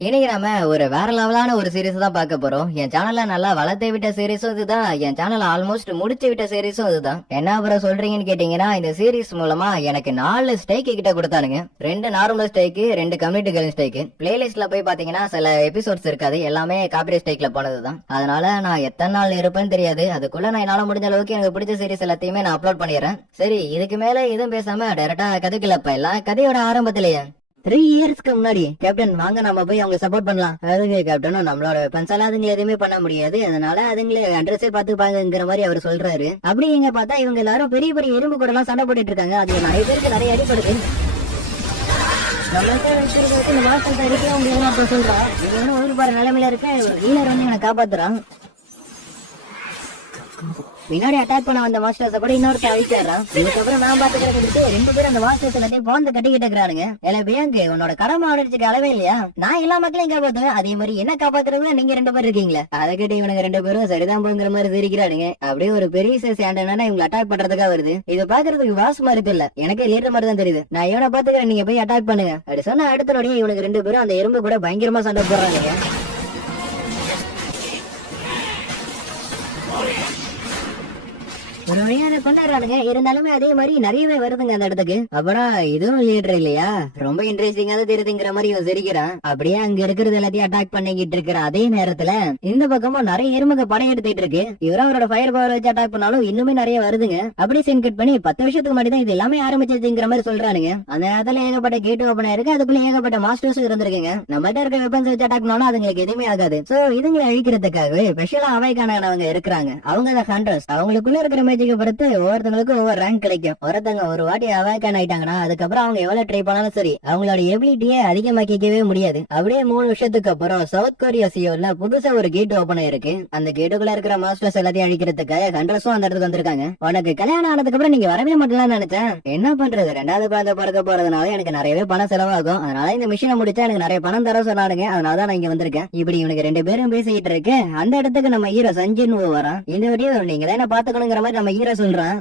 இன்னைக்கு நாம ஒரு வேற லெவலான ஒரு சீரிஸ் தான் பார்க்க போறோம். என் சேனல்ல நல்லா வளர்த்து விட்ட சீரிஸும் இதுதான், என் சேனல் ஆல்மோஸ்ட் முடிச்சு விட்ட சீரிஸும் இதுதான். என்ன அப்புறம் சொல்றீங்கன்னு கேட்டீங்கன்னா, இந்த சீரிஸ் மூலமா எனக்கு 4 ஸ்டேக் கிட்ட கொடுத்தானுங்க. 2 நார்மல் ஸ்டேக்கு, 2 கம்யூனிட்டி கேர்ள் ஸ்டேக்கு. பிளேலிஸ்ட்ல போய் பாத்தீங்கன்னா சில எபிசோட்ஸ் இருக்காது, எல்லாமே காப்பி ஸ்டேக்ல போனதுதான். அதனால நான் எத்தனை நாள் இருப்பேன்னு தெரியாது. அதுக்குள்ள நான் என்னால முடிஞ்ச அளவுக்கு எனக்கு பிடிச்ச சீரிஸ் எல்லாத்தையுமே நான் அப்லோட் பண்ணிடுறேன். சரி, இதுக்கு மேல எதுவும் பேசாம டைரக்டா கதைக்குள்ள போயிடலாம். கதையோட ஆரம்பத்திலேயே 3 இயர்ஸ்க்கு முன்னாடி கேப்டன் வாங்க நம்ம போய் அவங்க சப்போர்ட் பண்ணலாம். அதுங்க கேப்டன் நம்மளோட பென்சால அதுங்க எதுவுமே பண்ண முடியாது, அதனால அதுங்களே அட்ரஸே பாத்துப்பாங்கிற மாதிரி அவர் சொல்றாரு. அப்படி எங்க பார்த்தா இவங்க எல்லாரும் பெரிய பெரிய இரும்பு கூட எல்லாம் சண்டை போட்டுட்டு இருக்காங்க. அது நிறைய பேருக்கு நிறைய அடிப்படுது. நம்மளுக்கு வச்சிருக்கிறதுக்கு இந்த வாசல் அடிக்க முடியாது அப்ப சொல்றான். இவனும் ஒரு பாரு நிலைமையில இருக்க வீலர் வந்து இவனை காப்பாத்துறான். பின்னாடி அட்டாக் பண்ண வந்த மாஸ்டர்ஸ் கூட இன்னொருத்த அழிச்சாரான். இதுக்கப்புறம் நான் பாத்துக்கிறதுக்கு 2 பேரும் அந்த மாஸ்டர்ஸ் எல்லாத்தையும் போந்து கட்டிக்கிட்டு இருக்கிறானுங்க. இல்ல பியாங்கு உன்னோட கடமை ஆடிச்சுட்டு அளவே இல்லையா? நான் எல்லா மக்களையும் காப்பாத்துவேன், அதே மாதிரி என்ன காப்பாத்துறதுல நீங்க 2 பேர் இருக்கீங்களா? அதை கேட்டு இவனுங்க 2 பேரும் சரிதான் போங்கிற மாதிரி சிரிக்கிறானுங்க. அப்படியே ஒரு பெரிய சைஸ் ஆண்டனா இவங்க அட்டாக் பண்றதுக்காக வருது. இதை பாக்குறதுக்கு வாஸ் மாதிரி இல்ல, எனக்கு லீடர் மாதிரி தான் தெரியுது. நான் இவனை பாத்துக்கிறேன், நீங்க போய் அட்டாக் பண்ணுங்க அப்படி சொன்ன அடுத்த நொடியே இவனுக்கு 2 பேரும் அந்த எறும்பு கூட பயங்கரமா சண்டை போடுறாங்க. ஒரு வழியா கொண்டாடுறானுங்க. இருந்தாலுமே அதே மாதிரி நிறையவே வருதுங்க அந்த இடத்துக்கு. அப்புறம் இதுவும் லீடர் இல்லையா, ரொம்ப இன்ட்ரெஸ்டிங்கா தெரியுதுங்கிற மாதிரி இவன் சிரிக்கிறான். அப்படியே அங்க இருக்கிறது எல்லாத்தையும் அட்டாக் பண்ணிக்கிட்டு இருக்கிற அதே நேரத்துல இந்த பக்கமும் நிறைய எறும்புங்க படம் எடுத்துட்டு இருக்கு. இவரும் அவரோட ஃபயர் பவர் வச்சு அட்டாக் பண்ணாலும் இன்னுமே நிறைய வருதுங்க. அப்படி சீன் கட் பண்ணி 10 வருஷத்துக்கு முன்னாடி தான் இது எல்லாமே ஆரம்பிச்சதுங்கிற மாதிரி சொல்றானுங்க. அந்த நேரத்துல ஏகப்பட்ட கேட் ஓபன் ஆயிருக்கு, அதுக்குள்ள ஏகப்பட்ட மாஸ்டர்ஸ் இருந்திருக்குங்க. நம்மகிட்ட இருக்க வெப்பன்ஸ் வச்சு அட்டாக் பண்ணாலும் அதுங்களுக்கு எதுவுமே ஆகாது. சோ இதுங்களை அழிக்கிறதுக்காகவே ஸ்பெஷலா அவைக்கானவங்க இருக்கிறாங்க. அவங்க தான் ஹண்டர்ஸ். அவங்களுக்குள்ள இருக்கிற பொறுத்து ஒவ்வொருத்தவங்களுக்கும் ஒவ்வொரு ரேங்க் கிடைக்கும். ஒருத்தவங்க ஒரு வாட்டி அவேக்கன் ஆயிட்டாங்கன்னா அதுக்கப்புறம் அவங்க எவ்வளவு ட்ரை பண்ணாலும் சரி அவங்களோட எபிலிட்டியே அதிகமாக்கிக்கவே முடியாது. அப்படியே 3 வருஷத்துக்கு அப்புறம் சவுத் கொரியா சியோல புதுசா ஒரு கேட் ஓபன் ஆயிருக்கு. அந்த கேட்டுக்குள்ள இருக்கிற மாஸ்டர்ஸ் எல்லாத்தையும் அழிக்கிறதுக்காக ஹண்டர்ஸும் அந்த இடத்துக்கு வந்திருக்காங்க. உனக்கு கல்யாணம் ஆனதுக்கு அப்புறம் நீங்க வரவே மாட்டேன்னு நினைச்சேன். என்ன பண்றது, 2வது குழந்தை பிறக்க போறதுனால எனக்கு நிறையவே பணம் செலவாகும். அதனால இந்த மிஷினை முடிச்சா எனக்கு நிறைய பணம் தர சொன்னானுங்க. அதனாலதான் நான் இங்க வந்திருக்கேன். இப்படி இவனுக்கு 2 பேரும் பேசிக்கிட்டு இருக்கு. அந்த இடத்துக்கு நம்ம ஹீரோ சஞ்சன் வரான். இந்த வீடியோ நீங்க தான் பாத்துக்கணுங்கிற மாதிரி நம்ம ஹீரோ சொல்றான்.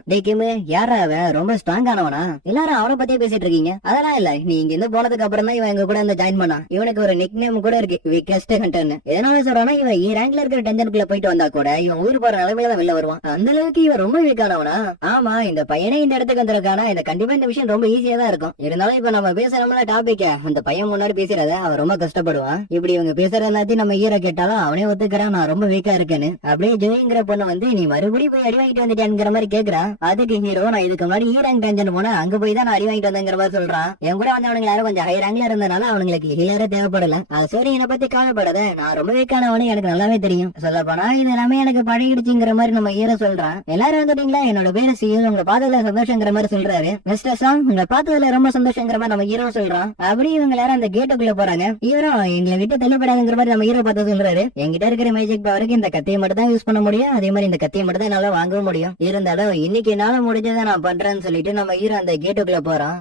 யாரா அவன், ரொம்ப ஸ்ட்ராங் ஆனவனா? எல்லாரும் அவனை பத்தியே பேசிட்டு இருக்கீங்க. அதெல்லாம் இல்ல, நீ இங்க இருந்து போனதுக்கு அப்புறம் தான் இவன் எங்க கூட வந்து ஜாயின் பண்ணான். இவனுக்கு ஒரு நிக் நேம் கூட இருக்கு, வீக்கஸ்ட் ஹண்டர்னு. எதனால சொல்றானா, இவன் ரேங்க்ல இருக்கிற டென்ஷனுக்குள்ள போயிட்டு வந்தா கூட இவன் ஊர் போற நிலைமையில தான் வெளில வருவான். அந்த அளவுக்கு இவன் ரொம்ப வீக்கானவனா? ஆமா, இந்த பையனே இந்த இடத்துக்கு வந்திருக்கானா, இந்த கண்டிப்பா இந்த விஷயம் ரொம்ப ஈஸியா தான் இருக்கும். இருந்தாலும் இப்ப நம்ம பேசுறோம்ல டாபிக், அந்த பையன் முன்னாடி பேசுறத அவன் ரொம்ப கஷ்டப்படுவான். இப்படி இவங்க பேசுற எல்லாத்தையும் நம்ம ஹீரோ கேட்டாலும் அவனே ஒத்துக்கிறான், நான் ரொம்ப வீக்கா இருக்கேன்னு. அப்படியே ஜோயிங்கிற பொண்ணு வந்து நீ மறுபடியும் போய் அடி வாங்கிட்டு வந்துட்டேங்கிற மாதிரி கேக்குறான். அதுக்கு ஹீரோ, நான் இதுக்கு முன்னாடி ரேங்க் டென்ஷன் போனேன், அங்க போய் தான் நான் அடி வாங்கிட்டு வந்தேங்கிற மாதிரி சொல்றான். என் கூட வந்தவனுங்க யாரும் கொஞ்சம் ஹை ரேங்க்ல இருந்தனால அவங்களுக்கு ஹீலரே தேவைப்படல. அது சரி, என்னை பத்தி கவலைப்படாத, நான் ரொம்ப வீக்கானவனு எனக்கு நல்லாவே தெரியும். சொல்ல போனா இது எல்லாமே எனக்கு பழகிடுச்சுங்கிற மாதிரி நம்ம ஹீரோ சொல்றான். எல்லாரும் வந்துட்டீங்களா, என்னோட பேரு சியூ, உங்களை பார்த்ததுல சந்தோஷங்கிற மாதிரி சொல்றாரு. மிஸ்டர் சாங், உங்களை பார்த்ததுல ரொம்ப சந்தோஷங்கிற மாதிரி நம்ம ஹீரோ சொல்றான். அப்படி இவங்க எல்லாரும் அந்த கேட்டுக்குள்ள போறாங்க. ஹீரோ எங்களை விட்டு தெளிவுபடாதுங்கிற மாதிரி நம்ம ஹீரோ பார்த்து சொல்றாரு. என்கிட்ட இருக்கிற மேஜிக் பவருக்கு இந்த கத்தியை மட்டும் தான் யூஸ் பண்ண முடியும், அதே மாதிரி இந்த கத்தியை மட்டும் தான் என்னால வாங்கவும் முடியும். இருந்தாலும் இன்னைக்கு என்னால முடிஞ்சதை நான் பண்றேன்னு சொல்லிட்டு நம்ம ஹீரோ அந்த கேட்டுக்குள்ள போறான்.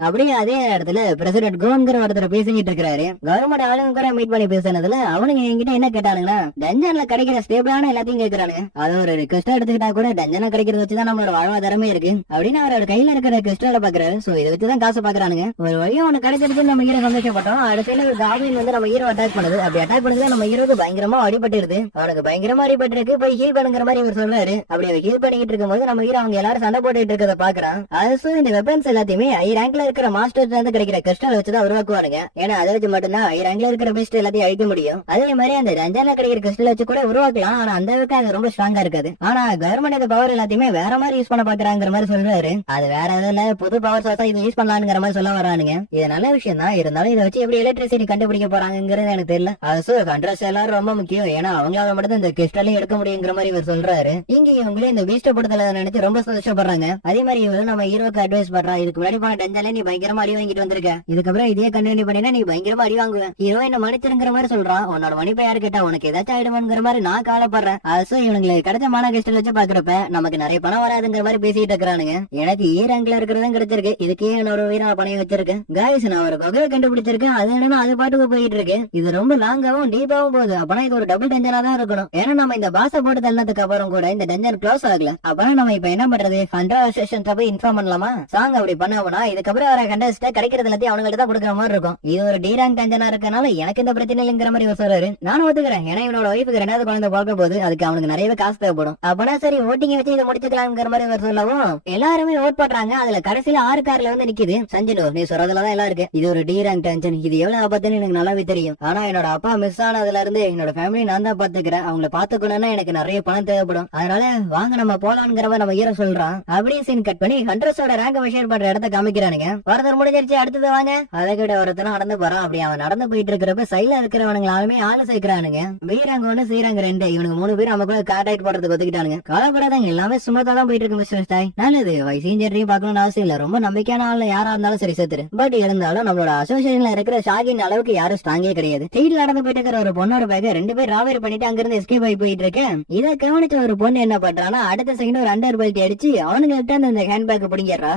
அப்படியே அதே இடத்துல பிரசிடென்ட் கோன்கிற ஒருத்தர் பேசிக்கிட்டு இருக்காரு. கவர்மெண்ட் ஆளுங்க கூட மீட் பண்ணி பேசுனதுல அவனுங்க என்கிட்ட என்ன கேட்டானுங்கன்னா, டஞ்சன்ல கிடைக்கிற ஸ்டேபிளான எல்லாத்தையும் கேட்கறானுங்க. அது ஒரு ரிக்வெஸ்டா எடுத்துக்கிட்டா கூட டஞ்சனா கிடைக்கிறது வச்சுதான் நம்மளோட வாழ்வாதாரமே இருக்கு அப்படின்னு அவரோட கையில இருக்கிற ரிக்வெஸ்டால பாக்குறாரு. சோ இதை வச்சுதான் காசு பாக்குறானுங்க. ஒரு வழியும் அவனுக்கு கிடைச்சிருக்கு, நம்ம ஹீரோ சந்தோஷப்பட்டோம். அடுத்த ஒரு காபின் வந்து நம்ம ஹீரோ அட்டாக் பண்ணுது. அப்படி அட்டாக் பண்ணதுல நம்ம ஹீரோக்கு பயங்கரமா அடிபட்டுருது. அவனுக்கு பயங்கரமா அடிபட்டு போய் ஹீல் பண்ணுங்கிற மாதிரி இவர் சொல்றாரு. அப்படி அவர் ஹீல் பண்ணிக்கிட்டு இருக்கும் போது நம்ம ஹீரோ அவங்க எல்லாரும் சண்டை போட்டுட்டு இருக்கிறத பாக்குறான். அது இந்த வெப்பன்ஸ் எல்லாத்தையுமே ஹை ரேங்க்ல இருக்கிற மாஸ்டர்ஸ் இருந்து கிடைக்கிற கிறிஸ்டல் வச்சுதான் உருவாக்குவானுங்க. ஏன்னா அதை வச்சு மட்டும்தான் ஹை ரேங்க்ல இருக்கிற பெஸ்ட் எல்லாத்தையும் அழிக்க முடியும். அதே மாதிரி அந்த டஞ்சன்ல கிடைக்கிற கிறிஸ்டல் வச்சு கூட உருவாக்கலாம், ஆனா அந்த அளவுக்கு அது ரொம்ப ஸ்ட்ராங்கா இருக்காது. ஆனா கவர்மெண்ட் பவர் எல்லாத்தையுமே வேற மாதிரி யூஸ் பண்ண பாக்குறாங்கிற மாதிரி சொல்றாரு. அது வேற எதுவும் புது பவர் சோர்ஸா இது யூஸ் பண்ணலாங்கிற மாதிரி சொல்ல வரானுங்க. இது நல்ல விஷயம் தான், இருந்தாலும் இதை வச்சு எப்படி எலக்ட்ரிசிட்டி கண்டுபிடிக்க போறாங்கிறது எனக்கு தெரியல. அது கண்ட்ரஸ் எல்லாரும் ரொம்ப முக்கியம், ஏன்னா அவங்களால மட்டும் இந்த கிறிஸ்டலையும் எடுக்க முடியுங்கிற மாதிரி இவர் சொல்றாரு. இங்க இவங்களே இந்த வீஸ்ட படுத்தல நினைச்சு ரொம்ப சந்தோஷப்படுறாங்க. அதே மாதிரி இவரு நம்ம ஹீரோக்கு அட்வைஸ் பண்றா, இதுக்கு முன்னாடி போன டஞ்சன்ல நீ பயங்கரமா அடி வாங்கிட்டு வந்திருக்க, இதுக்கப்புறம் இதே கண்டினியூ பண்ணினா நீ பயங்கரமா அடி வாங்குவேன். ஹீரோ என்ன மன்னிச்சிருங்கிற மாதிரி சொல்றான். உன்னோட மன்னிப்பை யாரு கேட்டா, உனக்கு ஏதாச்சும் ஆயிடுவாங்கிற மாதிரி நான் காலப்படுறேன். அது இவங்களுக்கு கிடைச்ச மான கிறிஸ்டல் வச்சு பாக்குறப்ப நமக்கு நிறைய பணம் வராதுங்கிற மாதிரி பேசிட்டு இருக்கிறானுங்க. எனக்கு ரேங்க்ல இருக்கிறதும் கிடைச்சிருக்கு, இதுக்கே என்னோட உயிரை பணைய வச்சிருக்கேன். காய்ஸ், நான் ஒரு வகையை கண்டுபிடிச்சிருக்கேன், அது என்னன்னா அது பாட்டுக்கு போயிட்டு இருக்கு. இது ரொம்ப லாங்காவும் டீப்பாவும் போகுது. அப்பனா இது ஒரு டபுள் டென்ஷனா தான் இருக்கணும். ஏன்னா நம்ம இந்த பாச போட்டு தள்ளதுக்கு அப்புறம் கூட இந்த டென்ஷன் க்ளோஸ் ஆகல. அப்பனா நம்ம இப்ப என்ன பண்றது, 100 போய் இன்ஃபார்ம் பண்ணலாமா? சாங் அப்படி பண்ணா இதுக்கப்புறம் கூட வர கண்டஸ்ட கிடைக்கிறது எல்லாத்தையும் அவனுங்கிட்ட தான் கொடுக்குற மாதிரி இருக்கும். இது ஒரு டி ரேங்க் டென்ஷனா இருக்கனால எனக்கு இந்த பிரச்சனை இல்லைங்கிற மாதிரி இவர் சொல்றாரு. நானும் ஒத்துக்கிறேன். ஏன்னா இவனோட ஒய்ஃபுக்கு 2வது குழந்தை பார்க்க போது அதுக்கு அவனுக்கு நிறையவே காசு தேவைப்படும். அப்பனா சரி ஓட்டிங்க வச்சு இதை முடிச்சுக்கலாம்ங்கிற மாதிரி இவர் சொல்லவும் எல்லாருமே ஓட் பண்றாங்க. அதுல கடைசியில 6 கார்ல வந்து நிக்குது. சஞ்சனு நீ சொல்றதுலதான் எல்லாம் இருக்கு. இது ஒரு டி ரேங்க் டென்ஷன். இது எவ்வளவு ஆபத்துன்னு எனக்கு நல்லாவே தெரியும். ஆனா என்னோட அப்பா மிஸ் ஆனதுல இருந்து என்னோட ஃபேமிலி நான் தான் பாத்துக்கிறேன். அவங்களை பாத்துக்கணும்னா எனக்கு நிறைய பணம் தேவைப்படும். அதனால வாங்க நம்ம போலாம்ங்கிறவ நம்ம ஹீரோ சொல்றான். அப்படியே சீன் கட் பண்ணி ஹண்டர்ஸோட ரேங்க் ஷேர் பண்ற இடத்த காமிக்கிறானுங்க. ஒருத்தர் முடிஞ்சிருச்சு, அடுத்தது வாங்க. அதை கிட்ட ஒருத்தனும் நடந்து போறான். அப்படி அவன் நடந்து போயிட்டு இருக்கிறப்ப சைல இருக்கிறவனுங்களாலுமே ஆளு சேர்க்கிறானுங்க. பி ரேங்க் 1 சி ரேங்க் 2 இவனுக்கு 3 பேர் நமக்குள்ள கான்டாக்ட் போடுறதுக்கு ஒத்துக்கிட்டானுங்க. கவலைப்படாதாங்க, எல்லாமே சுமத்தா தான் போயிட்டு இருக்கு மிஸ்டர் ஸ்டாய். நல்லது, வயசையும் சரியும் பார்க்கணும்னு அவசியம் இல்ல. ரொம்ப நம்பிக்கையான ஆள் யாரா இருந்தாலும் சரி சேர்த்துரு. பட் இருந்தாலும் நம்மளோட அசோசியேஷன்ல இருக்கிற ஷாகின் அளவுக்கு யாரும் ஸ்ட்ராங்கே கிடையாது. ஸ்ட்ரீட்ல நடந்து போயிட்டு இருக்கிற ஒரு பொண்ணோட பேக 2 பேர் ராவேர் பண்ணிட்டு அங்கிருந்து எஸ்கேப் ஆகி போயிட்டு இருக்கேன். இதை கவனிச்ச ஒரு பொண்ணு என்ன பண்றானா அடுத்த செகண்ட் ஒரு அண்டர் பெல்ட் அடிச்சு அவனுங்கள்ட்ட அந்த ஹேண்ட் பேக் பிடிக்கிறா.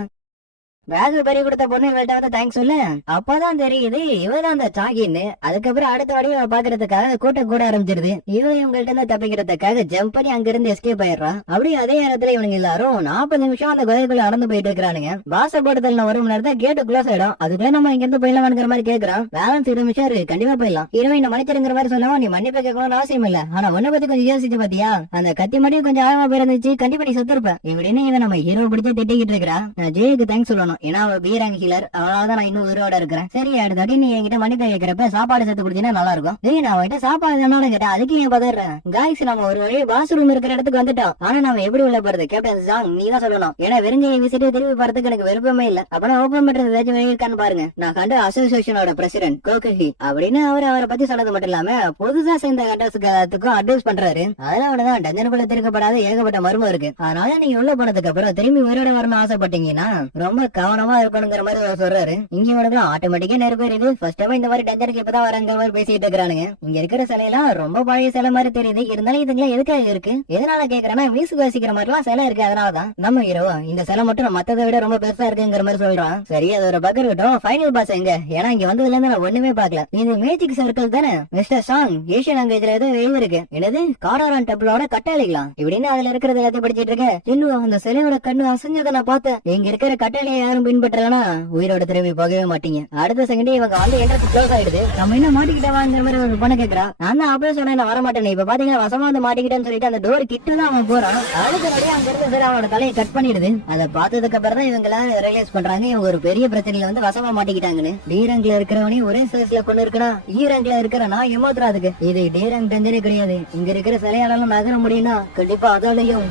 பேக் பெரிய கொடுத்த பொண்ணு இவள்கிட்ட வந்து தேங்க்ஸ் சொல்லு. அப்பதான் தெரியுது இவதான் அந்த சாகின்னு. அதுக்கப்புறம் அடுத்த வாடியை பாக்குறதுக்காக கூட்டம் கூட ஆரம்பிச்சிருது. இவன் இவங்கள்ட்ட இருந்து தப்பிக்கிறதுக்காக ஜம்ப் பண்ணி அங்க இருந்து எஸ்கேப் ஆயிடுறான். அப்படியே அதே நேரத்துல இவனுங்க எல்லாரும் 40 நிமிஷம் அந்த குகைக்குள்ள நடந்து போயிட்டு இருக்கிறானுங்க. பாச போட்டதுல 1 மணி நேரத்துல கேட்டு க்ளோஸ் ஆயிடும். அதுக்குள்ள நம்ம இங்க இருந்து போயிடலாம்ங்கிற மாதிரி கேக்குறான். பேலன்ஸ் 20 நிமிஷம் இருக்கு, கண்டிப்பா போயிடலாம். ஹீரோயின் மன்னிச்சிருங்கிற மாதிரி சொல்லவும் நீ மன்னிப்பு கேட்கணும்னு அவசியம் இல்ல. ஆனா உன்னை பத்தி கொஞ்சம் யோசிச்சு பாத்தியா, அந்த கத்தி மட்டும் கொஞ்சம் ஆழமா போயிருந்துச்சு, கண்டிப்பா நீ செத்துருப்ப. இப்படின்னு இவன் நம்ம ஹீரோ பிடிச்ச திட்டிக்கிட்டு இருக்கிறா. நான் ஜெய்க்கு தேங்க்ஸ் சொல்லணும். ஏன்னா அவ பி ரேங்க் ஹீலர், அதனாலதான் நான் இன்னும் உயிரோட இருக்கிறேன். சரி, அடுத்த நீ என்கிட்ட மன்னிப்பு கேட்கிறப்ப சாப்பாடு சேர்த்து குடிச்சீங்கன்னா நல்லா இருக்கும். நான் அவன்கிட்ட சாப்பாடு தானோட கேட்டேன், அதுக்கு ஏன் பதறேன். காய்ஸ், நம்ம ஒரு வழி பாத்ரூம் இருக்கிற இடத்துக்கு வந்துட்டோம். ஆனா நம்ம எப்படி உள்ள போறது கேப்டன் ஜாங், நீ தான் சொல்லணும். ஏன்னா வெறுங்கையை விசிட்டு திரும்பி போறதுக்கு எனக்கு விருப்பமே இல்ல. அப்பனா ஓபன் பண்றது ஏதாச்சும் வழி இருக்கான்னு பாருங்க. நான் கண்ட அசோசியேஷனோட பிரசிடென்ட் கோகஹி அப்படின்னு அவரை பத்தி சொன்னது மட்டும் இல்லாம புதுசா சேர்ந்த கண்டஸ்டுக்கு எல்லாத்துக்கும் அட்வைஸ் பண்றாரு. அதெல்லாம் அவனதான் டஞ்சனுக்குள்ள திருக்கப்படாத ஏகப்பட்ட மர்மம் இருக்கு. அதனால நீங்க உள்ள போனதுக்கு அப்புறம் திரும்பி உயிரோட வரணும்னு ஆசைப்பட்டீங்கன்னா ரொம்ப கவனமா இருக்கணுங்கிற மாதிரி சொல்றாரு. இங்க இவனுக்கு ஆட்டோமேட்டிக்கா நிறைவேறுது. ஃபர்ஸ்ட் டைம் இந்த மாதிரி டஞ்சருக்கு இப்பதான் வரங்கிற மாதிரி பேசிட்டு இருக்கிறானுங்க. இங்க இருக்கிற சிலையெல்லாம் ரொம்ப பழைய சிலை மாதிரி தெரியுது. இருந்தாலும் இதுங்களாம் எதுக்காக இருக்கு, எதனால கேக்குறேன்னா மியூசிக் வாசிக்கிற மாதிரி எல்லாம் சிலை இருக்கு. அதனாலதான் நம்ம ஹீரோ இந்த சிலை மட்டும் மத்ததை விட ரொம்ப பெருசா இருக்குங்கிற மாதிரி சொல்றான். சரி, அது ஒரு பக்கர் விட்டோம். ஃபைனல் பாஸ் எங்க? ஏன்னா இங்க வந்ததுல இருந்து நான் ஒண்ணுமே பாக்கல. இது மேஜிக் சர்க்கிள் தானே மிஸ்டர் சாங்? ஏஷியன் லாங்குவேஜ்ல ஏதோ எழுதி இருக்கு. என்னது காடாரான் டெம்பிளோட கட்டளைக்கலாம் இப்படின்னு அதுல இருக்கிறது எல்லாத்தையும் படிச்சிட்டு இருக்கேன். இன்னும் அந்த சிலையோட கண்ணு அசைஞ்சதை நான் பார்த்தேன். இங்க இருக்கிற கட்டளையை யாரும் பின்பற்றலனா உயிரோட திரும்பி போகவே மாட்டீங்க. அடுத்த செகண்ட் இவங்க வந்து என்ட்ரன்ஸ் க்ளோஸ் ஆயிடுது. நம்ம என்ன மாட்டிக்கிட்டவாங்கிற மாதிரி ஒரு பொண்ணு கேக்குறா. நான் தான் அப்பவே சொன்னேன் நான் வர மாட்டேன். இப்ப பாத்தீங்கன்னா வசமா வந்து மாட்டிக்கிட்டேன்னு சொல்லிட்டு அந்த டோர் கிட்ட தான் அவன் போறான். அடுத்த வழியா அங்க இருந்து சரி அவனோட தலையை கட் பண்ணிடுது. அதை பார்த்ததுக்கு அப்புறம் தான் இவங்க எல்லாம் ரியலைஸ் பண்றாங்க இவங்க ஒரு பெரிய பிரச்சனையில வந்து வசமா மாட்டிக்கிட்டாங்கன்னு. டி ரேங்க்ல இருக்கிறவனே ஒரே சைஸ்ல கொண்டு இருக்கனா, இ ரேங்க்ல இருக்கிற நான் ஏமாத்துறாதுக்கு. இது டி ரேங்க் டென்ஷனே கிடையாது. இங்க இருக்கிற சிலையாடலாம் நகர முடியும்னா கண்டிப்பா அதாலையும்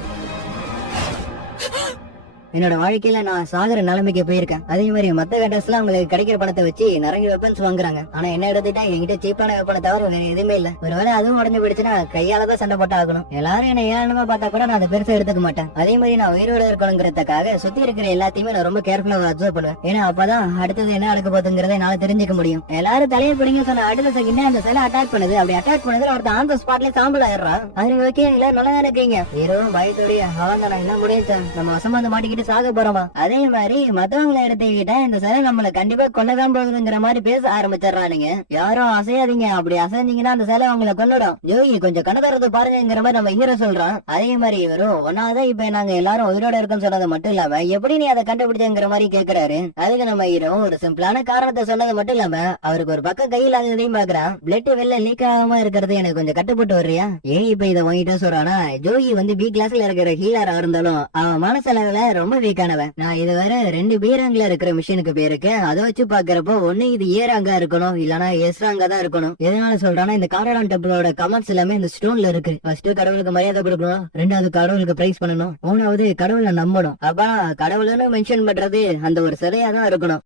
என்னோட வாழ்க்கையில நான் சாகர நிலைமைக்கு போயிருக்கேன். அதே மாதிரி மத்த கண்டஸ்ட் எல்லாம் அவங்களுக்கு கிடைக்கிற பணத்தை வச்சு நிறைய வெப்பன்ஸ் வாங்குறாங்க. ஆனா என்ன எடுத்துட்டா என்கிட்ட சீப்பான வெப்பனை தவிர எதுவுமே இல்ல. ஒருவேளை அதுவும் உடஞ்சு போயிடுச்சுன்னா கையால தான் சண்டை போட்டு ஆகணும். எல்லாரும் என்ன ஏழனமா பார்த்தா கூட நான் அதை பெருசா எடுத்துக்க மாட்டேன். அதே மாதிரி நான் உயிரோட இருக்கணுங்கிறதுக்காக சுத்தி இருக்கிற எல்லாத்தையுமே நான் ரொம்ப கேர்ஃபுல்லா அப்சர்வ் பண்ணுவேன். ஏன்னா அப்பதான் அடுத்தது என்ன நடக்க போகுதுங்கிறத என்னால தெரிஞ்சுக்க முடியும். எல்லாரும் தலையை பிடிங்க சொன்ன அடுத்த செகண்ட் அந்த சிலை அட்டாக் பண்ணுது. அப்படி அட்டாக் பண்ணதுல ஒருத்தர் ஆன் த ஸ்பாட்ல சாம்பல் ஆயிடுறான். அது ஓகே இல்ல, நல்லா இருக்கீங்க ஹீரோவும் பயத்தோடைய அவன் தான் என்ன முடியாது நம்ம வசமா வந்து மாட்டிக்கிட்டு சாக போறோமா. அதே மாதிரி மத்தவங்களை எடுத்துக்கிட்ட இந்த சிலை நம்மள கண்டிப்பா கொல்லதான் போகுதுங்கிற மாதிரி பேச ஆரம்பிச்சிடறானுங்க. யாரும் அசையாதீங்க, அப்படி அசைஞ்சீங்கன்னா அந்த சிலை அவங்களை கொண்டுடும். ஜோயி கொஞ்சம் கணதரது பாருங்கிற மாதிரி நம்ம ஹீரோ சொல்றான். அதே மாதிரி இவரும் ஒன்னாதான் இப்ப நாங்க எல்லாரும் உயிரோட இருக்கோம் சொன்னது மட்டும் இல்லாம எப்படி நீ அதை கண்டுபிடிச்சங்கிற மாதிரி கேக்குறாரு. அதுக்கு நம்ம ஹீரோ ஒரு சிம்பிளான காரணத்தை சொன்னது மட்டும் இல்லாம அவருக்கு ஒரு பக்கம் கையில் ஆகுதையும் பாக்குறான். பிளட் வெளில லீக் ஆகாம இருக்கிறது எனக்கு கொஞ்சம் கட்டுப்பட்டு வர்றியா? ஏன் இப்ப இதை வாங்கிட்டு சொல்றானா, ஜோயி வந்து பி கிளாஸ்ல இருக்கிற ஹீலரா இருந்தாலும் அவன் மனசளவுல ரொம்ப வீக்கான. நான் இதுவரை 2 பி ரேங்க்ல இருக்கிற மிஷினுக்கு போயிருக்கேன். அதை வச்சு பாக்குறப்போ ஒண்ணு இது ஏ ரேங்கா இருக்கணும், இல்லனா எஸ் ரேங்கா தான் இருக்கணும். எதனால சொல்றானா இந்த காராடான் டெம்பிளோட கமெண்ட்ஸ் எல்லாமே இந்த ஸ்டோன்ல இருக்கு. ஃபர்ஸ்ட் கடவுளுக்கு மரியாதை கொடுக்கணும், 2வது கடவுளுக்கு பிரைஸ் பண்ணணும், 3வது கடவுளை நம்பணும். அப்ப கடவுள்னு மென்ஷன் பண்றது அந்த ஒரு சிலையா தான் இருக்கணும்.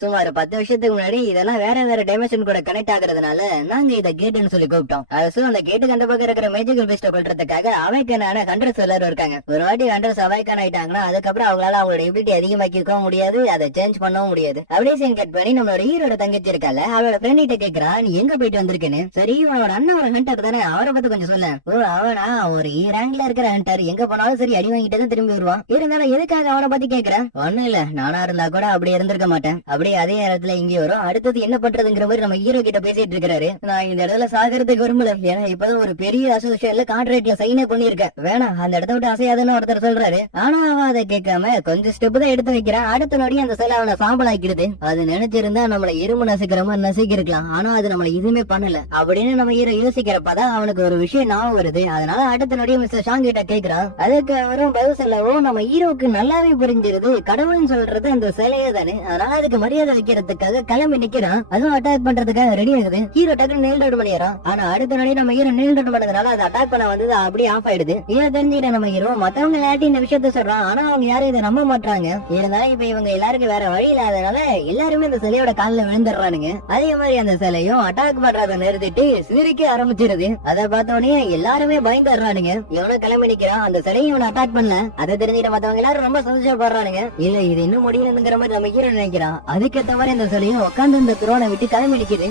சுமார் 10 வருஷத்துக்கு முன்னாடி இதெல்லாம் வேற டைமென்ஷன் கூட கனெக்ட் ஆகுறதுனால நாங்க இதை கேட்டுன்னு சொல்லி கூப்பிட்டோம். அந்த கேட்டுக்கு அந்த பக்கம் இருக்கிற மேஜிக்கல் பீஸ்ட கொள்றதுக்காக அவைக்கான ஹண்டர்ஸ் எல்லாரும் இருக்காங்க. ஒரு வாட்டி ஹண்டர்ஸ் அவைக்கான் ஆயிட்டாங்கன்னா அதுக்கப்புறம் அவங்களால அவங்களோட எபிலிட்டி அதிகமாக்கிக்கவும் முடியாது, அதை சேஞ்ச் பண்ணவும் முடியாது. அப்படியே சீன் கட் பண்ணி நம்மளோட ஹீரோட தங்கச்சி இருக்கால அவளோட ஃப்ரெண்ட் கிட்ட கேக்குறான் நீ எங்க போயிட்டு வந்திருக்கேன்னு. சரி, அவனோட அண்ணன் ஒரு ஹண்டர் தானே, அவரை பத்தி கொஞ்சம் சொல்ல. ஓ அவனா ஒரு இ ரேங்க்ல இருக்கிற ஹண்டர், எங்க போனாலும் சரி அடி வாங்கிட்டு தான் திரும்பி வருவான். இருந்தாலும் எதுக்காக அவனை பத்தி கேக்குறேன்? ஒண்ணும் இல்ல, நானா இருந்தா கூட அப்படி இருந்திருக்க மாட்டேன். அப்படி அப்படியே அதே நேரத்துல இங்கே வரும். அடுத்தது என்ன பண்றதுங்கிற மாதிரி நம்ம ஹீரோ கிட்ட பேசிட்டு இருக்காரு. நான் இந்த இடத்துல சாகிறதுக்கு விரும்பல, ஏன்னா இப்பதான் ஒரு பெரிய அசோசியேஷன்ல கான்ட்ராக்ட்ல சைனே பண்ணிருக்கேன், வேணா அந்த இடத்த விட்டு அசையாதுன்னு ஒருத்தர் சொல்றாரு. ஆனா அவன் அதை கேட்காம கொஞ்சம் ஸ்டெப் தான் எடுத்து வைக்கிறான். அடுத்த நொடி அந்த சிலை அவனை சாம்பல் ஆக்கிடுது. அது நினைச்சிருந்தா நம்மள இரும்பு நசுக்கிற மாதிரி நசுக்கிருக்கலாம், ஆனா அது நம்மள எதுவுமே பண்ணல அப்படின்னு நம்ம ஹீரோ யோசிக்கிறப்பதான் அவனுக்கு ஒரு விஷயம் ஞாபகம் வருது. அதனால அடுத்த நொடி மிஸ்டர் ஷாங் கிட்ட கேட்கிறான். அதுக்கு அவரும் பதில் சொல்லவும் நம்ம ஹீரோக்கு நல்லாவே புரிஞ்சிருது கடவுள்னு சொல்றது அந்த சிலையே தானே, அதனால அதுக்கு மரியாதை வைக்கிறதுக்காக கிளம்பி நிக்கிறான். அதுவும் அட்டாக் பண்றதுக்காக ரெடி ஆகுது. ஹீரோ டக்குனு நெயில் டவுன் பண்ணிடுறான். ஆனா அடுத்த நொடி நம்ம ஹீரோ நெயில் டவுன் பண்ணதுனால அது அட்டாக் பண்ண வந்தது அப்படியே ஆஃப் ஆயிடுது. இதை தெரிஞ்சுக்கிற நம்ம ஹீரோ மத்தவங்க எல்லாட்டி இந்த விஷயத்த சொல்றான், ஆனா அவங்க யாரும் இதை நம்ப மாட்டாங்க. இருந்தாலும் இப்ப இவங்க எல்லாருக்கும் வேற வழி இல்லாதனால எல்லாருமே இந்த சிலையோட காலில் விழுந்துடுறானுங்க. அதே மாதிரி அந்த சிலையும் அட்டாக் பண்றதை நிறுத்திட்டு சிரிக்க ஆரம்பிச்சிருது. அதை பார்த்தோன்னே எல்லாருமே பயந்துடுறானுங்க. இவனும் கிளம்பி நிக்கிறான். அந்த சிலையும் இவனை அட்டாக் பண்ணல. அதை தெரிஞ்சுக்கிற மத்தவங்க எல்லாரும் ரொம்ப சந்தோஷப்படுறானுங்க. இல்ல இது இன்னும் முடியலங்கிற மாதிரி நம்ம ஹீரோ நினைக்கிறான். அதுக்கேற்ற மாதிரி இந்த சிலையும் உட்காந்து இந்த த்ரோனை விட்டு கிளம்பி நிக்குது.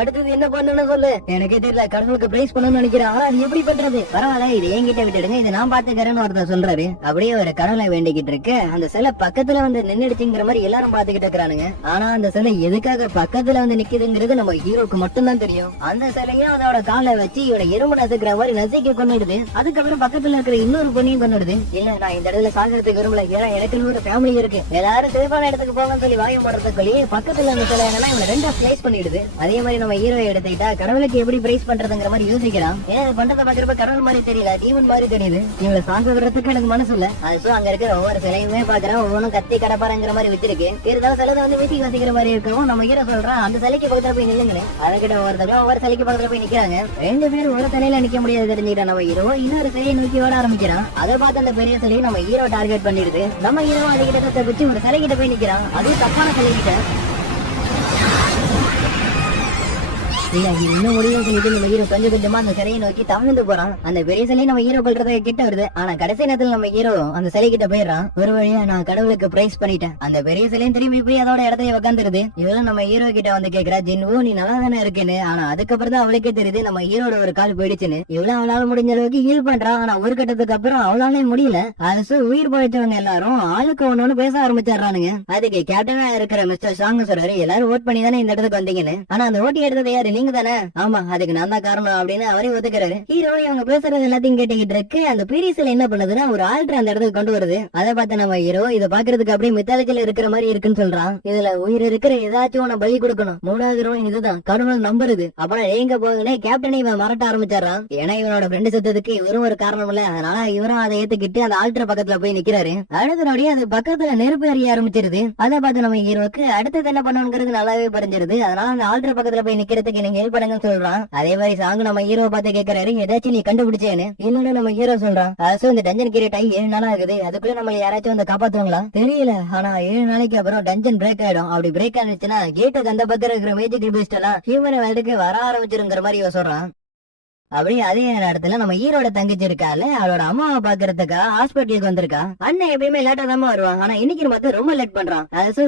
அடுத்தது என்ன பண்ணணும்னு சொல்லு, எனக்கே தெரியல, கடவுளுக்கு பிரைஸ் பண்ணணும்னு நினைக்கிறேன், ஆனா அது எப்படி பண்றது, பரவாயில்ல இது என்கிட்ட விட்டுடுங்க, இதை நான் பாத்துக்கிறேன்னு ஒருத்தர் சொல்றாரு. அப்படியே ஒரு கடவுளை வேண்டிக்கிட்டு இருக்கு. அந்த சிலை பக்கத்துல வந்து நின்னுடுச்சுங்கிற மாதிரி எல்லாரும் பாத்துக்கிட்டு இருக்கிறானுங்க. ஆனா அந்த சிலை எதுக்காக பக்கத்துல வந்து நிக்குதுங்கிறது நம்ம ஹீரோக்கு மட்டும்தான் தெரியும். அந்த சிலையும் அதோட காலை வச்சு இவனை எறும்பு நசுக்கிற மாதிரி நசுக்க கொண்டுடுது. அதுக்கப்புறம் பக்கத்துல இருக்கிற இன்னொரு பொண்ணையும் கொண்டுடுது. இல்ல நான் இந்த இடத்துல சாகிறதுக்கு விரும்பல, ஏன்னா எனக்கு ஒரு ஃபேமிலி இருக்கு, எல்லாரும் சேஃபான இடத்துக்கு போங்கன்னு சொல்லி வாய போடுறதுக்குள்ளே பக்கத்துல அந்த சிலை என்னன்னா இவனை ரெண்டா ஸ்லைஸ் பண்ணிடுது. அதே மாதிரி நம்ம ஹீரோ எடுத்துக்கிட்டா கடவுளுக்கு எப்படி பிரைஸ் பண்றதுங்கிற மாதிரி யோசிக்கிறான். ஏன்னா பண்றதை பாக்குறப்ப கடவுள் மாதிரி தெரியல, டீமன் மாதிரி தெரியுது. இவங்களை சாங்க விடுறதுக்கு எனக்கு மனசு இல்ல. அது அங்க இருக்கிற ஒவ்வொரு சிலையுமே பாக்குறேன், ஒவ்வொன்றும் கத்தி கடப்பாருங்கிற மாதிரி வச்சிருக்கு. இருந்தாலும் சிலதை வந்து வீட்டுக்கு வசிக்கிற மாதிரி இருக்கும். நம்ம ஹீரோ சொல்றான் அந்த சிலைக்கு பக்கத்துல போய் நில்லுங்க. அதுக்கிட்ட ஒவ்வொருத்தரும் ஒவ்வொரு சிலைக்கு பக்கத்துல போய் நிக்கிறாங்க. ரெண்டு பேரும் ஒரு சிலையில நிக்க முடியாது தெரிஞ்சுக்கிட்ட நம்ம ஹீரோ இன்னொரு சிலையை நோக்கி ஓட ஆரம்பிக்கிறான். அதை பார்த்து அந்த பெரிய சிலையை நம்ம ஹீரோ டார்கெட் பண்ணிடுது. நம்ம ஹீரோ அதுக்கிட்ட தப்பிச்சு ஒரு சிலை கிட்ட போய் நிக்கிறான். அதுவும் தப்பான சிலை கிட்ட. இன்னும் முடியும் சொல்லிட்டு நம்ம ஹீரோ கொஞ்சம் கொஞ்சமா அந்த சிலையை நோக்கி தவழ்ந்து போறான். அந்த பெரிய சிலையை நம்ம ஹீரோ கொள்றத கிட்ட வருது. ஆனா கடைசி நேரத்துல நம்ம ஹீரோ அந்த சிலை கிட்ட போயிடுறான். ஒரு வழியா நான் கடவுளுக்கு பிரைஸ் பண்ணிட்டேன். அந்த பெரிய சிலையும் திரும்பி போய் அதோட இடத்தையே உட்காந்துருது. இவளும் நம்ம ஹீரோ கிட்ட வந்து கேக்குறா, ஜின்வோ நீ நல்லா தானே இருக்குன்னு. ஆனா அதுக்கப்புறம் தான் அவளுக்கே தெரியுது நம்ம ஹீரோட ஒரு கால் போயிடுச்சுன்னு. இவ்வளவு அவளால முடிஞ்ச அளவுக்கு ஹீல் பண்றான். ஆனா ஒரு கட்டத்துக்கு அப்புறம் அவளாலே முடியல. அது உயிர் பழைச்சவங்க எல்லாரும் ஆளுக்கு ஒண்ணு பேச ஆரம்பிச்சிடறானுங்க. அதுக்கு கேப்டனா இருக்கிற மிஸ்டர் ஷாங் சொல்றாரு, எல்லாரும் ஓட் பண்ணி தானே இந்த இடத்துக்கு வந்தீங்கன்னு. ஆனா அந்த ஓட்டி எடுத்தது யாரு, நீங்க தானே? ஆமா அதுக்கு நான் தான் காரணம் அப்படின்னு அவரே ஒத்துக்கிறாரு. ஹீரோ அவங்க பேசுறது எல்லாத்தையும் கேட்டுக்கிட்டு இருக்கு. அந்த பெரிய சிலை என்ன பண்ணுதுன்னா ஒரு ஆல்டர் அந்த இடத்துக்கு கொண்டு வருது. அதை பார்த்து நம்ம ஹீரோ இதை பாக்குறதுக்கு அப்படியே மித்தாலஜில இருக்கிற மாதிரி இருக்குன்னு சொல்றான். இதுல உயிர் இருக்கிற ஏதாச்சும் உன பலி கொடுக்கணும். மூணாவது ரூபாய் இதுதான் கடவுள் நம்புறது. அப்புறம் எங்க போகுதுன்னு கேப்டனை இவன் மறட்ட ஆரம்பிச்சாரான். ஏன்னா இவனோட ஃப்ரெண்டு செத்ததுக்கு இவரும் ஒரு காரணம் இல்ல. அதனால இவரும் அதை ஏத்துக்கிட்டு அந்த ஆல்டர் பக்கத்துல போய் நிக்கிறாரு. அடுத்த நொடியே அது பக்கத்துல நெருப்பு எறிய ஆரம்பிச்சிருது. அதை பார்த்து நம்ம ஹீரோக்கு அடுத்தது என்ன பண்ணணுங்கிறது நல்லாவே புரிஞ்சிருது. அதனால அந்த ஆல்டர் பக்கத்துல போய் நிக்கிறதுக்கு நீங்க ஹெல்ப் பண்ணுங்க சொல்றான். அதே மாதிரி சாங் நம்ம ஹீரோ பார்த்து கேட்கறாரு, ஏதாச்சும் நீ கண்டுபிடிச்சேன்னு. இன்னொன்னு நம்ம ஹீரோ சொல்றான், இந்த டஞ்சன் கிரியேட் ஆகி 7 நாள் ஆகுது, அதுக்குள்ள நம்ம யாராச்சும் வந்து காப்பாத்துவாங்களா தெரியல. ஆனா 7 நாளைக்கு அப்புறம் டஞ்சன் பிரேக் ஆயிடும். அப்படி பிரேக் ஆனிச்சுன்னா கேட்டுக்கு அந்த பத்திரம் இருக்கிற மேஜிக் பீஸ்ட் எல்லாம் ஹியூமன் வேர்ல்டுக்கு வர ஆரம்பிச்சிருங்கிற மாதிரி இவன் சொல்றான். அப்படியே அதே நேரத்துல நம்ம ஹீரோட தங்கச்சி இருக்கால, அவளோட அம்மாவை பாக்குறதுக்கா ஹாஸ்பிட்டலுக்கு வந்திருக்கா. அண்ணன் எப்பயுமே லேட்டா தான் வருவான், ஆனா இன்னைக்கு மட்டும் ரொம்ப லேட் பண்றான்.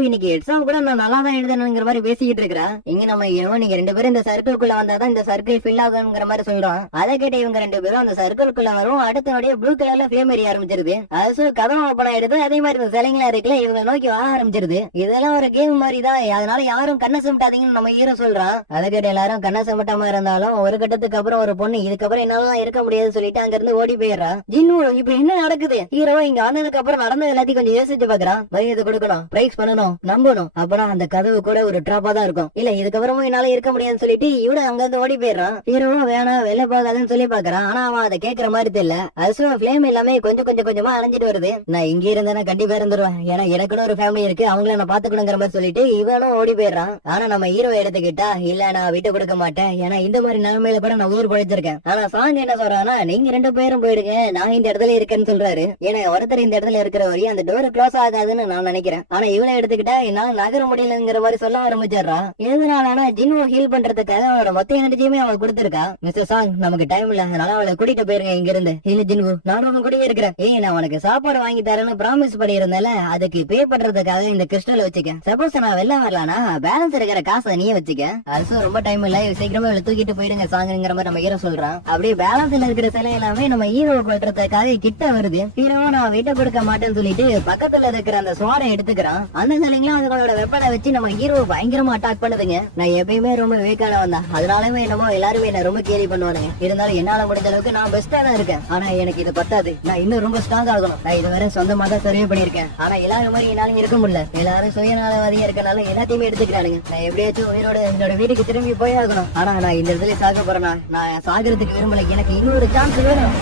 இன்னைக்கு எக்ஸாம் கூட நான் நல்லா தான் எழுதணுங்கிற மாதிரி பேசிக்கிட்டு இருக்கா. இங்க நம்ம நீங்க 2 பேரும் இந்த சர்க்கிள்குள்ள வந்தாதான் இந்த சர்க்கிள் ஃபில் ஆகுங்கிற மாதிரி சொல்றான். அதை கேட்ட இவங்க 2 பேரும் அந்த சர்க்கிள்குள்ள வரும். அடுத்த நொடியே ப்ளூ கலர்ல ஃபிளேம் எரிய ஆரம்பிச்சிருது. அது கதவு ஓபன் ஆயிடுது. அதே மாதிரி இந்த சிலைங்களா இருக்குல்ல இவங்க நோக்கி வர ஆரம்பிச்சிருது. இதெல்லாம் ஒரு கேம் மாதிரி தான், அதனால யாரும் கண்ணை சிமிட்டாதீங்கன்னு நம்ம ஹீரோ சொல்றான். அதை கேட்ட எல்லாரும் கண்ணை சிமிட்டாம இருந்தாலும் ஒரு கட்டத்துக்கு அப்புறம் ஒரு பொண்ணு இதுக்கப்புறம் என்னால இருக்க முடியாது சொல்லிட்டு அங்க இருந்து ஓடி போயிடுறா. ஜின்னு இப்ப என்ன நடக்குது, ஹீரோ இங்க வந்ததுக்கு அப்புறம் நடந்தது எல்லாத்தையும் கொஞ்சம் யோசிச்சு பாக்குறான். மரியாதை கொடுக்கணும், பிரைஸ் பண்ணணும், நம்பணும். அப்புறம் அந்த கதவு கூட ஒரு டிராப்பா தான் இருக்கும். இல்ல இதுக்கப்புறமும் என்னால இருக்க முடியாதுன்னு சொல்லிட்டு இவட அங்க இருந்து ஓடி போயிடுறான். ஹீரோவும் வேணாம் வெளில போகாதுன்னு சொல்லி பாக்குறான். ஆனா அவன் அதை கேட்கற மாதிரி தெரியல. அது பிளேம் எல்லாமே கொஞ்சமா அணைஞ்சிட்டு வருது. நான் இங்க இருந்தேன்னா கண்டிப்பா இருந்துருவேன், ஏன்னா எனக்குன்னு ஒரு ஃபேமிலி இருக்கு, அவங்கள நான் பாத்துக்கணுங்கிற மாதிரி சொல்லிட்டு இவனும் ஓடி போயிடுறான். ஆனா நம்ம ஹீரோ எடுத்துக்கிட்டா இல்ல நான் விட்டு கொடுக்க மாட்டேன், ஏன்னா இந்த மாதிரி நிலைமையில கூட நான் ஊர் பழைச்சிருக்கேன். ஆனா சாங் என்ன சொல்றானா, நீங்க 2 பேரும் போயிடுங்க, நான் இந்த இடத்துல இருக்கேன்னு சொல்றாரு. ஏன்னா ஒருத்தர் இந்த இடத்துல இருக்கிற வரையும் அந்த டோர் க்ளோஸ் ஆகாதுன்னு நான் நினைக்கிறேன். ஆனா இவளை எடுத்துக்கிட்டா என்னால நகர முடியலங்கிற மாதிரி சொல்ல ஆரம்பிச்சிடறா. எதனாலனா ஜின்வோ ஹீல் பண்றதுக்காக அவளோட மொத்த எனர்ஜியுமே அவள் கொடுத்திருக்கா. மிஸ்டர் சாங் நமக்கு டைம் இல்ல, அதனால அவளை கூட்டிட்டு போயிருங்க இங்க இருந்து. இல்ல ஜின்வோ நான் உங்க கூடயே இருக்கிறேன். நான் உனக்கு சாப்பாடு வாங்கி தரேன்னு ப்ராமிஸ் பண்ணியிருந்தால, அதுக்கு பே பண்றதுக்காக இந்த கிறிஸ்டல் வச்சுக்க. சப்போஸ் நான் வெளில வரலானா பேலன்ஸ் இருக்கிற காசை நீயே வச்சுக்க. அது ரொம்ப டைம் இல்ல, சீக்கிரமா இவளை தூக்கிட்டு போயிடுங்க சாங்குங்கிற மாதிரி நம்ம ஹீரோ சொல்றான். சொல்றான். அப்படியே பேலன்ஸ்ல இருக்கிற சிலை எல்லாமே நம்ம ஹீரோ கொல்றதுக்காக கிட்ட வருது. ஹீரோ நான் வீட்டை கொடுக்க மாட்டேன்னு சொல்லிட்டு பக்கத்துல இருக்கிற அந்த ஸ்வாரை எடுத்துக்கிறான். அந்த சிலைங்களும் அதுங்களோட வெப்பனை வச்சு நம்ம ஹீரோ பயங்கரமா அட்டாக் பண்ணுதுங்க. நான் எப்பயுமே ரொம்ப வீக்கானவன் தான், அதனாலவே என்னமோ எல்லாருமே என்ன ரொம்ப கேலி பண்ணுவானுங்க. இருந்தாலும் என்னால முடிஞ்ச அளவுக்கு நான் பெஸ்டா தான் இருக்கேன். ஆனா எனக்கு இது பத்தாது, நான் இன்னும் ரொம்ப ஸ்ட்ராங் ஆகணும். நான் இதுவரை சொந்தமா தான் சர்வே பண்ணிருக்கேன், ஆனா எல்லாரும் மாதிரி என்னாலும் இருக்க முடியல. எல்லாரும் சுயநலவாதியா இருக்கனால எல்லாத்தையுமே எடுத்துக்கிறானுங்க. நான் எப்படியாச்சும் உயிரோட என்னோட வீட்டுக்கு திரும்பி போய் ஆகணும். ஆனா நான் இந்த இடத்துல சாக போறேன்னா நான் சாகிறதுக்கு விரும்பல, எனக்கு இன்னொரு சான்ஸ் வேணும்.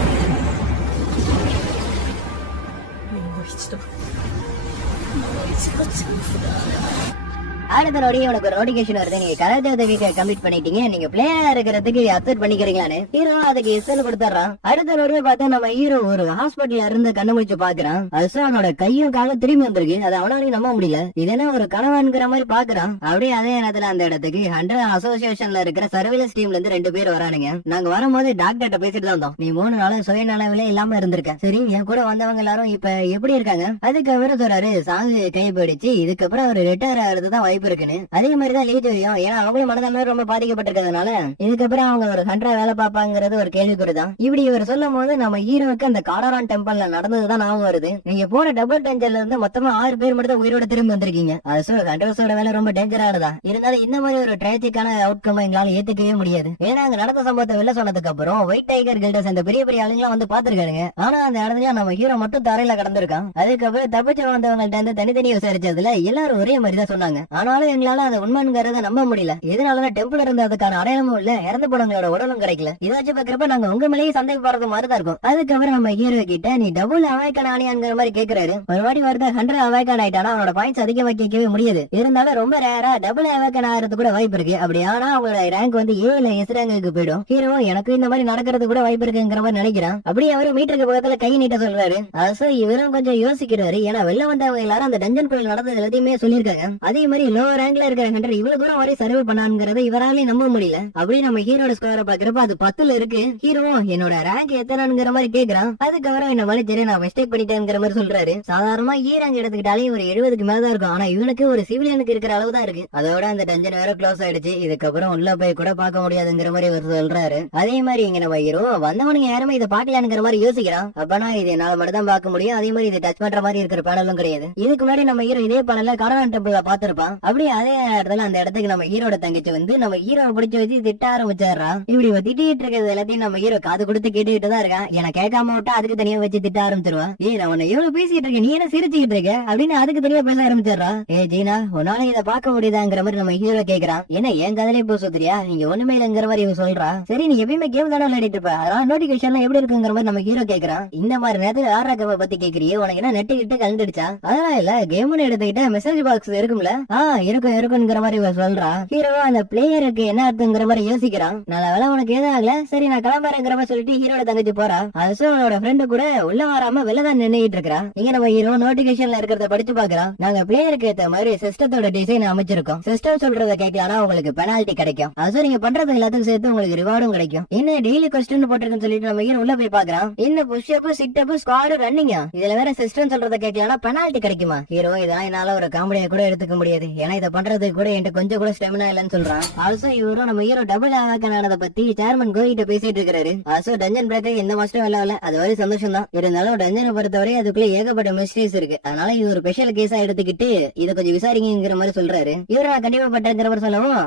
அடுத்த நோடி உனக்கு ஒரு நோட்டிபிகேஷன் வருது, நீங்க கராத்தே வீக்கை கம்ப்ளீட் பண்ணிட்டீங்க, நீங்க பிளேயரா இருக்கிறதுக்கு அக்செப்ட் பண்ணிக்கிறீங்களான்னு ஹீரோ அதுக்கு எஸ்எல் கொடுத்துறான். அடுத்த நோடியே பார்த்தா நம்ம ஹீரோ ஒரு ஹாஸ்பிட்டல்ல இருந்து கண்ணு முடிச்சு பாக்குறான். அது அவனோட கையும் காலும் திரும்பி வந்திருக்கு. அது அவனாலையும் நம்ப முடியல. இதென்ன ஒரு கனவான்கிற மாதிரி பாக்குறான். அப்படியே அதே நேரத்துல அந்த இடத்துக்கு 100 அசோசியேஷன்ல இருக்கிற சர்வீலன்ஸ் டீம்ல இருந்து 2 பேர் வரானுங்க. நாங்க வரும்போது டாக்டர்கிட்ட பேசிட்டு தான் வந்தோம், நீ 3 நாள் சுயநலவிலே இல்லாம இருந்திருக்க. சரி, என் கூட வந்தவங்க எல்லாரும் இப்ப எப்படி இருக்காங்க? அதுக்கு அவரு சொல்றாரு, சாங்கு கை போயிடுச்சு, இதுக்கப்புறம் அவர் ரிட்டையர் ஆகிறதுதான் வாய்ப்பு இருக்குன்னு. அதே மாதிரிதான் லீஜோரியும், ஏன்னா அவங்களும் மனதளவில் ரொம்ப பாதிக்கப்பட்டிருக்கிறதுனால இதுக்கப்புறம் அவங்க ஒரு 100 வேலை பார்ப்பாங்கிறது ஒரு கேள்விக்குறிதான். இப்படி இவர் சொல்லும் போது நம்ம ஹீரோவுக்கு அந்த காடாரான் டெம்பிள்ல நடந்ததுதான் ஞாபகம் வருது. நீங்க போன டபுள் டென்ஜர்ல இருந்து மொத்தமா 6 பேர் மட்டும் தான் உயிரோட திரும்பி வந்திருக்கீங்க. அது ஹண்டர்ஸோட வேலை ரொம்ப டேஞ்சரானதா. இருந்தாலும் இந்த மாதிரி ஒரு ட்ராஜிக்கான அவுட்கம் எங்களால ஏத்துக்கவே முடியாது. ஏன்னா அங்க நடந்த சம்பவத்தை வெளில சொன்னதுக்கு அப்புறம் ஒயிட் டைகர் கில்டர்ஸ் அந்த பெரிய பெரிய ஆளுங்களாம் வந்து பாத்துருக்காங்க. ஆனா அந்த இடத்துல நம்ம ஹீரோ மட்டும் தரையில கடந்திருக்கான். அதுக்கப்புறம் தப்பிச்சு வந்தவங்கள்ட்ட இருந்து தனித்தனியா விசாரிச்சதுல எல்லாரும் ஒரே மாதிரி தான் சொன்னாங்க. ஆனாலும் எங்களால அது உண்மைங்கிறத நம்ப முடியல. இதனாலதான் டெம்பிள் இருந்த அதுக்கான அடையாளமும் இல்ல, இறந்து போனவங்களோட உடலும் கிடைக்கல. இதை வச்சு பாக்குறப்ப நாங்க உங்க மேலேயே சந்தேகப்படுறது மாதிரிதான் இருக்கும். அதுக்கப்புறம் நம்ம ஹீரோ கிட்ட நீ டபுள் அவாய்க்கான ஆனியாங்கிற மாதிரி கேக்குறாரு. ஒரு வாட்டி வருது 100 அவாய்க்கான ஆயிட்டானா அவனோட பாயிண்ட்ஸ் அதிகமா கேட்கவே முடியாது. இருந்தாலும் ரொம்ப ரேரா டபுள் அவாய்க்கான ஆகிறது கூட வாய்ப்பு இருக்கு. அப்படி ஆனா அவங்களோட ரேங்க் வந்து A இல்ல S ரேங்குக்கு போயிடும். ஹீரோ எனக்கு இந்த மாதிரி நடக்கிறது கூட வாய்ப்பு இருக்குங்கிற மாதிரி நினைக்கிறான். அப்படியே அவரு மீட்டருக்கு பக்கத்துல கை நீட்ட சொல்றாரு. அது இவரும் கொஞ்சம் யோசிக்கிறாரு. ஏன்னா வெளில வந்தவங்க எல்லாரும் அந்த டஞ்சன் குள்ள நடந்தது எல்லாத்தையுமே சொல்லிருக்காங்க. அதே மாதிரி லோ ரேங்க்ல இருக்கிற ஹண்டர் இவ்வளவு தூரம் வரை சர்வே பண்ணாங்கிறத இவராலே நம்ப முடியல. அப்படியே நம்ம ஹீரோட ஸ்கோரை பாக்குறப்ப அது 10ல இருக்கு. ஹீரோ என்னோட ரேங்க் எத்தனைங்கிற மாதிரி கேக்குறான். அதுக்கப்புறம் என்ன மாதிரி தெரியும், நான் மிஸ்டேக் பண்ணிட்டேங்கிற மாதிரி சொல்றாரு. சாதாரணமா ரேங்க் எடுத்துக்கிட்டாலே ஒரு 70க்கு மேலதான் இருக்கும். ஆனா இவனுக்கு ஒரு சிவிலியனுக்கு இருக்கிற அளவு தான் இருக்கு. அதோட அந்த டஞ்சன் வேற க்ளோஸ் ஆயிடுச்சு. இதுக்கப்புறம் உள்ள போய் கூட பார்க்க முடியாதுங்கிற மாதிரி இவர் சொல்றாரு. அதே மாதிரி இங்க நம்ம ஹீரோ வந்தவனுங்க யாருமே இதை பாக்கலாங்கிற மாதிரி யோசிக்கிறான். அப்பனா இது என்னால மட்டும் தான் பார்க்க முடியும். அதே மாதிரி இது டச் பண்ற மாதிரி இருக்கிற பேனலும் கிடையாது. இதுக்கு முன்னாடி நம்ம ஹீரோ இதே பேனல்ல காடாரான் டெம்பிள்ல பாத்திருப்பான். அப்படியே அதே இடத்துல அந்த இடத்துக்கு நம்ம ஹீரோட தங்கச்சி வந்து நம்ம ஹீரோவை பிடிச்சு வச்சு திட்ட ஆரம்பிச்சாரா. இப்படி திட்டிட்டு இருக்கிறது எல்லாத்தையும் நம்ம ஹீரோ காது கொடுத்து கேட்டுக்கிட்டு தான் இருக்கான். எனக்கு கேட்காம விட்டா அதுக்கு தனியா வச்சு திட்ட ஆரம்பிச்சிருவான். நான் உன்னை எவ்வளவு பேசிட்டு இருக்கேன், நீ என்ன சிரிச்சுக்கிட்டு இருக்க அப்படின்னு அதுக்கு தனியா பேச ஆரம்பிச்சிடறா. ஜீனா உன்னால இதை பார்க்க முடியுதாங்கிற மாதிரி நம்ம ஹீரோ கேக்குறான். ஏன்னா என் கதையிலே போய் சுத்துறியா, நீங்க ஒண்ணுமே இல்லங்கிற மாதிரி இவன் சொல்றா. சரி நீ எப்பயுமே கேம் தானே விளையாடிட்டு இருப்ப, அதனால நோட்டிபிகேஷன் எப்படி இருக்குங்கிற மாதிரி நம்ம ஹீரோ கேக்குறான். இந்த மாதிரி நேரத்துல ஆர்ராக்கவை பத்தி கேக்குறியே, உனக்கு என்ன நெட்டு கிட்ட கலந்துடுச்சா? அதெல்லாம் இல்ல, கேம்னு எடுத்துக்கிட்ட மெசேஜ் பாக்ஸ் இருக்கும்ல, இருக்குங்கிற மாதிரி சொல்றா. ஹீரோ அந்த பிளேயருக்கு என்ன அர்த்தங்கிற மாதிரி யோசிக்கிறான். நல்ல வேலை உனக்கு எதுவும் ஆகல, சரி நான் கிளம்புறேங்கிற மாதிரி சொல்லிட்டு ஹீரோட தங்கச்சி போறா. அவனோட ஃப்ரெண்டு கூட உள்ள வராம வெளிலதான் நின்னுட்டு இருக்கிறான். இங்க நம்ம ஹீரோ நோட்டிபிகேஷன்ல இருக்கிறத படிச்சு பாக்குறான். நாங்க பிளேயருக்கு ஏத்த மாதிரி சிஸ்டத்தோட டிசைன் அமைச்சிருக்கோம். சிஸ்டம் சொல்றத கேட்கலாம் உங்களுக்கு பெனால்டி கிடைக்கும். அது நீங்க பண்றது எல்லாத்துக்கும் சேர்த்து உங்களுக்கு ரிவார்டும் கிடைக்கும். என்ன டெய்லி கொஸ்டின் போட்டிருக்குன்னு சொல்லிட்டு நம்ம ஹீரோ உள்ள போய் பாக்குறான். என்ன புஷ் அப் சிட் அப் ஸ்குவாட் ரன்னிங், இதுல வேற சிஸ்டம் சொல்றத கேட்கலாம் பெனால்டி கிடைக்குமா? ஹீரோ இதெல்லாம் என்னால ஒரு காமெடியா கூட எடுத்துக்க முடியாது, ஏன்னா இதை பண்றதுக்கு கூட என்கிட்ட கொஞ்சம் கூட ஸ்டெமினா இல்லன்னு சொல்றான். ஆல்சோ இவரும் நம்ம ஹீரோ டபுள் ஆவாக்கானத பத்தி சேர்மன் கோகிட்ட பேசிட்டு இருக்காரு. ஆல்சோ டஞ்சன் பிரேக்கர் எந்த மாஸ்டரும் இல்ல, அது வரை சந்தோஷம் தான். இருந்தாலும் டஞ்சனை பொறுத்தவரை அதுக்குள்ள ஏகப்பட்ட மிஸ்டேக்ஸ் இருக்கு. அதனால இது ஒரு ஸ்பெஷல் கேஸா எடுத்துக்கிட்டு இதை கொஞ்சம் விசாரிங்கிற மாதிரி சொல்றாரு. இவரை நான் கண்டிப்பா பட்டங்கிற மாதிரி சொல்லவும்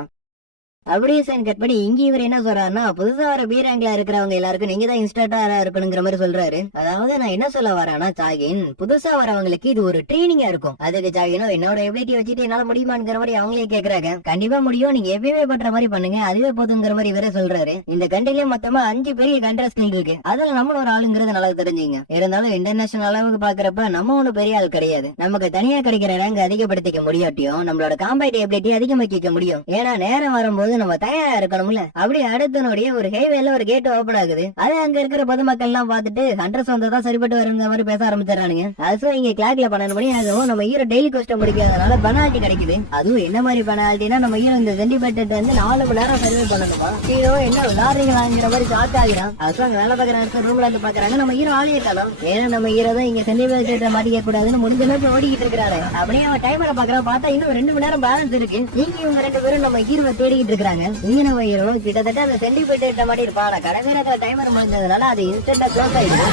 அப்படியே சைன் கட் பண்ணி இங்க இவர் என்ன சொல்றாருன்னா, புதுசா வர பி ரேங்க்ல இருக்கிறவங்க எல்லாருக்கும் நீங்க தான் இன்ஸ்டாட்டா இருக்கணுங்கிற மாதிரி சொல்றாரு. அதாவது நான் என்ன சொல்ல வரேன்னா, சாகின் புதுசா வரவங்களுக்கு இது ஒரு ட்ரைனிங்கா இருக்கும். அதுக்கு சாகினோ என்னோட எபிலிட்டி வச்சுட்டு என்னால முடியுமாங்கிற மாதிரி அவங்களே கேக்குறாங்க. கண்டிப்பா முடியும், நீங்க எப்பயுமே பண்ற மாதிரி பண்ணுங்க, அதுவே போதுங்கிற மாதிரி இவரே சொல்றாரு. இந்த கண்ட்ரில மொத்தமா 5 பெரிய கண்டஸ்டன்ட் இருக்கு, அதுல நம்மள ஒரு ஆளுங்கிறது நல்லா தெரிஞ்சுங்க. இருந்தாலும் இன்டர்நேஷனல் அளவுக்கு பாக்குறப்ப நம்ம ஒண்ணு பெரிய ஆள் கிடையாது. நமக்கு தனியா கிடைக்கிற ரேங்க் அதிகப்படுத்திக்க முடியாட்டியும் நம்மளோட காம்பேட் எபிலிட்டி அதிகமாக்கிக்க முடியும். ஏன்னா நேரம் வரும்போது நம்ம தயாரா இருக்கணும்ல. அப்படி அடுத்தனுடைய ஒரு ஹைவேல ஒரு கேட் ஓபன் ஆகுது. அது அங்க இருக்கிற பொதுமக்கள் எல்லாம் பாத்துட்டு ஹண்டர்ஸ் வந்ததான் சரிப்பட்டு வருங்கிற மாதிரி பேச ஆரம்பிச்சாரானுங்க. அது இங்க கிளாக்ல 12 மணி ஆகும். நம்ம ஹீரோ டெய்லி கொஸ்டின் முடிக்காதனால பெனால்டி கிடைக்குது. அதுவும் என்ன மாதிரி பெனால்டினா, நம்ம ஹீரோ இந்த சென்டிமீட்டர் வந்து 4 மணி நேரம் சர்வே பண்ணணுமா. ஹீரோ என்ன விளாடுறீங்களாங்கிற மாதிரி ஷாக் ஆகிறான். அதுவும் வேலை பார்க்குற இடத்துல ரூம்ல இருந்து பாக்குறாங்க. நம்ம ஹீரோ ஆளே காணும். ஏன்னா நம்ம ஹீரோ தான் இங்க சென்டிமீட்டர் மாட்டிக்க கூடாதுன்னு முடிஞ்ச அளவுக்கு ஓடிக்கிட்டு இருக்கிறாரு. அப்படியே அவன் டைமரை பாக்குறா, பார்த்தா இன்னும் 2 மணி நேரம் பேலன்ஸ் இருக்கு. நீங்க இவங்க 2 பேரும் நம்ம ஹீரோவை தேடிக்கிட்டு இருக்கிறாங்க. இங்க நம்ம ஹீரோ கிட்டத்தட்ட அந்த சென்டிமீட்டர் மாதிரி இருப்பான். ஆனா கடை நேரத்துல டைமர் முடிஞ்சதுனால அது இன்ஸ்டன்டா க்ளோஸ் ஆயிடுது.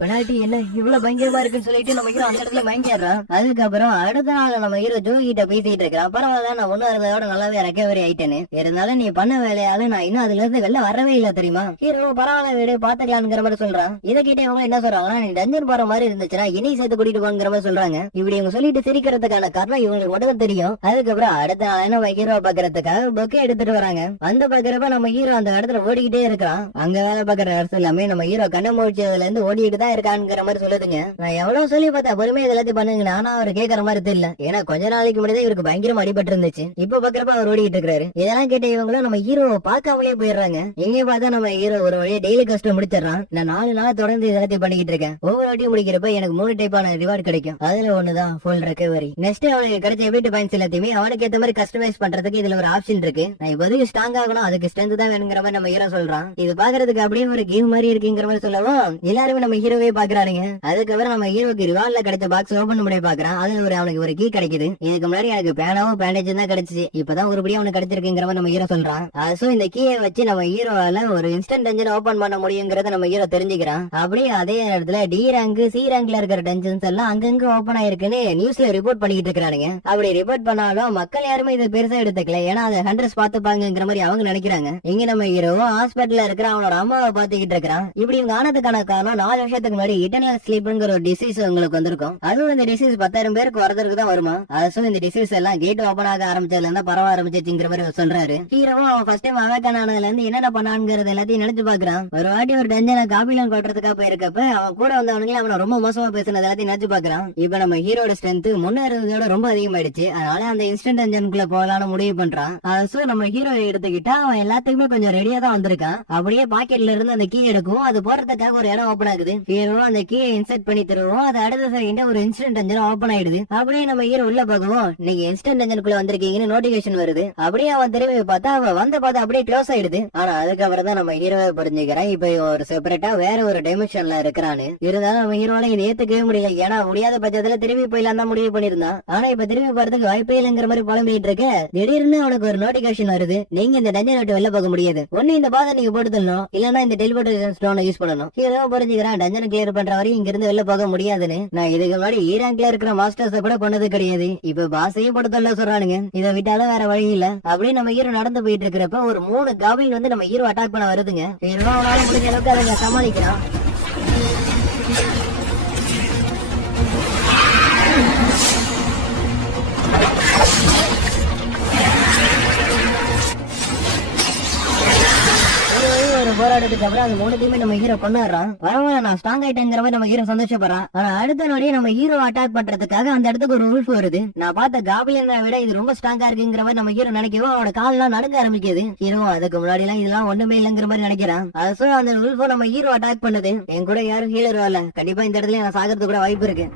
பெனால்டி என்ன இவ்வளவு பயங்கரமா இருக்குன்னு சொல்லிட்டு நம்ம ஹீரோ அந்த இடத்துல மயங்கிடுறான். அதுக்கப்புறம் அடுத்த நாள் நம்ம ஹீரோ ஜோ கிட்ட பேசிட்டு இருக்கிறான். பரவாயில்ல, நான் ஒண்ணு இருந்ததோட நல்லாவே ரெக்கவரி ஆயிட்டேன்னு. இருந்தாலும் நீ பண்ண வேலையால நான் இன்னும் அதுல இருந்து வெளில வரவே இல்ல தெரியுமா. ஹீரோ பரவாயில்ல வீடு பாத்துக்கலாம்ங்கிற மாதிரி சொல்றான். இதை கிட்ட இவங்க என்ன சொல்றாங்கன்னா, நீ டஞ்சன் போற மாதிரி இருந்துச்சுன்னா இனி சேர்த்து கூட்டிட்டு போங்கிற மாதிரி சொல்றாங்க. இப்படி இவங்க சொல்லிட்டு சிரிக்கிறதுக்கான காரணம் இவங்களுக்கு மட்டும் தெரியும். அதுக்கப்புறம் அடுத்த நாள் நம்ம ஹீரோ பாக்குறதுக்காக பொக்கே எடுத்துட்டு வராங்க. அந்த பாக்குறப்ப நம்ம ஹீரோ அந்த இடத்துல ஓடிக்கிட்டே இருக்கான். அங்க வேலை பாக்குற இடத்துல எல்லாமே நம்ம ஹீரோ கண்ண முடிச்சதுல இருந்து ஓடிட்டு இருக்கான்ங்கிற மாதிரி சொல்லுதுங்க. நான் எவ்வளவு சொல்லி பார்த்தா பொறுமையா எல்லாத்தையும் பண்ணுங்க, ஆனா அவர் கேட்கற மாதிரி தெரியல. ஏன்னா கொஞ்ச நாளைக்கு முன்னாடி இவருக்கு பயங்கரமா அடிபட்டு இருந்துச்சு. இப்ப பாக்குறப்ப அவர் ஓடிட்டு இருக்காரு. இதெல்லாம் கேட்ட இவங்களும் நம்ம ஹீரோவை பார்க்காமலே போயிடுறாங்க. எங்க பார்த்தா நம்ம ஹீரோ ஒரு வழியா டெய்லி கஷ்டம் முடிச்சிடறான். நான் 4 நாள் தொடர்ந்து எல்லாத்தையும் பண்ணிக்கிட்டு இருக்கேன். ஒவ்வொரு வாட்டியும் முடிக்கிறப்ப எனக்கு 3 டைப்பான ரிவார்டு கிடைக்கும். அதுல ஒண்ணுதான் ஃபுல் ரெக்கவரி. நெக்ஸ்ட் அவனுக்கு கிடைச்ச வீட்டு பாயிண்ட்ஸ் எல்லாத்தையுமே அவனுக்கு ஏத்த மாதிரி கஸ்டமைஸ் பண்றதுக்கு இதுல ஒரு ஆப்ஷன் இருக்கு. நான் இப்போதைக்கு ஸ்ட்ராங் ஆகணும், அதுக்கு ஸ்ட்ரென்த் தான் வேணுங்கிற மாதிரி நம்ம ஹீரோ சொல்றான். இது பாக்குறதுக்கு அப்படியே ஒரு கேம் மாதிரி இருக்குங்கிற மாதிரி சொல்லவும் எல்லாருமே நம்ம ஹீரோவே பாக்குறானுங்க. அதுக்கப்புறம் நம்ம ஹீரோக்கு ரிவால்ல கிடைச்ச பாக்ஸ் ஓபன் பண்ணி பாக்குறான். அதுல அவனுக்கு ஒரு கீ கிடைக்குது. இதுக்கு முன்னாடி எனக்கு பேனாவும் பேண்டேஜும் தான் கிடைச்சிச்சு, இப்பதான் ஒருபடியா அவனுக்கு கிடைச்சிருக்குங்கிற மாதிரி நம்ம ஹீரோ சொல்றான். சோ இந்த கீயை வச்சு நம்ம ஹீரோவால ஒரு இன்ஸ்டன்ட் டஞ்சன் ஓபன் பண்ண முடியுங்கிறத நம்ம ஹீரோ தெரிஞ்சுக்கிறான். அப்படியே அதே நேரத்துல டி ரேங்க் சி ரேங்க்ல இருக்கிற டஞ்சன்ஸ் எல்லாம் அங்கங்க ஓபன் ஆயிருக்குன்னு நியூஸ்ல ரிப்போர்ட் பண்ணிட்டு இருக்கானுங்க. அப்படி ரிப்போர்ட் பண்ணாலும் மக்கள் யாருமே இதை பெருசா எடுத்துக்கல. ஏன்னா அதை ஹண்ட்ரஸ் பாத்துப்பாங்கிற மாதிரி அவங்க நினைக்கிறாங்க. இங்க நம்ம ஹீரோ ஹாஸ்பிட்டல்ல இருக்கிற அவனோட அம்மாவை பாத்துக்கிட்டு இருக்கிறான். இப்படி இவங்க ஆனதுக்கான காரணம் 4 வருஷத்துக்கு முன்னாடி இட்டர்னல் ஸ்லீப்ங்கிற ஒரு டிசீஸ் உங்களுக்கு வந்திருக்கும். அதுவும் இந்த டிசீஸ் 10,000 பேருக்கு வரதுக்கு தான் வருமா. அதுவும் இந்த டிசீஸ் எல்லாம் கேட் ஓபன் ஆக ஆரம்பிச்சதுல இருந்தா பரவ ஆரம்பிச்சிருச்சுங்கிற மாதிரி சொல்றாரு. ஹீரோவும் அவன் ஃபர்ஸ்ட் டைம் அவேக்கன் ஆனதுல இருந்து என்னென்ன பண்ணாங்கிறது எல்லாத்தையும் நினைச்சு பாக்குறான். ஒரு வாட்டி ஒரு டஞ்சனை காபிலன் கொட்டுறதுக்காக போயிருக்கப்ப அவன் கூட வந்தவனுங்களே அவனை ரொம்ப மோசமா பேசுனது எல்லாத்தையும் நினைச்சு பாக்குறான். இப்ப நம்ம ஹீரோட ஸ்ட்ரென்த் முன்ன இருந்ததோட ரொம்ப அதிகமாயிடுச்சு. அதனால அந்த இன்ஸ்டன்ட் டஞ்சனுக்குள்ள போகலான்னு முடிவு பண்றான். சோ நம்ம ஹீரோ எடுத்துக்கிட்டா அவன் எல்லாத்துக்குமே கொஞ்சம் ரெடியா தான் வந்திருக்கான். அப்படியே பாக்கெட்ல இருந்து அந்த கீ எடுக்கும். அது போறதுக்காக ஒரு இடம் ஓபன் ஆகுது. ஹீரோ அந்த கீயை இன்சர்ட் பண்ணி தருவோம். அது அடுத்த செகண்ட் ஒரு இன்ஸ்டன்ட் டஞ்சன் ஓபன் ஆயிடுது. அப்படியே நம்ம ஹீரோ உள்ள போகவும் நீங்க இன்ஸ்டன்ட் டஞ்சனுக்குள்ள வந்திருக்கீங்கன்னு நோட்டிபிகேஷன் வருது. அப்படியே அவன் திரும்பி பார்த்தா அவன் வந்த பார்த்தா அப்படியே க்ளோஸ் ஆயிடுது. ஆனா அதுக்கப்புறம் தான் நம்ம ஹீரோவை புரிஞ்சுக்கிறான். இப்ப ஒரு செப்பரேட்டா வேற ஒரு டைமென்ஷன்ல இருக்கிறான்னு. இருந்தாலும் நம்ம ஹீரோல இதை ஏத்துக்கவே முடியல. ஏன்னா முடியாத பட்சத்துல திரும்பி போயிடலாம் தான் முடிவு பண்ணிருந்தான். ஆனா இப்ப திரும்பி போறதுக்கு வாய்ப்பே இல்லைங்கிற மாதிரி புலம்பிட்டு இருக்க திடீர்னு அவனுக்கு ஒரு நோட்டிபிகேஷன் வருது. நீங்க இந்த டஞ்சன் விட்டு வெளில போக முடியாது. ஒண்ணு இந்த பாதை நீங்க போட்டு தரணும், இல்லன்னா இந்த டெலிபோர்டேஷன் ஸ்டோனை யூஸ் பண்ணணும். ஹீரோ புரிஞ்சுக்கிறான் டஞ்சன் கிளியர் பண்ற வரையும் இங்க இருந்து வெளில போக முடியாதுன்னு. நான் இதுக்கு முன்னாடி ஈரான்ல இருக்கிற மாஸ்டர்ஸ் கூட கொண்டது கிடையாது. இப்ப பாசையும் படுத்தல சொல்றானுங்க. இதை விட்டாலும் வேற வழி இல்ல. அப்படியே நம்ம ஹீரோ நடந்து போயிட்டு இருக்கிறப்ப ஒரு 3 காபில் வந்து நம்ம ஹீரோ அட்டாக் பண்ண வருதுங்க. ஹீரோ அவனால முடிஞ்ச அளவுக்கு அதை சமாளிக்கிறான். போராட்டத்துக்கு அப்புறம் அந்த 3 டீமே நம்ம ஹீரோ கொண்டாடுறான். பரவாயில்ல, நான் ஸ்ட்ராங் ஆயிட்டேங்கிற மாதிரி நம்ம ஹீரோ சந்தோஷப்படுறான். ஆனா அடுத்த நொடியே நம்ம ஹீரோ அட்டாக் பண்றதுக்காக அந்த இடத்துக்கு ஒரு உல்ஃப் வருது. நான் பார்த்த காபிலியனை விட இது ரொம்ப ஸ்ட்ராங்கா இருக்குங்கிற மாதிரி நம்ம ஹீரோ நினைக்கவும் அவனோட கால்லாம் நடுங்க ஆரம்பிக்குது. ஹீரோ அதுக்கு முன்னாடி எல்லாம் இதெல்லாம் ஒண்ணுமே இல்லைங்கிற மாதிரி நினைக்கிறான். அது அந்த உல்ஃபோ நம்ம ஹீரோ அட்டாக் பண்ணுது. என் கூட யாரும் ஹீலர் வரல, கண்டிப்பா இந்த இடத்துல நான் சாகிறதுக்கு கூட வாய்ப்பு இருக்கு.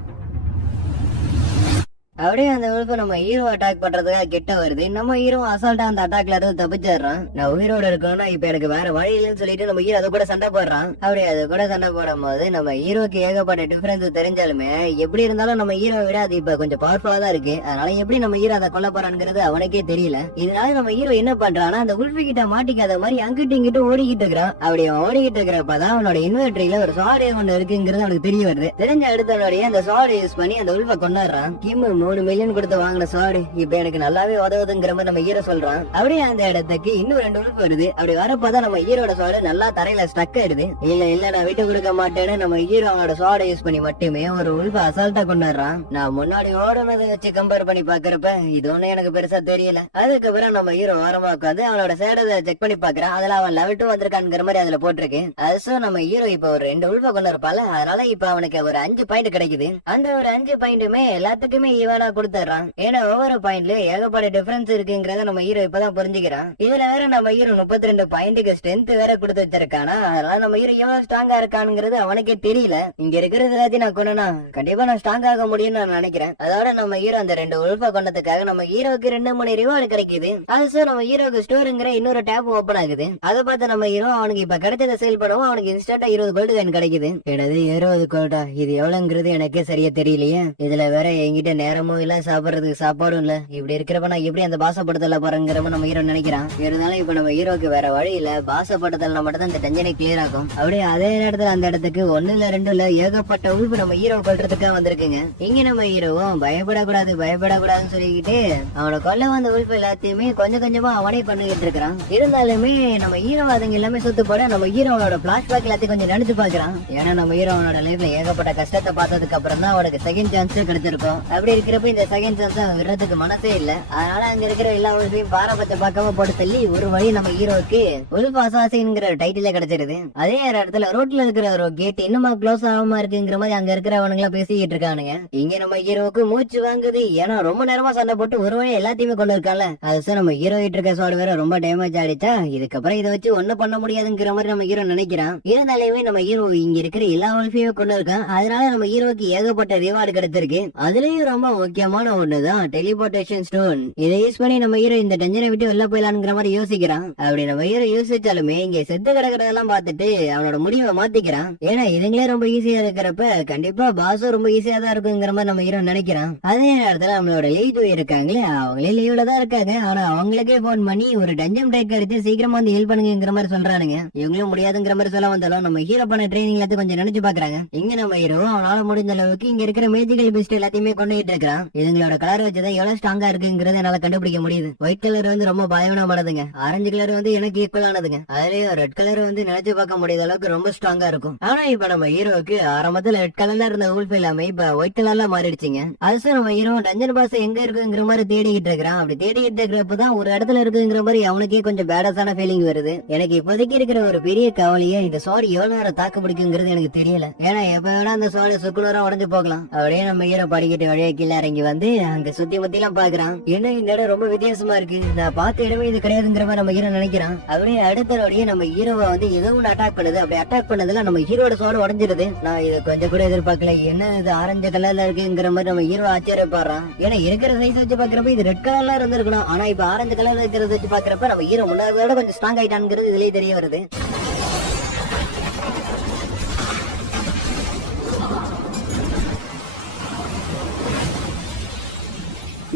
அப்படியே அந்த உழுப்பு நம்ம ஹீரோ அட்டாக் பண்றதுக்காக கிட்ட வருது. நம்ம ஹீரோ அசால்ட்டா அந்த அட்டாக்ல இருந்து தப்பிச்சிடுறான். நான் உயிரோட இருக்கணும்னா இப்ப எனக்கு வேற வழி இல்லைன்னு சொல்லிட்டு நம்ம ஹீரோ அது கூட சண்டை போடுறான். அப்படியே அது கூட சண்டை போடும் போது நம்ம ஹீரோக்கு ஏகப்பட்ட டிஃபரன்ஸ் தெரிஞ்சாலுமே எப்படி இருந்தாலும் நம்ம ஹீரோ விட அது இப்ப கொஞ்சம் பவர்ஃபுல்லா தான் இருக்கு. அதனால எப்படி நம்ம ஹீரோ அதை கொல்ல போறான்ங்கிறது அவனுக்கே தெரியல. இதனால நம்ம ஹீரோ என்ன பண்றான்னா அந்த உல்ஃபு கிட்ட மாட்டிக்காத மாதிரி அங்கிட்டு இங்கிட்டு ஓடிக்கிட்டு இருக்கிறான். அப்படி ஓடிக்கிட்டு இருக்கிறப்பதான் அவனோட இன்வெர்டரியில ஒரு சாடு ஒண்ணு இருக்குங்கிறது அவனுக்கு தெரிய வருது. தெரிஞ்ச அடுத்தவனுடைய அந்த சாடு யூஸ் பண்ணி அந்த உல்ஃபை கொண்டாடுறான். கிம் 3 மில்லியன் கொடுத்து வாங்கின சாடு இப்ப எனக்கு நல்லாவே உதவுதுங்கிற மாதிரி நம்ம ஹீரோ சொல்றான். அப்படியே அந்த இடத்துக்கு இன்னும் 2 உல்ஃப் வருது. அப்படி வரப்பதான் நம்ம ஹீரோட சாடு நல்லா தரையில ஸ்டக் ஆயிடுது. இல்ல நான் விட்டு கொடுக்க மாட்டேன்னு நம்ம ஹீரோ அவனோட சாடை யூஸ் பண்ணி மட்டுமே ஒரு உல்ஃப அசால்ட்டா கொண்டாடுறான். நான் முன்னாடி ஓடுனதை வச்சு கம்பேர் பண்ணி பாக்குறப்ப இது ஒண்ணு எனக்கு பெருசா தெரியல. அதுக்கப்புறம் நம்ம ஹீரோ ஓரமா உட்காந்து அவனோட சேடத்தை செக் பண்ணி பாக்குறான். அதுல அவன் லெவல் 2 வந்திருக்கான்ங்கிற மாதிரி அதுல போட்டிருக்கு. அது நம்ம ஹீரோ இப்ப ஒரு 2 உல்ஃப கொண்டு இருப்பால, அதனால இப்ப அவனுக்கு ஒரு 5 பாயிண்ட் கிடைக்குது. அந்த ஒரு 5 பாயிண்ட்டுமே எல்லாத்துக்குமே ஈவனா கொடுத்துறான். ஏன்னா ஒவ்வொரு பாயிண்ட்லயும் ஏகப்பட்ட டிஃபரன்ஸ் இருக்குங்கிறத நம்ம ஹீரோ இப்பதான் புரிஞ்சுக்கிறான். இதுல வேற நம்ம ஹீரோ 32 பாயிண்ட்டுக்கு ஸ்ட்ரென்த் வேற கொடுத்து வச்சிருக்கானா. அதனால நம்ம ஹீரோ எவ்வளவு ஸ்ட்ராங்கா இருக்கானுங்கிறது அவனுக்கே தெரியல. இங்க இருக்கிறது எல்லாத்தையும் நான் கொண்டனா கண்டிப்பா நான் ஸ்ட்ராங் ஆக முடியும்னு நான் நினைக்கிறேன். அதோட நம்ம ஹீரோ அந்த 2 உல்ஃப கொண்டதுக்காக நம்ம ஹீரோக்கு 2-3 ரிவார்டு கிடைக்குது. அது நம்ம ஹீரோக்கு ஸ்டோருங்கிற இன்னொரு டேப் ஓபன் ஆகுது. அதை பார்த்து நம்ம ஹீரோ அவனுக்கு இப்ப கிடைச்சதை சேல் பண்ணுவோம். அவனுக்கு இன்ஸ்டன்டா 20 கோல்டு காயின் கிடைக்குது. எனது 20 கோல்டா, இது எவ்வளவுங்கிறது எனக்கே சரியா தெரியலையே. இதுல வேற என்கிட்ட நேரம் நேரமும் இல்ல, சாப்பிடுறதுக்கு சாப்பாடும் இல்ல. இப்படி இருக்கிறப்ப நான் எப்படி அந்த பாசப்படுத்தல போறேங்கிறப்ப நம்ம ஹீரோ நினைக்கிறான். இருந்தாலும் இப்ப நம்ம ஹீரோக்கு வேற வழி இல்ல, பாசப்படுத்தல மட்டும் தான் இந்த டென்ஷனை கிளியர் ஆகும். அப்படியே அதே நேரத்துல அந்த இடத்துக்கு 1 இல்ல 2 இல்ல ஏகப்பட்ட உள்பு நம்ம ஹீரோ கொல்றதுக்காக வந்திருக்குங்க. இங்க நம்ம ஹீரோவும் பயப்படக்கூடாதுன்னு சொல்லிக்கிட்டு அவனை கொல்ல வந்த உள்பு எல்லாத்தையுமே கொஞ்சம் கொஞ்சமா அவனே பண்ணிக்கிட்டு இருக்கிறான். இருந்தாலுமே நம்ம ஹீரோ அதுங்க எல்லாமே சுத்து போட நம்ம ஹீரோனோட பிளாஷ்பேக் எல்லாத்தையும் கொஞ்சம் நினைச்சு பாக்குறான். ஏன்னா நம்ம ஹீரோனோட லைஃப்ல ஏகப்பட்ட கஷ்டத்தை பார்த்ததுக்கு அப்புறம் தான் அவனுக்கு செகண்ட் சான்ஸ் கிடைச்சிருக்கும். அப்படி இருக்கிறப்ப இந்த செகண்ட் சான்ஸ் அவன் விடுறதுக்கு மனசே இல்ல. அதனால அங்க இருக்கிற எல்லா உள்பையும் பாரபட்ச பார்க்காம போட்டு தள்ளி ஒரு வழி நம்ம ஹீரோவுக்கு உல்ஃப் அசாசின்ங்கிற டைட்டில கிடைச்சிருது. அதே இடத்துல ரோட்ல இருக்கிற ஒரு கேட் இன்னுமா க்ளோஸ் ஆகாம இருக்குங்கிற மாதிரி அங்க இருக்கிறவனுங்க எல்லாம் பேசிக்கிட்டு இருக்கானுங்க. இங்க நம்ம ஹீரோவுக்கு மூச்சு வாங்குது. ஏன்னா ரொம்ப நேரமா சண்டை போட்டு ஒரு வழி எல்லாத்தையுமே கொண்டு இருக்கால. அது நம்ம ஹீரோ கிட்ட இருக்க சோடு வேற ரொம்ப டேமேஜ் ஆயிடுச்சா, இதுக்கப்புறம் இதை வச்சு ஒண்ணும் பண்ண முடியாதுங்கிற மாதிரி நம்ம ஹீரோ நினைக்கிறான். இருந்தாலுமே நம்ம ஹீரோ இங்க இருக்கிற எல்லா உல்ஃபையும் கொண்டு இருக்கான். அதனால நம்ம ஹீரோக்கு ஏகப்பட்ட ரிவார்டு கிடைச்சிருக்கு. அதுலயும் ரொம்ப முக்கியமான ஒண்ணுதான் டெலிபோர்டேஷன் ஸ்டோன். இதை யூஸ் பண்ணி நம்ம ஹீரோ இந்த டென்ஷனை விட்டு வெளில போயிடலாங்கிற மாதிரி யோசிக்கிறான். அப்படி நம்ம ஹீரோ யோசிச்சாலுமே இங்க செத்து கிடக்கிறதெல்லாம் பார்த்துட்டு அவனோட முடிவை மாத்திக்கிறான். ஏன்னா இதுங்களே ரொம்ப ஈஸியா இருக்கிறப்ப கண்டிப்பா பாஸும் ரொம்ப ஈஸியா தான் இருக்குங்கிற மாதிரி நம்ம ஹீரோ நினைக்கிறான். அதே நேரத்துல நம்மளோட லீடு இருக்காங்களே, அவங்களே லீவ்ல தான் இருக்காங்க. ஆனா அவங்களுக்கே போன் பண்ணி ஒரு டஞ்சம் பிரேக் எடுத்து சீக்கிரமா வந்து ஹெல்ப் பண்ணுங்கிற மாதிரி சொல்றானுங்க. இவங்களும் முடியாதுங்கிற மாதிரி சொல்ல வந்தாலும் நம்ம ஹீரோ பண்ண ட்ரைனிங் எல்லாத்தையும் கொஞ்சம் நினைச்சு பாக்குறாங்க. இங்க நம்ம ஹீரோ அவனால முடிஞ்ச அளவுக்கு இங்க இருக்கிற மேஜிக்கல் பெஸ்ட் எல்லாத்தையுமே கொண்டுகிட்டு இருக்கான். இதுங்களோட கலர் வச்சுதான் எவ்வளவு ஸ்ட்ராங்கா இருக்குங்கிறத என்னால கண்டுபிடிக்க முடியுது. ஒயிட் கலர் வந்து ரொம்ப பயணமானதுங்க. ஆரஞ்சு கலர் வந்து எனக்கு ஈக்குவல் ஆனதுங்க. அதுலயும் ரெட் கலர் வந்து நினைச்சு பார்க்க முடியாத அளவுக்கு ரொம்ப ஸ்ட்ராங்கா இருக்கும். ஆனா இப்ப நம்ம ஹீரோக்கு ஆரம்பத்துல ரெட் கலர்ல இருந்த ஊல்ஃப் எல்லாமே இப்ப ஒயிட் கலர்ல மாறிடுச்சுங்க. அது நம்ம ஹீரோ டஞ்சன் பாஸ் எங்க இருக்குங்கிற மாதிரி தேடிக்கிட்டு இருக்கிறான். அப்படி தேடிக்கிட்டு இருக்கிறப்பதான் ஒரு இடத்துல இருக்குங்கிற மாதிரி அவனுக்கே கொஞ்சம் பேடஸான ஃபீலிங் வருது. எனக்கு இப்போதைக்கு இருக்கிற ஒரு பெரிய கவலையே இந்த சோறு எவ்வளவு நேரம் தாக்கு பிடிக்குங்கிறது எனக்கு தெரியல. ஏன்னா எப்ப வேணா அந்த சோறு சுக்குனரா உடஞ்சு போகலாம். அப்படியே நம்ம ஹீரோ படிக்கிட்டு வழியா கீழே இறங்கி வந்து அங்க சுத்தி முத்தி எல்லாம் பாக்குறான். என்ன இந்த இடம் ரொம்ப வித்தியாசமா இருக்கு, நான் பார்த்த இடமே இது கிடையாதுங்கிற மாதிரி நம்ம ஹீரோ நினைக்கிறான். அப்படியே அடுத்தபடியே நம்ம ஹீரோவை வந்து ஏதோ ஒன்று அட்டாக் பண்ணுது. அப்படி அட்டாக் பண்ணதுல நம்ம ஹீரோட சோடு உடஞ்சிருது. நான் இதை கொஞ்சம் கூட எதிர்பார்க்கல. என்ன இது ஆரஞ்சு கலர்ல இருக்குங்கிற மாதிரி நம்ம ஹீரோ ஆச்சரியப்படுறான். ஏன்னா இருக்கிற சைஸ் வச்சு பாக்குறப்ப இது ரெட் கலர்ல இருந்திருக்கணும். ஆனா இப்ப ஆரஞ்சு கலர்ல இருக்கிறத வச்சு பாக்குறப்ப நம்ம ஹீரோ முன்னாடி கொஞ்சம் ஸ்ட்ராங் ஆயிட்டான்ங்கிறது இதுலயே தெரிய வருது.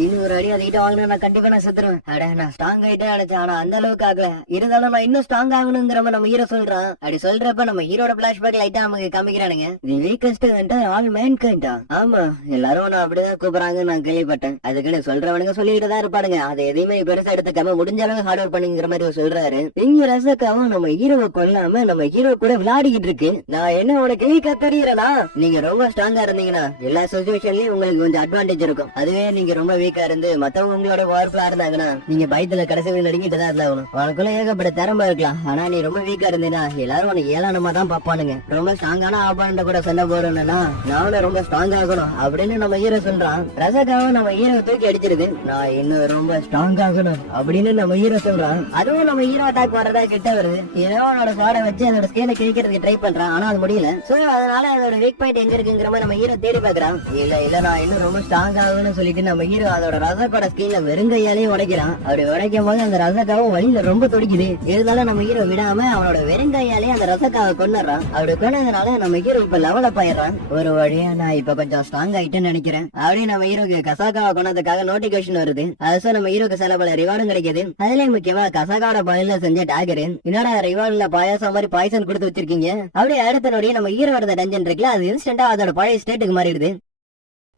இன்னொரு அடி அதுகிட்ட வாங்கினா நான் கண்டிப்பா நான் செத்துருவேன். அட நான் ஸ்ட்ராங் ஆயிட்டே நினைச்சேன். ஆனா அந்த அளவுக்கு ஆகல. இருந்தாலும் நான் இன்னும் ஸ்ட்ராங் ஆகணுங்கிற நம்ம ஹீரோ சொல்றான். அப்படி சொல்றப்ப நம்ம ஹீரோட பிளாஷ்பேக் லைட்டா நமக்கு காமிக்கிறானுங்க. தி வீக்கஸ்ட் ஆல் மேன் கைண்ட். ஆமா, எல்லாரும் நான் அப்படிதான் கூப்பிடுறாங்க நான் கேள்விப்பட்டேன். அதுக்குன்னு சொல்றவனுங்க சொல்லிட்டு தான் இருப்பானுங்க. அதை எதையுமே பெருசா எடுத்துக்காம முடிஞ்ச அளவு ஹார்ட் ஒர்க் பண்ணுங்கிற மாதிரி சொல்றாரு. இங்க ரசக்காவும் நம்ம ஹீரோவை கொல்லாம நம்ம ஹீரோ கூட விளையாடிக்கிட்டு இருக்கு. நான் என்ன உனக்கு கேள்வி தெரியறனா, நீங்க ரொம்ப ஸ்ட்ராங்கா இருந்தீங்கன்னா எல்லா சிச்சுவேஷன்லயும் உங்களுக்கு கொஞ்சம் அட்வான்டேஜ் இருக்கும். அதுவே நீங்க ரொம்ப வீக்கா இருந்து மத்தவங்க உங்களோட வார்ப்புலா இருந்தாங்கன்னா நீங்க பயத்துல கடைசி நடுங்கிட்டு தான் இருந்தாகணும். உனக்குள்ள ஏகப்பட்ட திறமை இருக்கலாம். ஆனா நீ ரொம்ப வீக்கா இருந்தீங்கன்னா எல்லாரும் உனக்கு ஏளனமா தான் பாப்பானுங்க. ரொம்ப ஸ்ட்ராங்கான ஆப்பாண்ட கூட சண்டை போறேன்னா நானும் ரொம்ப ஸ்ட்ராங் ஆகணும் அப்படின்னு நம்ம ஹீரோ சொல்றான். ரசகாவும் நம்ம ஹீரோ தூக்கி அடிச்சிருது. நான் இன்னும் ரொம்ப ஸ்ட்ராங் ஆகணும் அப்படின்னு நம்ம ஹீரோ சொல்றான். அதுவும் நம்ம ஹீரோ அட்டாக் வர்றதா கிட்ட வருது. ஹீரோனோட சாடை வச்சு அதோட ஸ்கேலை கிழிக்கிறதுக்கு ட்ரை பண்றான். ஆனா அது முடியல. சோ அதனால அதோட வீக் பாயிண்ட் எங்க இருக்குங்கிற மாதிரி நம்ம ஹீரோ தேடி பாக்குறான். இல்ல நான் இன்னும் ரொம்ப ஸ்ட்ராங் ஆகணும்னு சொல்லிட்டு நம்ம ஹீரோ அதோட ரசக்கோட ஸ்கீன்ல வெறுங்கையாலையும் உடைக்கிறான். அப்படி உடைக்கும் போது அந்த ரசக்காவும் வழியில ரொம்ப துடிக்குது. இருந்தாலும் நம்ம ஹீரோ விடாம அவனோட வெறுங்கையாலே அந்த ரசக்காவை கொண்டுறான். அப்படி கொண்டதுனால நம்ம ஹீரோ இப்ப லெவலப் ஆயிடுறான். ஒரு வழியா நான் இப்ப கொஞ்சம் ஸ்ட்ராங் ஆயிட்டேன்னு நினைக்கிறேன். அப்படியே நம்ம ஹீரோக்கு கசாகாவை கொண்டதுக்காக நோட்டிபிகேஷன் வருது. அது நம்ம ஹீரோக்கு சில பல ரிவார்டும் கிடைக்குது. அதுலயும் முக்கியமா கசாகாவோட பதில செஞ்ச டாகரு என்னடா ரிவார்ட்ல பாயாசம் மாதிரி பாய்சன் கொடுத்து வச்சிருக்கீங்க. அப்படியே அடுத்த நோடியே நம்ம ஹீரோட டஞ்சன் இருக்குல்ல, அது இன்ஸ்டன்டா அதோட பழைய ஸ்டேட்டுக்கு மாறிடுது.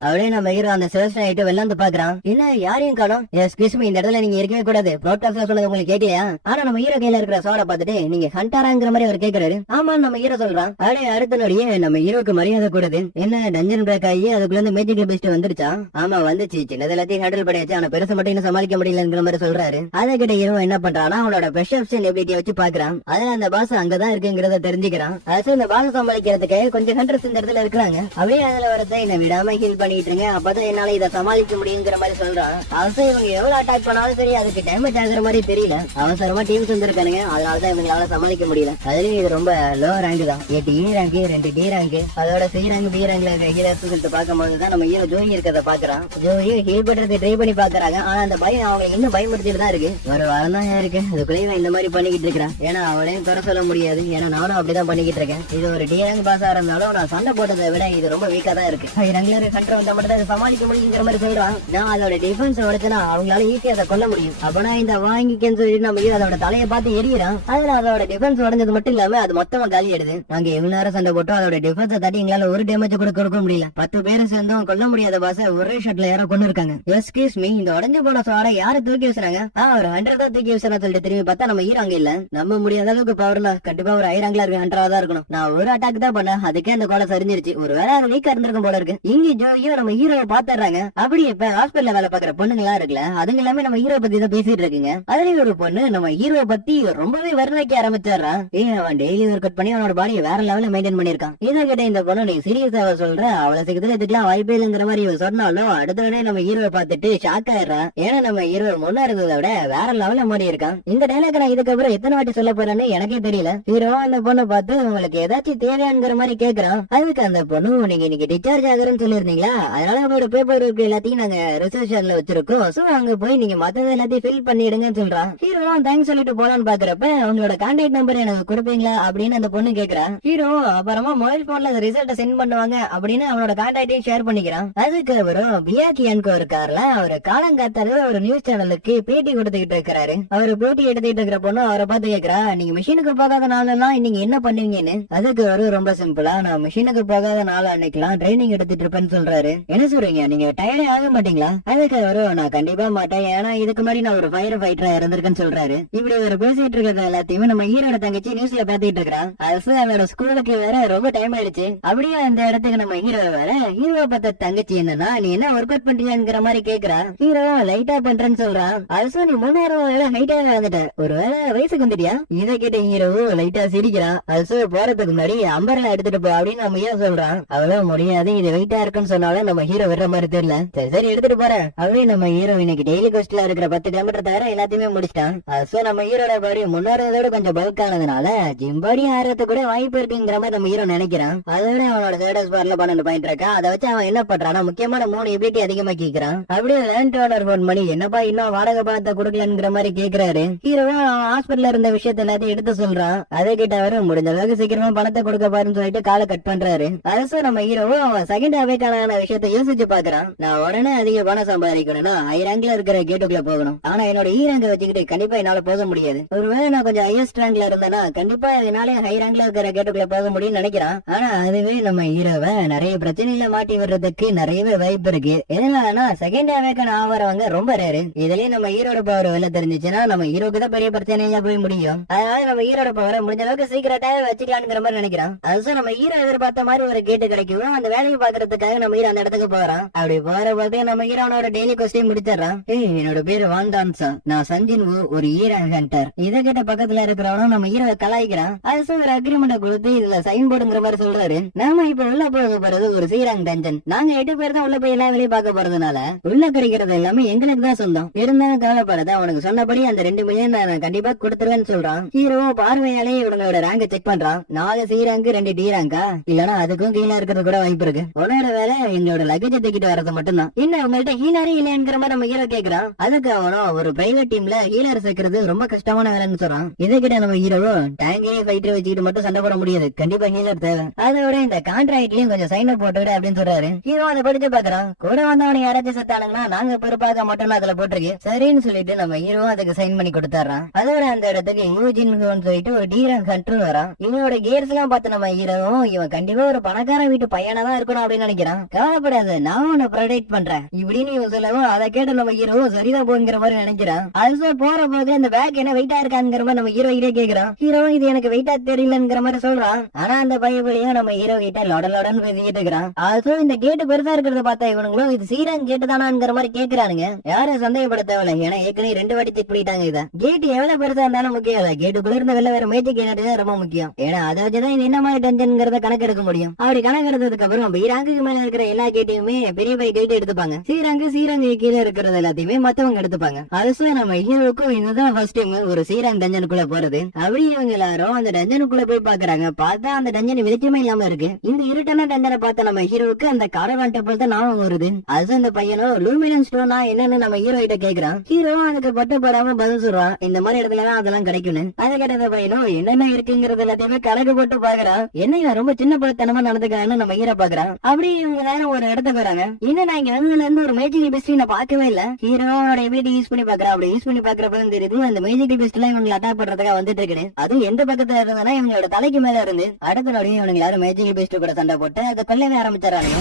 அப்படியே நம்ம ஹீரோ அந்த செலஸ்ட் ஆயிட்டு வெளில வந்து பாக்குறான். என்ன யாரையும் காணோம். எஸ்கியூஸ் மீ, இந்த இடத்துல நீங்க இருக்கவே கூடாது. ப்ரோட்டாக்ஸ்ல சொன்னது உங்களுக்கு கேட்கலையா? ஆனா நம்ம ஹீரோ கையில இருக்கிற சோட பாத்துட்டு நீங்க ஹண்டாராங்கிற மாதிரி அவர் கேக்குறாரு. ஆமா நம்ம ஹீரோ சொல்றான். அப்படியே அடுத்த நொடியே நம்ம ஹீரோக்கு மரியாதை கூடாது. என்ன டஞ்சன் பிரேக் ஆகி அதுக்குள்ள இருந்து மேஜிக்கல் பெஸ்ட் வந்துருச்சா? ஆமா வந்துச்சு. சின்னது எல்லாத்தையும் ஹேண்டில் பண்ணியாச்சு. ஆனா பெருசு மட்டும் இன்னும் சமாளிக்க முடியலங்கிற மாதிரி சொல்றாரு. அதை கிட்ட ஹீரோ என்ன பண்றான்னா அவனோட பெர்செப்ஷன் எபிலிட்டியை வச்சு பாக்குறான். அதுல அந்த பாஸ் அங்கதான் இருக்குங்கிறத தெரிஞ்சுக்கிறான். அது இந்த பாஸ் சமாளிக்கிறதுக்கு கொஞ்சம் ஹண்டர்ஸ் இந்த இடத்துல இருக்காங்க. அப்படியே அதுல வரதை என்ன விடாம ஹீல் பண்ணிட்டு இருங்க, அப்பதான் என்னால இதை சமாளிக்க முடியுங்கிற மாதிரி சொல்றான். அவசரம் இவங்க எவ்வளவு அட்டாக் பண்ணாலும் சரி அதுக்கு டேமேஜ் ஆகுற மாதிரி தெரியல. அவசரமா டீம்ஸ் வந்திருக்கானுங்க, அதனாலதான் இவங்களால சமாளிக்க முடியல. அதுலயும் இது ரொம்ப லோ ரேங்க் தான். 8 E ரேங்க் 2 D ரேங்க் அதோட C ரேங்க் B ரேங்க்ல இருக்க ஹீலர்ஸ் சொல்லிட்டு பார்க்கும்போது தான் நம்ம ஹீரோ ஜோயி இருக்கிறத பாக்குறான். ஜோயி ஹீல் பண்றது ட்ரை பண்ணி பாக்குறாங்க. ஆனா அந்த பயம் அவங்க இன்னும் பயமுறுத்திட்டு தான் இருக்கு. ஒரு வாரம் தான் இருக்கு, அதுக்குள்ளேயும் இந்த மாதிரி பண்ணிக்கிட்டு இருக்கிறான். ஏன்னா அவளையும் குறை சொல்ல முடியாது. ஏன்னா நானும் அப்படிதான் பண்ணிக்கிட்டு இருக்கேன். இது ஒரு D ரேங்க் பாஸா இருந்தாலும் நான் சண்டை போட்டதை விட இது ரொம்ப வீக்கா தான் இருக்கு. ரேங்க்ல கண்ட்ரோல் பவர் வந்தா மட்டும் அதை சமாளிக்க முடியுங்கிற மாதிரி சொல்றான். நான் அதோட டிஃபென்ஸ் உடைச்சனா அவங்களால ஈஸியா அதை கொல்ல முடியும். அப்பனா இந்த வாங்கிக்கன்னு சொல்லி நம்ம ஹீரோ அதோட தலையை பார்த்து எரியறான். அதுல அதோட டிஃபென்ஸ் உடைஞ்சது மட்டும் இல்லாம அது மொத்தமா காலி ஆயிடுது. நாங்க இவ்வளவு நேரம் சண்டை போட்டோம், அதோட டிஃபென்ஸை தட்டி எங்களால ஒரு டேமேஜ் கூட கொடுக்க முடியல. 10 பேரும் சேர்ந்தும் கொல்ல முடியாத பாச ஒரே ஷாட்ல யாரோ கொண்டு இருக்காங்க. எஸ்கியூஸ் மீ, இந்த உடஞ்சு போன சோட யாரு தூக்கி வீசுறாங்க? ஒரு 100 தான் தூக்கி வீசுறா சொல்லிட்டு திரும்பி பார்த்தா நம்ம ஹீரோ அங்க இல்ல. நம்ப முடியாத அளவுக்கு பவர்னா கண்டிப்பா ஒரு ஐராங்கில இருக்க 100 தான் இருக்கணும். நான் ஒரு அட்டாக் தான் பண்ணேன், அதுக்கே அந்த கோலை சரிஞ்சிருச்சு. ஒருவேளை அது வீக்கா இருந்திருக்கும் போல இருக்கு. இங்க ஜோயோ நம்ம ஹீரோவை பாத்துறாங்க. அப்படி இப்ப ஹாஸ்பிட்டல்ல வேலை பாக்குற பொண்ணுங்களா இருக்குல்ல, அதுங்க எல்லாமே நம்ம ஹீரோ பத்தி தான் பேசிட்டு இருக்குங்க. அதுலயும் ஒரு பொண்ணு நம்ம ஹீரோ பத்தி ரொம்பவே வர்ணிக்க ஆரம்பிச்சிடறான். அவன் டெய்லி ஒர்க் அவுட் பண்ணி அவனோட பாடியை வேற லெவல்ல மெயின்டைன் பண்ணிருக்கான். இதை கிட்ட இந்த பொண்ணு நீ சீரியஸாவ சொல்ற, அவளை சீக்கிரத்துல இதுக்கெல்லாம் வாய்ப்பே இல்லைங்கிற மாதிரி இவன் சொன்னாலும் அடுத்த உடனே நம்ம ஹீரோவை பார்த்துட்டு ஷாக் ஆயிடுறான். ஏன்னா நம்ம ஹீரோ முன்ன இருந்ததை விட வேற லெவல்ல மாறி இருக்கான். இந்த டைலாக் நான் இதுக்கப்புறம் எத்தனை வாட்டி சொல்ல போறேன்னு எனக்கே தெரியல. ஹீரோ அந்த பொண்ணை பார்த்து உங்களுக்கு ஏதாச்சும் தேவையாங்கிற மாதிரி கேக்குறான். அதுக்கு அந்த பொண்ணு நீங்க இன்னைக்கு டிஸ்சார்ஜ் ஆகுறேன்னு சொல்லிருந்தீங்களா, அதனால அவங்களோட பேப்பர் ஒர்க் எல்லாத்தையும் நாங்க ரிசர்வேஷன்ல வச்சிருக்கோம், சோ அங்க போய் நீங்க மத்தது எல்லாத்தையும் ஃபில் பண்ணிடுங்கன்னு சொல்றான். ஹீரோ தேங்க்ஸ் சொல்லிட்டு போலான்னு பாக்குறப்ப அவங்களோட கான்டாக்ட் நம்பர் எனக்கு கொடுப்பீங்களா அப்படின்னு அந்த பொண்ணு கேக்குறா. ஹீரோ அப்புறமா மொபைல் போன்ல ரிசல்ட் சென்ட் பண்ணுவாங்க அப்படின்னு அவனோட கான்டாக்டையும் ஷேர் பண்ணிக்கிறான். அதுக்கு அப்புறம் பியாக்கியான்கோ இருக்காருல, அவரு காலங்காத்தால ஒரு நியூஸ் சேனலுக்கு பேட்டி கொடுத்துக்கிட்டு இருக்கிறாரு. அவரு பேட்டி எடுத்துக்கிட்டு இருக்கிற பொண்ணு அவரை பார்த்து கேக்குறா, நீங்க மிஷினுக்கு போகாத நாளெல்லாம் நீங்க என்ன பண்ணுவீங்கன்னு. அதுக்கு அவரு ரொம்ப சிம்பிளா, நான் மிஷினுக்கு போகாத நாள் அன்னைக்கெல்லாம் ட்ரைனிங் எடுத்துட்டு இருப்பேன்னு சொல்றாரு. என்ன சொல்றீங்க, நீங்க டயர்டே ஆக மாட்டீங்களா? அதுக்கு அவரு நான் கண்டிப்பா மாட்டேன், ஏன்னா இதுக்கு முன்னாடி நான் ஒரு ஃபயர் ஃபைட்டரா இருந்திருக்கேன்னு சொல்றாரு. இப்படி ஒரு பேசிட்டு இருக்கிறது எல்லாத்தையுமே நம்ம ஹீரோட தங்கச்சி நியூஸ்ல பாத்துட்டு இருக்கிறான். அது அவரோட ஸ்கூலுக்கு வேற ரொம்ப டைம் ஆயிடுச்சு. அப்படியே அந்த இடத்துக்கு நம்ம ஹீரோ வேற ஹீரோ பார்த்த தங்கச்சி என்னன்னா, நீ என்ன ஒர்க் அவுட் பண்றியாங்கிற மாதிரி கேக்குறா. ஹீரோ லைட்டா பண்றேன்னு சொல்றான். அது நீ 3000 ஹைட்டா வந்துட்ட, ஒருவேளை வயசுக்கு வந்துட்டியா? இதை கேட்ட ஹீரோ லைட்டா சிரிக்கிறான். அது போறதுக்கு முன்னாடி அம்பர்லா எடுத்துட்டு போ அப்படின்னு நம்ம ஹீரோ சொல்றான். அவ்வளவு முடியாது, இது வெயிட்டா இருக்குன்னு சொன்னாலும் நம்ம ஹீரோ வர்ற மாதிரி தெரியல. சரி சரி எடுத்துட்டு போறேன். அப்படியே நம்ம ஹீரோ இன்னைக்கு டெய்லி கோஸ்ட்ல இருக்கிற 10 கிலோமீட்டர் தவிர எல்லாத்தையுமே முடிச்சிட்டான். அது நம்ம ஹீரோட பாடி முன்னோட கொஞ்சம் பல்க் ஆனதுனால ஜிம் பாடி ஆறது கூட வாய்ப்பு இருக்குங்கிற மாதிரி நம்ம ஹீரோ நினைக்கிறான். அதோட அவனோட ஸ்டேட்டஸ் பார்ல 12 பாயிண்ட் இருக்கா. அதை வச்சு அவன் என்ன பண்றான், முக்கியமான 3 எபிலிட்டி அதிகமா கேக்குறான். அப்படியே லேண்ட் ஓனர் போன் பண்ணி என்னப்பா இன்னும் வாடகை பணத்தை கொடுக்கலங்கிற மாதிரி கேக்குறாரு. ஹீரோவா ஹாஸ்பிட்டல்ல இருந்த விஷயத்த எல்லாத்தையும் எடுத்து சொல்றான். அதை கிட்ட வர முடிஞ்ச அளவுக்கு சீக்கிரமா பணத்தை கொடுக்க பாருன்னு சொல்லிட்டு காலை கட் பண்றாரு. அரசு நம்ம ஹீரோவும் அவன் செகண்ட் அவேக்கான விஷயத்த யோசிச்சு பாக்குறான். நான் உடனே அதிக பணம் சம்பாதிக்கணும்னா ஹை ரேங்க்ல இருக்கிற கேட்டுக்குள்ள போகணும். ஆனா என்னோட ஈ ரேங்க வச்சுக்கிட்டு கண்டிப்பா என்னால போக முடியாது. ஒருவேளை நான் கொஞ்சம் ஹையஸ்ட் ரேங்க்ல இருந்தேன்னா கண்டிப்பா என்னால ஹை ரேங்க்ல இருக்கிற கேட்டுக்குள்ள போக முடியும்னு நினைக்கிறான். ஆனா அதுவே நம்ம ஹீரோவை நிறைய பிரச்சனையில மாட்டி வர்றதுக்கு நிறையவே வாய்ப்பு இருக்கு. எதனாலனா செகண்ட் அவேக்கன் ஆவறவங்க ரொம்ப ரேரு. இதுலயும் நம்ம ஹீரோட பவர் வெளில தெரிஞ்சிச்சுன்னா நம்ம ஹீரோக்கு தான் பெரிய பிரச்சனையா போய் முடியும். அதனால நம்ம ஹீரோட பவரை முடிஞ்ச அளவுக்கு சீக்கிரட்டா வச்சுக்கலாம்ங்கிற மாதிரி நினைக்கிறான். அது நம்ம ஹீரோ எதிர்பார்த்த மாதிரி ஒரு கேட்டு கிடைக்கும். அந்த வேலையை பாக்குறதுக்காக நம்ம ஹீரோ அந்த இடத்துக்கு போறான். அப்படி போற போது நம்ம ஹீரோனோட டெய்லி கொஸ்டின் முடிச்சிடறான். என்னோட பேரு வான்டான்சா, நான் சஞ்சின் வு, ஒரு ஈரான் ஹண்டர். இதை கிட்ட பக்கத்துல இருக்கிறவனும் நம்ம ஹீரோவை கலாய்க்கிறான். அது ஒரு அக்ரிமெண்ட் கொடுத்து இதுல சைன் போடுங்கிற மாதிரி சொல்றாரு. நாம இப்ப உள்ள போக போறது ஒரு சீராங் டஞ்சன். நாங்க 8 பேர் தான் உள்ள போய் எல்லா வேலையும் பார்க்க போறதுனால உள்ள கிடைக்கிறது எல்லாமே எங்களுக்கு தான் சொந்தம். இருந்தாலும் கவலைப்படாத, அவனுக்கு சொன்னபடி அந்த 2 மில்லியன் நான் கண்டிப்பா கொடுத்துருவேன்னு சொல்றான். ஹீரோ பார்வையாலே இவங்களோட ரேங்க செக் பண்றான். 4 சி ரேங்க் 2 டி ரேங்கா, இல்லனா அதுக்கும் கீழே இருக்கிறது கூட வாய்ப்பு இருக்கு. உன்னோட வேலை எங்களோட லக்கேஜ் தூக்கிட்டு வரது மட்டும்தான். இன்னும் உங்கள்ட்ட ஹீலரே இல்லையாங்கிற மாதிரி நம்ம ஹீரோ கேக்குறான். அதுக்கு அவனும் ஒரு பிரைவேட் டீம்ல ஹீலர் சேர்க்கறது ரொம்ப கஷ்டமான வேலைன்னு சொல்றான். இதை கிட்ட நம்ம ஹீரோவோ டேங்கே ஃபைட்டர் வச்சுக்கிட்டு மட்டும் சண்டை போட முடியாது, கண்டிப்பா ஹீலர் தேவை. அதோட இந்த கான்ட்ராக்ட்லயும் கொஞ்சம் சைன் அப் போட்டுக்கிட்டு அப்படின்னு சொல்றாரு. ஹீரோ அதை படிச்சு பாக்குறான். கூட வந்தவனை யாராச்சும் செத்தானுங்கன்னா நாங்க பொறுப்பாக மட்டும் அதுல போட்டிருக்கு. சரின்னு சொல்லிட்டு நம்ம ஹீரோ அதுக்கு சைன் பண்ணி கொடுத்தாரான். அதோட அந்த இடத்துக்கு யூஜின் சொல்லிட்டு ஒரு டீரன் கண்ட்ரோல் வரான். இவனோட கேர்ஸ் எல்லாம் பார்த்து நம்ம ஹீரோவும் இவன் கண்டிப்பா ஒரு பணக்கார வீட்டு பையனா தான் இருக்கணும் அப்படின்னு நினைக்கிறான். கவலைப்படாது, நான் உன்னை ப்ரொடெக்ட் பண்றேன் இப்படின்னு இவன் சொல்லவும் அதை கேட்ட நம்ம ஹீரோ சரிதான் போங்கிற மாதிரி நினைக்கிறான். அது போற போது அந்த பேக் என்ன வெயிட்டா இருக்காங்கிற மாதிரி நம்ம ஹீரோ கிட்டே கேக்குறான். ஹீரோ இது எனக்கு வெயிட்டா தெரியலங்கிற மாதிரி சொல்றான். ஆனா அந்த பையன் நம்ம ஹீரோ கிட்ட லொடன்னு பேசிக்கிட்டு இருக்கிறான். அது இந்த கேட்டு பெருசா இருக்கிறத பார்த்தா இவனுங்களும் இது சீரன் கேட்டு தானாங்கிற மாதிரி கேக்குறானுங்க. யாரும் சந்தேகப்பட தேவையில்ல, ஏன்னா ஏற்கனவே 2 வாட்டி செக் பண்ணிட்டாங்க. இதை கேட்டு எவ்வளவு பெருசா இருந்தாலும் முக்கியம் இல்ல, கேட்டுக்குள்ள இருந்த வெளில வேற மேஜிக் கேட்டு ரொம்ப முக்கியம். ஏன்னா அதை வச்சுதான் இது என்ன மாதிரி டென்ஷன்ங்கிறத கணக்கு எடுக்க முடியும். அப்படி கணக்கு எடுத்ததுக்கு அப்புறம் பி ரேங்குக்கு மேல இருக்கிற எல்லா கேட்டையுமே பெரிய பை கேட்டு எடுத்துப்பாங்க. சீரங்கு கீழே இருக்கிறது எல்லாத்தையுமே மத்தவங்க எடுத்துப்பாங்க. அது நம்ம ஹீரோவுக்கும் இதுதான் ஃபர்ஸ்ட் டைம் ஒரு சீரங் டஞ்சனுக்குள்ள போறது. அப்படி இவங்க எல்லாரும் அந்த டஞ்சனுக்குள்ள போய் பாக்குறாங்க. பார்த்தா அந்த டஞ்சன் வெளிச்சமே இல்லாம இருக்கு. இந்த இருட்டான டஞ்சனை பார்த்த நம்ம ஹீரோவுக்கு அந்த காரவான் டெம்பிள் தான் ஞாபகம் வருது. அது அந்த பையனும் லூமினன் ஸ்டோனா என்னன்னு நம்ம ஹீரோ கிட்ட கேக்குறான். ஹீரோ அதுக்கு பட்டுப்படாம பதில் சொல்றான், இந்த மாதிரி இடத்துல அதெல்லாம் கிடைக்கும்னு. அதை கேட்ட பையனும் என்னென்ன இருக்குங்கிறது எல்லாத்தையுமே கணக்கு போட்டு பாக்குறான். என்ன ரொம்ப சின்ன பழத்தனமா நடந்துக்கான்னு நம்ம ஹீரோ பாக்குறான். அப்படி இவங்க நேரம் ஒரு இடத்துக்கு வராங்க. என்ன நான் இங்க வந்ததுல இருந்து ஒரு மேஜிக்கல் பெஸ்ட் நான் பார்க்கவே இல்ல. ஹீரோனோட எபிலிட்டி யூஸ் பண்ணி பாக்குறேன். அப்படி யூஸ் பண்ணி பாக்குறப்ப தெரியுது அந்த மேஜிக்கல் பெஸ்ட் எல்லாம் இவங்க அட்டாக் பண்றதுக்காக வந்துட்டு இருக்கு. அதுவும் எந்த பக்கத்துல இருந்தா இவங்களோட தலைக்கு மேல இருந்து அடுத்த நொடியும் இவங்க யாரும் மேஜிக்கல் பெஸ்ட் கூட சண்டை போட்டு அதை கொல்லவே ஆரம்பிச்சாராங்க.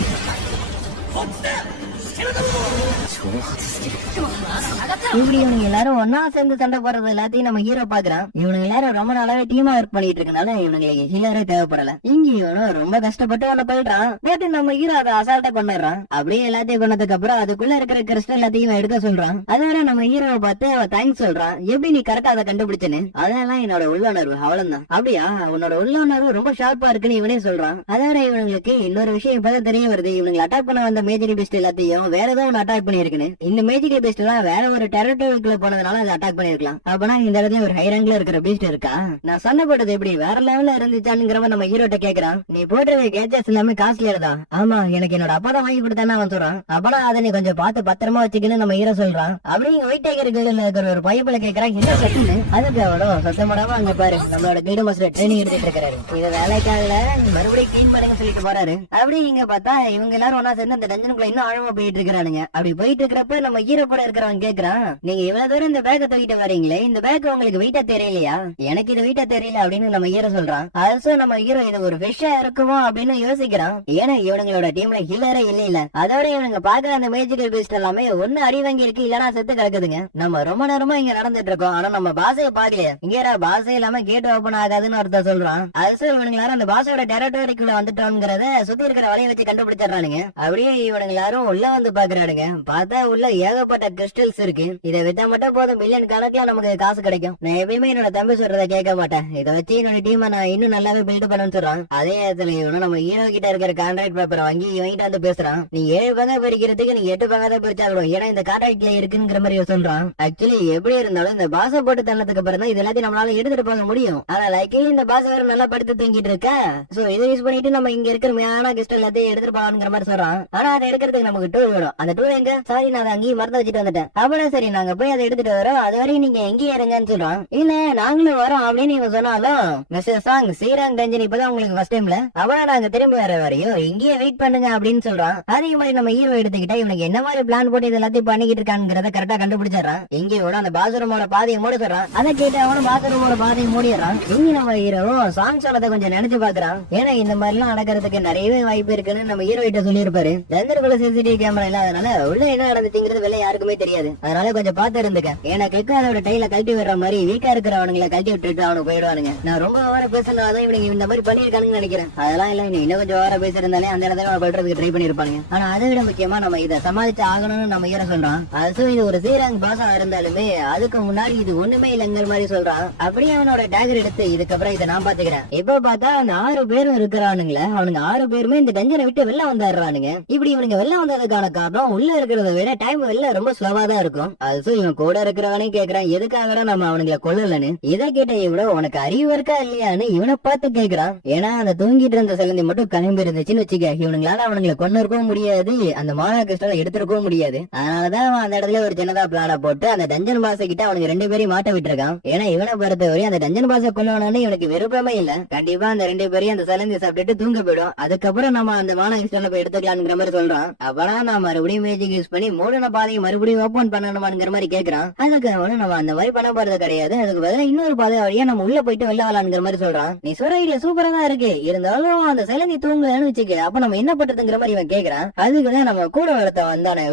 இப்படி இவங்க எல்லாரும் ஒன்னா சேர்ந்து சண்டை போடுறது எல்லாத்தையும் நம்ம ஹீரோ பாக்குறான். இவனுங்க எல்லாரும் ரொம்ப நாளாவே டீமா ஒர்க் பண்ணிட்டு இருக்கனால இவனுங்களுக்கு ஹீலரே தேவைப்படல. இங்க இவனும் ரொம்ப கஷ்டப்பட்டு ஒண்ணு போயிடுறான். நேற்று நம்ம ஹீரோ அதை அசால்ட்டா கொண்டுறான். அப்படியே எல்லாத்தையும் கொண்டதுக்கு அப்புறம் அதுக்குள்ள இருக்கிற கிறிஸ்டல் எல்லாத்தையும் எடுக்க சொல்றான். அதோட நம்ம ஹீரோவை பார்த்து அவன் தேங்க்ஸ் சொல்றான். எப்படி நீ கரெக்டா அதை கண்டுபிடிச்சேன்னு. அதெல்லாம் என்னோட உள்ளுணர்வு, அவ்வளவுதான். அப்படியா, உன்னோட உள்ளுணர்வு ரொம்ப ஷார்ப்பா இருக்குன்னு இவனே சொல்றான். அதோட இவனுங்களுக்கு இன்னொரு விஷயம் இப்பதான் தெரிய வருது. இவனுக்கு அட்டாக் பண்ண வந்த மேஜிக் பெஸ்ட் எல்லாத்தையும் வேற ஏதோ ஒன்று அட்டாக் பண்ணிருக்குன்னு. இந்த மேஜிக்கல் பெஸ்ட் எல்லாம் வேற ஒரு டெரிட்டரிக்குள்ள போனதுனால அதை அட்டாக் பண்ணிருக்கலாம். அப்பனா இந்த இடத்துல ஒரு ஹை ரேங்க்ல இருக்கிற பெஸ்ட் இருக்கா? நான் சொன்னப்பட்டது எப்படி வேற லெவல்ல இருந்துச்சானுங்கிறவன் நம்ம ஹீரோட்ட கேக்குறான். நீ போட்டுற கேஜஸ் எல்லாமே காஸ்ட்லியா தான். ஆமா, எனக்கு என்னோட அப்பா தான் வாங்கி கொடுத்தானே அவன் சொல்றான். அப்பனா அதை நீ கொஞ்சம் பார்த்து பத்திரமா வச்சுக்கன்னு நம்ம ஹீரோ சொல்றான். அப்படியே ஒயிட் டைகர் கில்டுல இருக்கிற ஒரு பையப்பல கேக்குறான், என்ன சத்துன்னு. அதுக்கு அவளோ சத்தமடாம அங்க பாரு நம்மளோட கில்டு மாஸ்டர் ட்ரைனிங் எடுத்துட்டு இருக்காரு. இது வேலைக்காகல மறுபடியும் கிளீன் பண்ணுங்க சொல்லிட்டு போறாரு. அப்படி இங்க பார்த்தா இவங்க எல்லாரும் ஒன்னா சேர்ந்து அந்த டஞ்சனுக்குள்ள இன்னும் ஆழமா போயிட்டு இருக்கிறானுங்க. அப்படி போயிட்டு இருக்கிறப்ப நம்ம ஹீரோ கூட இருக்கிறவன் கேக்குறான், நீங்க இவ்வளவு தூரம் இந்த பேக்க தூக்கிட்டு வரீங்களே, இந்த பேக் உங்களுக்கு வெயிட்டா தெரியலையா? எனக்கு இது வெயிட்டா தெரியல அப்படின்னு நம்ம ஹீரோ சொல்றான். ஆல்சோ நம்ம ஹீரோ இது ஒரு ஃபிஷ்ஷா இருக்குமோ அப்படின்னு யோசிக்கிறான். ஏன்னா இவங்களோட டீம்ல ஹீலரே இல்ல. அதோட இவங்க பாக்குற அந்த மேஜிக்கல் பீஸ்ட் எல்லாமே ஒண்ணு அடி வாங்கி இருக்கு, இல்லனா செத்து கிடக்குதுங்க. நம்ம ரொம்ப நேரமா இங்க நடந்துட்டு இருக்கோம். ஆனா நம்ம பாசையை பாக்கலையே. இங்க பாசை இல்லாம கேட் ஓபன் ஆகாதுன்னு ஒருத்தர் சொல்றான். ஆல்சோ இவங்க எல்லாரும் அந்த பாசோட டெரிட்டரிக்குள்ள வந்துட்டோங்கிறத சுத்தி இருக்கிற வலையை வச்சு கண்டுபிடிச்சிடறானுங்க. அப்படியே இவனுங்க எல்லாரும் உள்ள வந்து பாக்குறானுங்க. பார்த்தா உள்ள ஏகப்பட்ட கிறிஸ்டல்ஸ் இருக்கு. இதை வித்தா மட்டும் போதும் மில்லியன் கணக்குல நமக்கு காசு கிடைக்கும். நான் எப்பயுமே என்னோட தம்பி சொல்றதை கேட்க மாட்டேன். இதை வச்சு என்னோட டீமை நான் இன்னும் நல்லாவே பில்ட் பண்ணு சொல்றான். அதே நேரத்துல இவனும் நம்ம ஹீரோ கிட்ட இருக்கிற கான்ட்ராக்ட் பேப்பரை வாங்கி இவங்கிட்ட வந்து பேசுறான். நீ 7 பங்கா பிரிக்கிறதுக்கு நீ 8 பங்கா தான் பிரிச்சாகணும். ஏன்னா இந்த கான்ட்ராக்ட்ல இருக்குங்கிற மாதிரி சொல்றான். ஆக்சுவலி எப்படி இருந்தாலும் இந்த பாச போட்டு தள்ளதுக்கு அப்புறம் தான் இது எல்லாத்தையும் நம்மளால எடுத்துட்டு போக முடியும். ஆனா லைக் இந்த பாச வேற நல்லா படுத்து தூங்கிட்டு இருக்க. சோ இதை யூஸ் பண்ணிட்டு நம்ம இங்க இருக்கிற மேனா கிறிஸ்டல் எல்லாத்தையும் எடுத்துட்டு போகணுங்கிற மாதிரி சொல்றான். ஆனா அதை எடுக்கிறதுக்கு நமக்கு டூல் வேணும். அந்த டூல் எங்க? சாரி, நான் அங்கேயும் மறந்து வச்சுட்டு வந்துட்டேன். அவ்வளவு சரி, நாங்க போய் அதை எடுத்துட்டு வரோம். அது வரையும் நீங்க எங்கேயே இருங்கன்னு சொல்றோம். இல்ல நாங்களும் வரோம் அப்படின்னு இவன் சொன்னாலும் மிஸ்டர் சாங் ஸ்ரீராங் டஞ்சன் இப்பதான் உங்களுக்கு ஃபர்ஸ்ட் டைம்ல அவனா நாங்க திரும்பி வர வரையும் இங்கேயே வெயிட் பண்ணுங்க அப்படின்னு சொல்றான். அதே மாதிரி நம்ம ஹீரோ எடுத்துக்கிட்டா இவனுக்கு என்ன மாதிரி பிளான் போட்டு இது எல்லாத்தையும் பண்ணிக்கிட்டு இருக்காங்கிறத கரெக்டா கண்டுபிடிச்சிடறான். இங்கேயோட அந்த பாத்ரூமோட பாதையை மூட சொல்றான். அதை கேட்டு அவனும் பாத்ரூமோட பாதையை மூடிடுறான். இங்க நம்ம ஹீரோவும் சாங் சொல்லதை கொஞ்சம் நினைச்சு பாக்குறான். ஏன்னா இந்த மாதிரி எல்லாம் நடக்கிறதுக்கு நிறையவே வாய்ப்பு இருக்குன்னு நம்ம ஹீரோ கிட்ட சொல்லியிருப்பாரு. டஞ்சனுக்குள்ள சிசிடிவி கேமரா இல்லாதனால உள்ள என்ன நடந்துச்சுங்கிறது வெளில யாருக்குமே தெரியாது. அதனால கொஞ்சம் பாத்து இருந்துக்க. ஏன்னா கிளிக் அதோட டைல கழட்டி விடுற மாதிரி வீக்கா இருக்கிறவனுங்களை கழட்டி விட்டுட்டு அவனுக்கு போயிடுவானுங்க. நான் ரொம்ப ஓவர பேசினாதான் இவனுக்கு இந்த மாதிரி பண்ணிருக்கானுன்னு நினைக்கிறேன். அதெல்லாம் இல்ல, இன்னும் கொஞ்சம் ஓவர பேசிருந்தாலே அந்த இடத்துல பண்றதுக்கு ட்ரை பண்ணிருப்பாங்க. ஆனா அதை விட முக்கியமா நம்ம இதை சமாளிச்சு ஆகணும்னு நம்ம ஹீரோ சொல்றான். அது இது ஒரு சீராங் பாசா இருந்தாலுமே அதுக்கு முன்னாடி இது ஒண்ணுமே இல்லைங்கிற மாதிரி சொல்றான். அப்படியே அவனோட டேகர் எடுத்து இதுக்கப்புறம் இதை நான் பாத்துக்கிறேன். இப்ப பார்த்தா அந்த 6 பேரும் இருக்கிறானுங்களே, அவனுங்க 6 பேருமே இந்த டஞ்சனை விட்டு வெளில வந்துடுறானுங்க. இப்படி இவனுங்க வெளில வந்ததுக்கான காரணம் உள்ள இருக்கிறத விட டைம் வெளில ரொம்ப ஸ்லோவா தான் இருக்கும். அது இவன் கூட இருக்கிறவனே கேக்குறான், எதுக்காக நம்ம அவனுங்களை கொல்லலன்னு. இதை கேட்ட இவ்வளவு உனக்கு அறிவு இருக்கா இல்லையான்னு இவனை பார்த்து கேக்குறான். ஏன்னா அந்த தூங்கிட்டு இருந்த சிலந்தி மட்டும் கிளம்பி இருந்துச்சுன்னு வச்சுக்க, இவனுங்களால அவனுங்களை கொண்டு இருக்கவும் முடியாது, அந்த மானா கிறிஸ்டலை எடுத்துருக்கவும் முடியாது. அதனாலதான் அவன் அந்த இடத்துல ஒரு சின்னதா பிளான போட்டு அந்த டஞ்சன் பாச கிட்ட அவனுக்கு 2 பேரையும் மாட்ட விட்டுருக்கான். ஏன்னா இவனை பொறுத்தவரை அந்த டஞ்சன் பாச கொல்லணும்னு இவனுக்கு விருப்பமே இல்ல. கண்டிப்பா அந்த 2 பேரையும் அந்த சிலந்தி சாப்பிட்டுட்டு தூங்க போயிடும். அதுக்கப்புறம் நம்ம அந்த மானா கிறிஸ்டலை போய் எடுத்துக்கலாம்ங்கிற மாதிரி சொல்றான். அப்பதான் நான் மறுபடியும் மேஜிக் யூஸ் பண்ணி மூடின பாதையை மறுபடியும் ஓபன் பண்ணணுமாங்கிற மாதிரி கேக்குறான். அதுக்கு அவனு நம்ம அந்த மாதிரி பண்ண போறது கிடையாது, அதுக்கு பதிலா இன்னொரு பாதை வழியா நம்ம உள்ள போயிட்டு வெளில வரலாம்ங்கிற மாதிரி சொல்றான். நீ சொல்ற ஐடியா சூப்பரா தான் இருக்கு, இருந்தாலும் அந்த சிலந்தி தூங்கலன்னு வச்சுக்க, அப்ப நம்ம என்ன பண்றதுங்கிற மாதிரி இவன் கேக்குறான். அதுக்குதான் நம்ம கூட வளர்த்த வந்தானே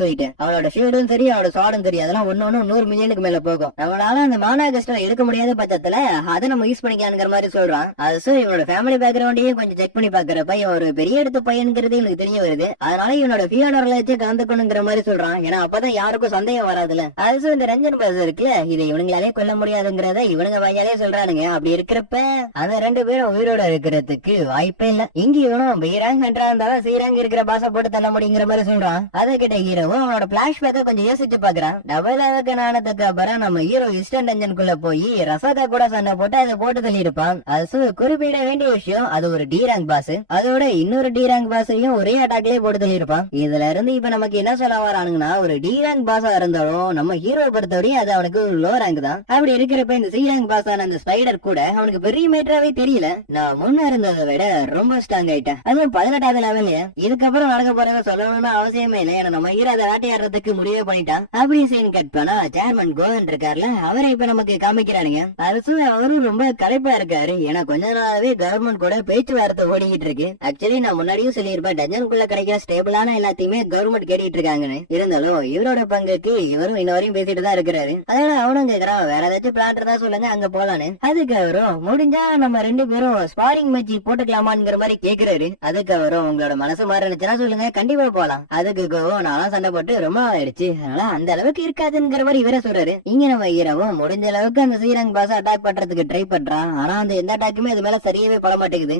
சொல்லிட்டு அவனோட ஷீல்டும் சரி அவனோட ஸ்வாடும் சரி அதெல்லாம் 100 மில்லியனுக்கு மேல போகும். நம்மளால அந்த மானா கஷ்டம் எடுக்க முடியாத பட்சத்துல அதை நம்ம யூஸ் பண்ணிக்கலாம்ங்கிற மாதிரி சொல்றான். அது இவனோட ஃபேமிலி பேக்ரவுண்டையே கொஞ்சம் செக் பண்ணி பாக்குறப்ப இவன் ஒரு பெரிய இடத்து பையன்கிறது எனக்கு தெரிய வருது. அதனால இவனோட ஃபியூனரல் வச்சு கலந்துக்கணுங்கிற மாதிரி சொல்றான். ஏன்னா அப்பதான் யாருக்கும் சந்தேகம் வராதுல. அது இந்த ரஞ்சன் பாஸ் இருக்குல்ல, இதை இவனுங்களாலே கொல்ல முடியாதுங்கிறத இவனுங்க வாயாலே சொல்றானுங்க. அப்படி இருக்கிறப்ப அந்த 2 பேரும் உயிரோட இருக்கிறதுக்கு வாய்ப்பே இல்ல. இங்க இவனும் பீராங் என்றா இருந்தாலும் சீராங் இருக்கிற பாச போட்டு தள்ள முடியுங்கிற மாதிரி சொல்றான். அதை கிட்ட ஹீரோவும் அவனோட பிளாஷ்பேக்க கொஞ்சம் யோசிச்சு பாக்குறான். டபுள் ஆனதுக்கு அப்புறம் நம்ம ஹீரோ இஸ்டன் டஞ்சனுக்குள்ள போய் ரசாதா கூட சண்டை போட்டு அதை போட்டு தள்ளி இருப்பான். அது குறிப்பிட வேண்டிய விஷயம், அது ஒரு டி ரேங்க் பாஸ். அதோட இன்னொரு டி ரேங்க் பாஸையும் ஒரே அட்டாக்லயே போட்டு தள்ளி இருப்பான். இதுல இருந்து இப்ப நமக்கு என்ன சொல்ல வரானுங்கன்னா ஒரு டி ரேங்க் பாஸா இருந்தாலும் நம்ம ஹீரோ பொறுத்தவரையும் அது அவனுக்கு லோ ரேங்க் தான். அப்படி இருக்கிறப்ப இந்த சி ரேங்க் பாஸ் ஆன அந்த ஸ்பைடர் கூட அவனுக்கு பெரிய மேட்டராவே தெரியல. நான் முன்ன இருந்ததை விட ரொம்ப ஸ்ட்ராங் ஆயிட்டேன். அதுவும் 18வது லெவல்ல. இதுக்கப்புறம் நடக்க போறத சொல்லணும்னு அவசியமே இல்லை. ஏன்னா நம்ம ஹீரோ அதை வேட்டையாடுறதுக்கு முடிவே பண்ணிட்டான். அப்படி சீன் கட் பண்ணா சேர்மன் கோவன் இருக்காருல, அவரை இப்ப நமக்கு காமிக்கிறானுங்க. அரசும் அவரும் ரொம்ப களைப்பா இருக்காரு. ஏன்னா கொஞ்ச நாளாவே கவர்மெண்ட் கூட பேச்சுவார்த்தை ஓடிக்கிட்டு இருக்கு. ஆக்சுவலி நான் முன்னாடியும் சொல்லியிருப்பேன், டஞ்சனுக்குள்ள கிடைக்கிற ஸ்டேபிளான எல்லாத்தையுமே கவர்மெண்ட் கேட்டுட்டு இருக்காங்கன்னு. இருந்தாலும் இவரோட பங்குக்கு இவரும் இன்ன வரையும் பேசிட்டு தான் இருக்கிறாரு. அதனால அவனும் கேக்குறான், வேற ஏதாச்சும் பிளான் இருந்தா சொல்லுங்க அங்க போலான்னு. அதுக்கு அவரும் முடிஞ்சா நம்ம 2 பேரும் ஸ்பாரிங் மேட்ச் போட்டுக்கலாமாங்கிற மாதிரி கேக்குறாரு. அதுக்கு அவரும் உங்களோட மனசு மாறினுச்சுன்னா சொல்லுங்க, கண்டிப்பா போலாம். அதுக்கு கோவம் நானும் சண்டை போட்டு ரொம்ப ஆயிடுச்சு, அதனால அந்த அளவுக்கு இருக்காதுங்கிற மாதிரி இவரே சொல்றாரு. இங்க நம்ம ஹீரோவும் முடிஞ்ச அளவுக்கு அந்த சீரங் பாஸ் அட்டாக் பண்றதுக்கு ட்ரை பண்றான். ஆனா அந்த எந்த அட்டாக்குமே அது மேல சரியவே பட மாட்டேங்குது.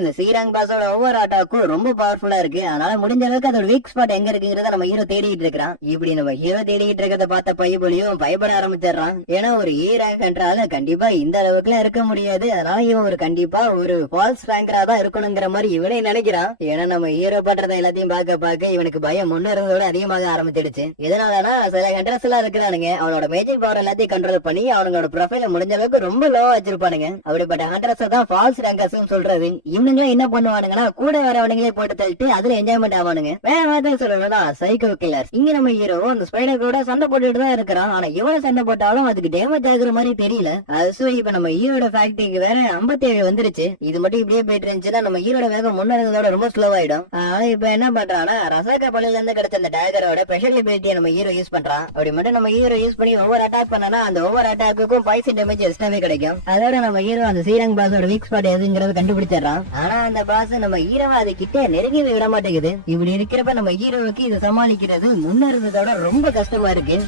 இந்த சீரங் பாஸோட ஒவ்வொரு அட்டாக்கும் ரொம்ப பவர்ஃபுல்லா இருக்கு. அதனால முடிஞ்ச அளவுக்கு அதோட வீக் ஸ்பாட் எங்க இருக்குங்கிறத நம்ம ஹீரோ தேடிட்டு இருக்கிறான். இப்படி நம்ம ஹீரோ தேடிட்டு இருக்கிறத பார்த்த பையபொலியும் பயப்பட ஆரம்பிச்சிடறான். ஏன்னா ஒரு ஏ ரேங்க் என்றால கண்டிப்பா இந்த அளவுக்கு இருக்க முடியாது. அதனால இவன் கண்டிப்பா ஒரு ஃபால்ஸ் ரேங்கரா தான் இருக்கணுங்கிற மாதிரி இவனே நினைக்கிறான். ஏன்னா நம்ம ஹீரோ பண்றத எல்லாத்தையும் பார்க்க இவனுக்கு பயம் முன்ன இருந்ததோட அதிகமாக ஆரம்பிச்சிடுச்சு. இதனாலனா சில ஹண்டர்ஸ் எல்லாம் இருக்கிறானுங்க, அவனோட மேஜிக் பவர் எல்லாத்தையும் கண்ட்ரோல் பண்ணி அவனோட ப்ரொஃபைல முடிஞ்ச அளவுக்கு ரொம்ப லோவா வச்சிருப்பானுங்க. அப்படிப்பட்ட ஹண்டர்ஸ் தான் ஃபால்ஸ் ரேங்கர்ஸ் சொல்றது. இவனுங்களே என்ன பண்ணுவானுங்கன்னா கூட வரவனுங்களே போட்டு தள்ளிட்டு அதுல என்ஜாய்மெண்ட் ஆவானுங்க. வேற மாதிரி சொல்லணும்னா சைக்கோ கில்லர்ஸ். இங்க நம்ம ஹீரோ அந்த ஸ்பைடர் கூட சண்டை போட்டுட்டு தான் இருக்கிறான். ஆனா இவன் சண்டை போட்டாலும் அதுக்கு டேமேஜ் ஆகுற மாதிரி தெரியல. அது இப்ப நம்ம ஹீரோட ஃபேக்டரிக்கு வேற 57 வந்துருச்சு. இது மட்டும் இப்படியே போயிட்டு இருந்துச்சுன்னா நம்ம ஹீரோட வேகம் முன்ன இருந்ததோட ரொம்ப ஸ்லோ ஆயிடும். அதனால இப்ப என்ன பண்றான்னா ரசாக்கா பள்ளியில இருந்து கிடைச்ச அந்த டேகரோட ஸ்பெஷல் எபிலிட்டியை நம்ம ஹீரோ யூஸ் பண்றான். அப்படி மட்டும் நம்ம ஹீரோ யூஸ் பண்ணி ஒவ்வொரு அட்டாக் பண்ணனா அந்த ஒவ்வொரு அட்டாக்குக்கும் பாய்சன் டேமேஜ் எக்ஸ்ட்ராவே கிடைக்கும். அதோட நம்ம ஹீரோ அந்த சீரங் பாஸோட வீக் ஸ்பாட் எதுங்கிறது கண்டுபிடிச்சிடறான். ஆனா அந்த பாஸ் நம்ம ஹீரோவை அது கிட்ட நெருங்கி விட மாட்டேங்குது. இப்படி இருக்கிறப்ப நம்ம ஹீரோவுக்கு இதை சமாளிக்கிறது முன்ன இருந்ததோட ரொம்ப கஷ்டமா இருக்கு.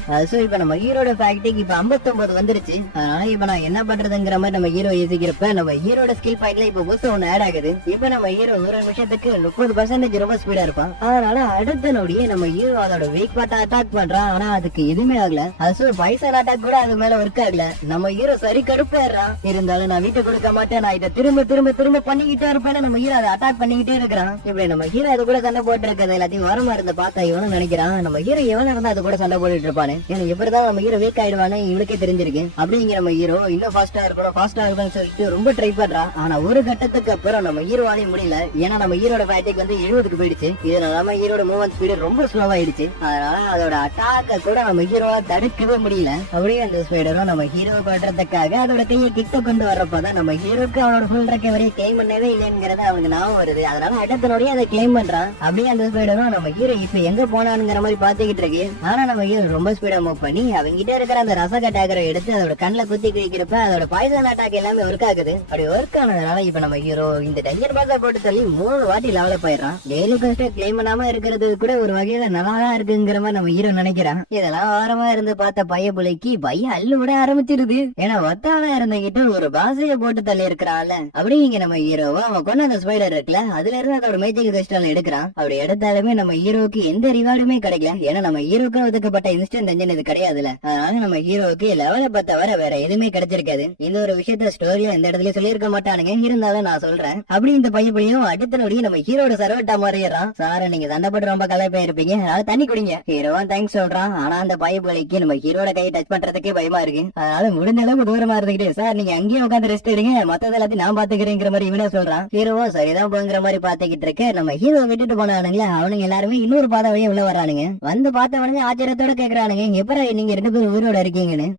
இப்ப நம்ம ஹீரோட ஃபேக்டரிக்கு இப்ப 59 வந்துருச்சு. அதனால இப்ப நான் என்ன பண்றதுங்கிற மாதிரி நம்ம ஹீரோ யோசிக்கிறப்ப நம்ம ஹீரோட ஸ்கில் பாயிண்ட்ல இப்ப புதுசா ஒண்ணு ஆட் ஆகுது. இப்ப நம்ம ஹீரோ ஒரு நிமிஷத்துக்கு 30% ரொம்ப ஸ்பீடா இருப்பான். அதனால அடுத்த நொடியே நம்ம ஹீரோ அதோட வீக் பார்ட்ட அட்டாக் பண்றான். ஆனா அதுக்கு எதுவுமே ஆகல. அது பைசன் அட்டாக் கூட அது மேல ஒர்க் ஆகல. நம்ம ஹீரோ சரி கடுப்பாடுறான். இருந்தாலும் நான் வீட்டை கொடுக்க மாட்டேன், நான் இதை திரும்ப திரும்ப திரும்ப பண்ணிக்கிட்டே இருப்பேன். நம்ம ஹீரோ அதை அட்டாக் பண்ணிக்கிட்டே இருக்கிறான். இப்படி நம்ம ஹீரோ அது கூட சண்டை போட்டு இருக்கிறது எல்லாத்தையும் வரமா இருந்து பார்த்தா இவனும் நினைக்கிறான் நம்ம ஹீரோ எவனா இருந்தா அது கூட சண்டை போட்டுட்டு இருப்பானு. ஏன்னா இப்படிதான் நம்ம ஹீரோ வீக் ஆயிடுவானு இவனுக்கே தெரிஞ்சிருக்கு. அப்படிங்கிற நம்ம ஹீரோ இன்னும் ஃபாஸ்டா இருக்கணும் சொல்லிட்டு ரொம்ப ட்ரை பண்றான். ஆனா ஒரு கட்டத்துக்கு அப்புறம் நம்ம ஹீரோவாலே முடியல. ஏன்னா நம்ம ஹீரோட ஃபேட்டிக் 70க்கு போயிடுச்சு. இதனால நம்ம ஹீரோட மூவ்மெண்ட் ஸ்பீடு ரொம்ப ஸ்லோ ஆயிடுச்சு. அதனால அதோட அட்டாக்க கூட நம்ம ஹீரோவா தடுக்கவே முடியல. அப்படியே அந்த ஸ்பைடரும் நம்ம ஹீரோ பண்றதுக்காக அதோட கையை கிட்ட கொண்டு வர்றப்பதான் நம்ம ஹீரோக்கு அவனோட ஃபுல் ரெக்கவரி கிளைம் பண்ணவே இல்லைங்கிறது அவனுக்கு ஞாபகம் வருது. அதனால அடுத்தனோடய அதை கிளைம் பண்றான். அப்படியே அந்த ஸ்பைடரும் நம்ம ஹீரோ இப்ப எங்க போனானுங்கிற மாதிரி பாத்துக்கிட்டு இருக்கு. ஆனா நம்ம ஹீரோ ரொம்ப ஸ்பீடா மூவ் பண்ணி அவங்க கிட்ட இருக்கிற அந்த ரசக டேகரை எடுத்து அதோட கண்ணுல குத்தி கிழிக்கிறப்ப அதோட பாய்சன் அட்டாக் எல்லாமே ஒர்க் ஆகுது. அப்படி ஒர்க் ஆனதுனால இப்ப நம்ம ஹீரோ இந்த டஞ்சன் பாஸா போட்டு தள்ளி 3 வாட்டி லெவல போயிடறான். டெய்லி கஷ்டம் கிளைம் பண்ணாம இருக்கிறது கூட ஒரு வகையில நல்லா இருக்குங்கிற மாதிரி நம்ம ஹீரோ நினைக்கிறான். இதெல்லாம் வாரமா இருந்து பார்த்த பையபுலைக்கு பைய அள்ளு விட ஆரம்பிச்சிருது. ஏன்னா ஒத்தாளா இருந்துகிட்டு ஒரு பாசைய போட்டு தள்ளி இருக்கிறான்ல. அப்படி இங்க நம்ம ஹீரோவா அவன் கொண்டு அந்த ஸ்பைடர் இருக்குல்ல அதுல இருந்து அதோட மேஜிக் கிறிஸ்டல் எடுக்கிறான். அப்படி எடுத்தாலுமே நம்ம ஹீரோக்கு எந்த ரிவார்டுமே கிடைக்கல. ஏன்னா நம்ம ஹீரோக்கு ஒதுக்கப்பட்ட இன்ஸ்டன்ட் டஞ்சன் இது கிடையாதுல. அதனால நம்ம ஹீரோவுக்கு லெவல தவிர வேற எதுவுமே கிடைச்சிருக்காது. இந்த ஒரு விஷயத்த ஸ்டோரியில எந்த இடத்துலயும் சொல்லியிருக்க மாட்டானுங்க. இருந்தாலும் நான் சொல்றேன். அப்படி இந்த பையன் அடுத்த நொடி நம்ம ஹீரோட சர்வட்டா மாறிடுறான். சார நீங்க சண்டை போட்டு ரொம்ப கலைப்பா இருப்பீங்க, அதனால தண்ணி குடிங்க. ஹீரோவா தேங்க்ஸ் சொல்றான். ஆனா அந்த பையன் நம்ம ஹீரோட கையை டச் பண்றதுக்கே பயமா இருக்கு. அதனால முடிஞ்ச அளவுக்கு தூரமா இருந்துகிட்டு சார் நீங்க அங்கேயே உட்காந்து ரெஸ்ட் எடுங்க, மத்தது எல்லாத்தையும் நான் பாத்துக்கிறேங்கிற மாதிரி இவனே சொல்றான். ஹீரோவா சரிதான் போங்கிற மாதிரி பாத்துக்கிட்டு இருக்க. நம்ம ஹீரோ விட்டுட்டு போனானுங்களா அவனுங்க எல்லாருமே இன்னொரு பாதை வழியா உள்ள வரானுங்க. வந்து பார்த்தவனுங்க ஆச்சரியத்தோட கேக்குறானுங்க எப்ப நீங்க 2 பேரும் உயிரோட இருக்கீங்கன்னு.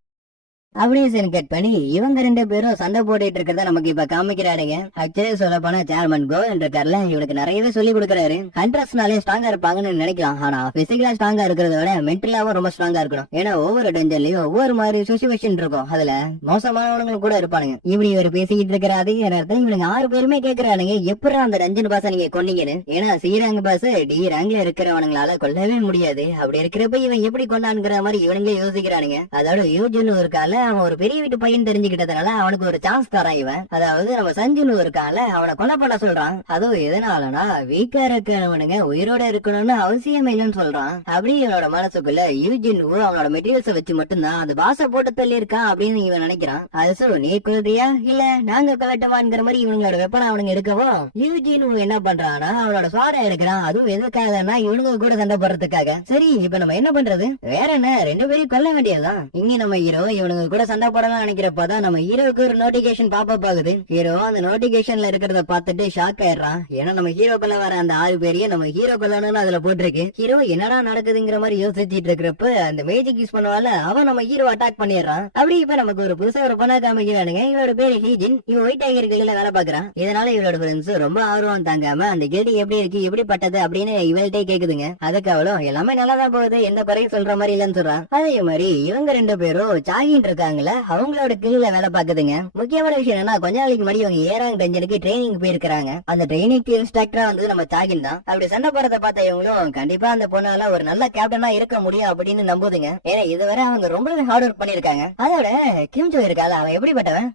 அப்படியே சீன் கட் பண்ணி இவங்க 2 பேரும் சண்டை போட்டுட்டு இருக்கிறத நமக்கு இப்ப காமிக்கிறாருங்க. ஆக்சுவலி சொல்ல போனா சேர்மன் கோவன் இருக்காருல இவனுக்கு நிறையவே சொல்லி கொடுக்குறாரு. ஹண்டர்ஸ்னாலே ஸ்ட்ராங்கா இருப்பாங்கன்னு நினைக்கலாம். ஆனா பிசிக்கலா ஸ்ட்ராங்கா இருக்கிறத விட மென்டலாவும் ரொம்ப ஸ்ட்ராங்கா இருக்கணும். ஏன்னா ஒவ்வொரு டஞ்சன்லயும் ஒவ்வொரு மாதிரி சுச்சுவேஷன் இருக்கும். அதுல மோசமானவங்களும் கூட இருப்பானுங்க. இப்படி இவர் பேசிக்கிட்டு இருக்கிற அதே நேரத்துல இவனுங்க 6 பேருமே கேக்குறானுங்க எப்படி அந்த டஞ்சன் பாஸ நீங்க கொன்னீங்கன்னு. ஏன்னா சி ரேங்க் பாஸ் டி ரேங்க்ல இருக்கிறவனுங்களால கொல்லவே முடியாது. அப்படி இருக்கிறப்ப இவன் எப்படி கொண்டான்ங்கிற மாதிரி இவனுங்களே யோசிக்கிறானுங்க. அதோட யூஜன் இருக்கால அவன் ஒரு பெரிய வீட்டு பையன் தெரிஞ்சுக்கிட்டதுனால அவனுக்கு ஒரு சான்ஸ் தரான் இவன். அதாவது நம்ம சஞ்சுன்னு இருக்கான்ல, அவனை கொலை பண்ண சொல்றான். அதுவும் எதனாலனா வீக்கா இருக்கிறவனுங்க உயிரோட இருக்கணும்னு அவசியம் இல்லைன்னு சொல்றான். அப்படி இவனோட மனசுக்குள்ள யூஜின் அவனோட மெட்டீரியல்ஸ வச்சு மட்டும்தான் அந்த பாச போட்டு தள்ளி இருக்கான் அப்படின்னு இவன் நினைக்கிறான். அது சொல்லு, நீ கொள்றியா இல்ல நாங்க கொல்லட்டமாங்கிற மாதிரி இவங்களோட வெப்பனை அவனுங்க இருக்கவும் யூஜின் என்ன பண்றான்னா அவனோட சுவாடை எடுக்கிறான். அதுவும் எதுக்காகனா இவனுங்க கூட சண்டை போடுறதுக்காக. சரி, இப்ப நம்ம என்ன பண்றது? வேற என்ன, 2 பேரையும் கொல்ல வேண்டியதுதான். இங்க நம்ம ஹீரோ இவனுங்க கூட சண்டை போடலாம் நினைக்கிறப்பதான் நம்ம ஹீரோக்கு ஒரு நோட்டிபிகேஷன் பாப்பப் ஆகுது. ஹீரோ அந்த நோட்டிபிகேஷன்ல இருக்கிறத பார்த்துட்டு ஷாக் ஆயிடுறான். ஏன்னா நம்ம ஹீரோ கொல்ல வர அந்த 6 பேரையும் நம்ம ஹீரோ கொல்லணும்னு அதுல போட்டிருக்கு. ஹீரோ என்னடா நடக்குதுங்கிற மாதிரி யோசிச்சுட்டு இருக்கிறப்ப அந்த மேஜிக் யூஸ் பண்ணுவால அவன் நம்ம ஹீரோ அட்டாக் பண்ணிடுறான். அப்படி இப்ப நமக்கு ஒரு புதுசா ஒரு பொண்ணா காமிக்கிறானுங்க. இவரோட பேரு ஹீஜின். இவன் ஒயிட் டைகர் கில்ல வேலை பாக்குறான். இதனால இவரோட ஃப்ரெண்ட்ஸ் ரொம்ப ஆர்வம் தாங்காம அந்த கில்டி எப்படி இருக்கு, எப்படிப்பட்டது அப்படின்னு இவள்கிட்ட கேக்குதுங்க. அதுக்கு அவளும் எல்லாமே நல்லாதான் போகுது, எந்த பிறகு சொல்ற மாதிரி இல்லன்னு சொல்றான். அதே மாதிரி இவங்க 2 பேரும் சாகின்னு இருக்காங்கல்ல, அவங்களோட கில்ல வேலை பாக்குதுங்க. முக்கியமான விஷயம் என்னன்னா கொஞ்ச நாளைக்கு முன்னாடி இவங்க ஏராங் டஞ்சனுக்கு ட்ரைனிங் போயிருக்காங்க. அந்த ட்ரைனிங்க்கு இன்ஸ்ட்ரக்டரா வந்து நம்ம சாகின் தான். அப்படி சண்டை போறதை பார்த்த இவங்களும் கண்டிப்பா அந்த பொண்ணால ஒரு நல்ல கேப்டனா இருக்க முடியும் அப்படின்னு நம்புதுங்க. ஏன்னா இதுவரை அவங்க ரொம்பவே ஹார்ட் ஒர்க் பண்ணிருக்காங்க. அதோட கிம்ஜோ இருக்கால, அவன் எப்படிப்பட்டவன்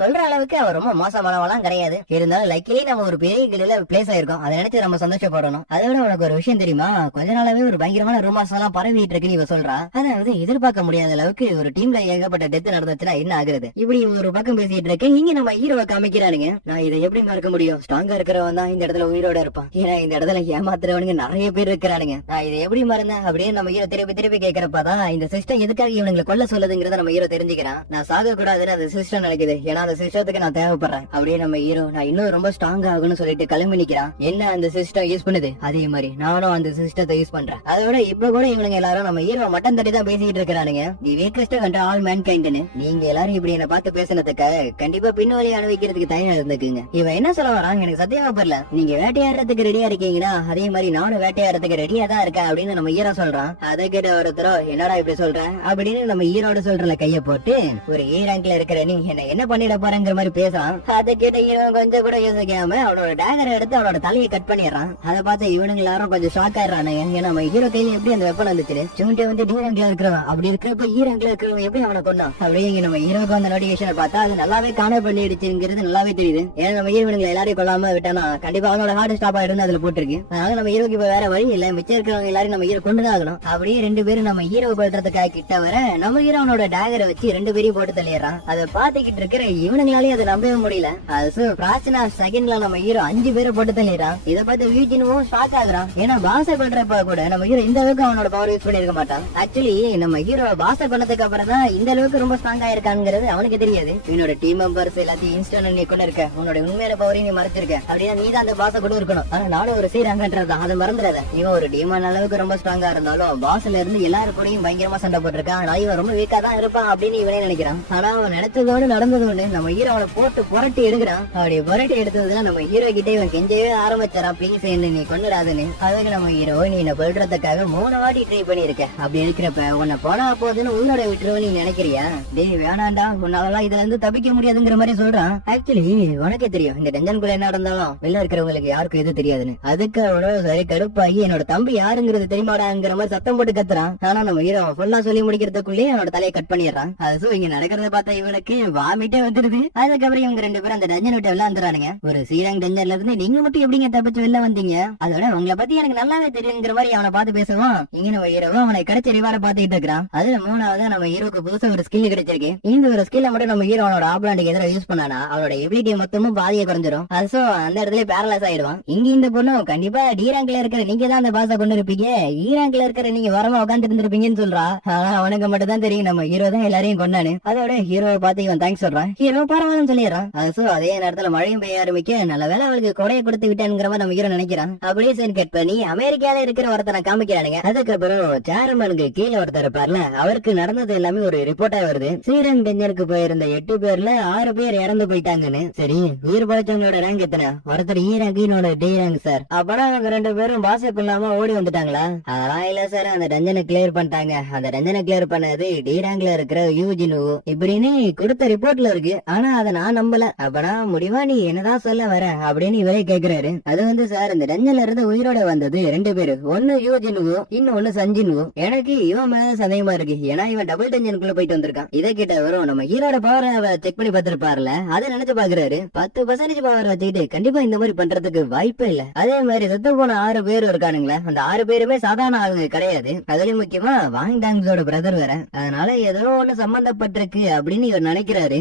சொல்ற அளவுக்கு அவன் ரொம்ப மோசமானவெல்லாம் கிடையாது. இருந்தாலும் லைக்லி நம்ம ஒரு பெரிய கிளில பிளேஸ் ஆயிருக்கோம், அதை நினைச்சு நம்ம சந்தோஷப்படணும். அதோட உனக்கு ஒரு விஷயம் தெரியுமா, கொஞ்ச நாளாவே ஒரு பயங்கரமான ரூமர்ஸ் எல்லாம் பரவிட்டு இருக்குன்னு இவ சொல்றா. அதாவது எதிர்பார்க்க முடியாத அளவுக்கு ஒரு டீம்ல ஏகப்பட்ட டெத் நடந்துச்சுன்னா என்ன ஆகுறது, இப்படி ஒரு பக்கம் பேசிட்டு இருக்கு. இங்க நம்ம ஹீரோவை காமிக்கிறானுங்க. நான் இதை எப்படி மறக்க முடியும், ஸ்ட்ராங்கா இருக்கிறவன் தான் இந்த இடத்துல உயிரோட இருப்பான். ஏன்னா இந்த இடத்துல ஏமாத்துறவனுங்க நிறைய பேர் இருக்கிறானுங்க. நான் இதை எப்படி மறந்தேன் அப்படின்னு நம்ம ஹீரோ திருப்பி திருப்பி கேட்கறப்பதான் இந்த சிஸ்டம் எதுக்காக இவனுங்களை கொல்ல சொல்லுதுங்கிறத நம்ம ஹீரோ தெரிஞ்சுக்கிறான். நான் சாக கூடாதுன்னு அந்த சிஸ்டம் நினைக்குது, ஏன்னா அந்த சிஸ்டத்துக்கு நான் தேவைப்படுறேன். அப்படியே நம்ம ஹீரோ நான் இன்னும் ரொம்ப ஸ்ட்ராங் ஆகும்னு சொல்லிட்டு கிளம்பி நிக்கிறான். என்ன அந்த சிஸ்டம் யூஸ் பண்ணுது, அதே மாதிரி நானும் அந்த சிஸ்டத்தை யூஸ் பண்றேன். அதோட இப்ப கூட இவனுங்க எல்லாரும் நம்ம ஹீரோ மட்டன் தட்டி தான் பேசிட்டு இருக்கிறானுங்க. தி வீக்கஸ்ட் கண்ட்ரோல் ஆல் மேன்கைண்ட்னு. நீங்க எல்லாரும் இப்படி என்ன பார்த்து பேசினதுக்காக கண்டிப்பா பின்வழி அனுபவிக்கிறதுக்கு தயாரா இருந்துக்குங்க. இவன் என்ன சொல்ல வராங்க எனக்கு சத்தியமா தெரியல. நீங்க வேட்டையாடுறதுக்கு ரெடியா இருக்கீங்கன்னா அதே மாதிரி நானும் வேட்டையாடுறதுக்கு ரெடியா தான் இருக்கேன் அப்படின்னு நம்ம ஹீரோ சொல்றான். அதை கேட்ட ஒருத்தரோ என்னடா இப்படி சொல்றேன் அப்படின்னு நம்ம ஹீரோட சொல்றல கைய போட்டு ஒரு ஏ ரேங்க்ல இருக்கிற நீ என்ன பண்ணிட போறங்கிற மாதிரி பேசுறான். அதை கேட்ட ஹீரோ கொஞ்சம் கூட யோசிக்காம அவனோட டேகரை எடுத்து அவனோட தலையை கட் பண்ணிடுறான். அதை பார்த்து இவனுங்க எல்லாரும் கொஞ்சம் ஷாக் ஆயிடுறானுங்க. ஏன்னா நம்ம ஹீரோ கையில எப்படி அந்த வெப்பன் வந்துச்சு, சுண்டி வந்து டி ரேங்க்ல இருக்கிறவன் அப்படி இருக்கிறப்ப ஈ ரேங்க்ல இருக்கிறவன் எப்படி அவனை கொண்டான். அப்படியே நம்ம ஹீரோக்கு அந்த நோட்டிபிகேஷன் பார்த்தா அது நல்லாவே காண பண்ணிடுச்சுங்கிறது நல்லாவே தெரியுது. ஏன்னா நம்ம ஹீரோனுங்களை எல்லாரையும் கொள்ளாம விட்டானா கண்டிப்பா அவனோட ஹார்ட் ஸ்டாப் ஆயிடும் அதுல போட்டிருக்கு. அதனால நம்ம ஹீரோக்கு இப்ப வேற வழி இல்ல, மிச்சம் இருக்கிறவங்க எல்லாரும் நம்ம ஹீரோ கொண்டுதான் ஆகணும். அப்படியே 2 பேரும் நம்ம ஹீரோ கொள்றதுக்காக கிட்ட வர நம்ம ஹீரோ அவனோட டேகரை வச்சு 2 பேரையும் போட்டு தள்ளிடுறான். அதை பாத்துக்கிட்டு இருக்கிற இவனுங்களாலே அதை நம்பவே முடியல. அது பிராச்சனா செகண்ட்ல நம்ம ஹீரோ 5 பேரை போட்டு தள்ளிடுறான். இதை பார்த்து வீட்டினும் ஷாக் ஆகுறான். ஏன்னா பாச பண்றப்ப கூட நம்ம ஹீரோ இந்த அளவுக்கு அவனோட பவர் யூஸ் பண்ணிருக்க மாட்டான். ஆக்சுவலி நம்ம ஹீரோ பாச பண்ணதுக்கு அப்புறம் தான் இந்த அளவுக்கு ரொம்ப ஸ்ட்ராங் ஆயிருக்காங்கிறது அவனுக்கு தெரியாது. இவனோட டீம் மெம்பர்ஸ் எல்லாத்தையும் இன்ஸ்டன்ட் நீ கொண்டு இருக்க, உன்னோட உண்மையான பவரையும் நீ மறைச்சிருக்க, அப்படின்னா நீ தான் அந்த பாச கூட இருக்கணும். ஆனா நானும் ஒரு சீராங்கன்றதான் அதை மறந்துடாத. இவன் ஒரு டீமான அளவுக்கு ரொம்ப ஸ்ட்ராங்கா இருந்தாலும் பாஸ்ல இருந்து எல்லாரும் கூடயும் பயங்கரமா சண்டை போட்டிருக்கான். ஆனா இவன் ரொம்ப வீக்கா தான் இருப்பான் அப்படின்னு இவனே நினைக்கிறான். ஆனா அவன் நினைச்சதோடு நடந்ததோடு நம்ம ஹீரோ அவனை போட்டு புரட்டி எடுக்கிறான். அப்படி புரட்டி எடுத்ததுல நம்ம ஹீரோ கிட்ட இவன் கெஞ்சவே ஆரம்பிச்சாரான், பிளீஸ் என்ன நீ கொண்டுடாதுன்னு. அதுக்கு நம்ம ஹீரோ நீ என்ன கொல்றதுக்காக 3 வாட்டி ட்ரை பண்ணிருக்க, அப்படி இருக்கிறப்ப உன்னை போனா போதுன்னு உயிரோட விட்டுருவ நீ நினைக்கிறியா? டேய் வேணாண்டா, உன்னாலலாம் இதுல இருந்து தப்பிக்க முடியாதுங்கிற மாதிரி சொல்றான். ஆக்சுவலி உனக்கே தெரியும் இந்த டென்ஷனுக்குள்ள என்ன நடந்தாலும் வெளில இருக்கிறவங்களுக்கு யாருக்கும் எது தெரியாதுன்னு. அதுக்கு அவனோட சரி கடுப்பாகி என்னோட தம்பி யாருங்கிறது தெரியுமாடாங்கிற மாதிரி சத்தம் போட்டு கத்துறான். ஆனா நம்ம ஹீரோ ஃபுல்லா சொல்லி முடிக்கிறதுக்குள்ளே அவனோட தலையை கட் பண்ணிடுறான். அது இங்க நடக்கிறத பார்த்தா இவனுக்கு வாமிட்டே வந்துருது. அதுக்கப்புறம் இவங்க 2 பேரும் அந்த டஞ்சன் விட்டு வெளில வந்துறானுங்க. ஒரு சீராங் டஞ்சன்ல இருந்து நீங்க மட்டும் எப்படிங்க தப்பிச்சு வெளில வந்தீங்க, அதோட உங்களை பத்தி எனக்கு நல்லாவே தெரியுங்கிற மாதிரி அவனை பார்த்து பேசுவான். இங்க நம்ம ஹீரோ அவனை கிடைச்ச ரிவார்ட பாத்துக்கிட்டு இருக்கிறான். அதுல 3வது நம்ம ஹீரோக்கு புதுசா ஒரு ஸ்கில் கிடைச்சிருக்கு. இந்த ஒரு ஸ்கில்ல மட்டும் நம்ம ஹீரோ அவனோட ஆப்லாண்டுக்கு எதிராக யூஸ் பண்ணானா அவனோட எபிலிட்டி மொத்தமும் பாதியை குறைஞ்சிரும். அது அந்த இடத்துல பேரலைஸ் ஆயிடுவான். இங்க இந்த பொண்ணு கண்டிப்பா டி ரேங்க்ல இருக்கிற நீங்க தான் அந்த பாச கொண்டு இருப்பீங்க, ஈ ரேங்க்ல இருக்கிற நீங்க வரமா உட்காந்து இருந்திருப்பீங்கன்னு சொல்றா. ஆனா அவனுக்கு மட்டும் தான் தெரியும் நம்ம ஹீரோ தான் எல்லாரையும் கொண்டானு. அதோட ஹீரோவை பார்த்து இவன் தேங்க்ஸ் சொல்றான். ஹீரோ பரவாயில்லன்னு சொல்லிடுறான். அதே நேரத்துல மழையும் பெய்ய ஆரம்பிக்க நல்ல வேலை அவளுக்கு கொடையை கொடுத்து விட்டேங்கிற மாதிரி நம்ம ஹீரோ நினைக்கிறான். அப்படியே சரி கட் பண்ணி அமெரிக்கால இருக்கிற ஒருத்தனை காமிக்கிறானுங்க. அதுக்கப்புறம் சேர்மனுக்கு கீழே ஒருத்தர் இருப்பார்ல, அவருக்கு நடந்தது எல்லாமே ஒரு ரிப்போர்ட்டா வருது. ஸ்ரீரங் டெஞ்சருக்கு போயிருந்த 8 பேர்ல 6 பேர் இறந்து போயிட்டாங்கன்னு. சரி உயிர் பழைச்சவங்களோட ரேங்க் எத்தனை? ஒருத்தர் ஈ ரேங்க், இன்னொரு டி ரேங்க் சார். அப்படா அவங்க 2 பேரும் பாச இல்லாம ஓடி வந்துட்டாங்களா? அதெல்லாம் இல்ல சார், அந்த டஞ்சனை கிளியர் பண்ணிட்டாங்க. அந்த டஞ்சனை கிளியர் பண்ணது டி ரேங்க்ல இருக்கிற யூஜின் இப்படின்னு கொடுத்த ரிப்போர்ட்ல இருக்கு. ஆனா அதை நான் நம்பல. அப்படா முடிவா நீ என்னதான் சொல்ல வர அப்படின்னு இவரே கேக்குறாரு. அது சார் இந்த டஞ்சன்ல இருந்து உயிரோட வந்தது 2 பேரு, ஒன்னு யூஜின் இன்னொன்னு சஞ்சின். எனக்கு இவன் மேல சந்தேகமா இருக்கு. ஏன்னா இவன் டபுள் டஞ்சனுக்குள்ள போயிட்டு வந்திருக்கான். இருக்கான். இதை கிட்ட வரும் நம்ம ஹீரோட பவர் செக் பண்ணி பார்த்திருப்பாருல, அதை நினைச்சு பாக்குறாரு. 10% பவர் வச்சுக்கிட்டு கண்டிப்பா இந்த மாதிரி பண்றதுக்கு வாய்ப்பே இல்ல. அதே மாதிரி செத்து போன 6 பேர் இருக்கானுங்களா, அந்த 6 பேருமே சாதாரண ஆளுங்க கிடையாது. அதுலயும் முக்கியமா வாங் டாங்ஸோட பிரதர் வேற. அதனால ஏதோ ஒண்ணு சம்பந்தப்பட்டிருக்கு அப்படின்னு இவர் நினைக்கிறாரு.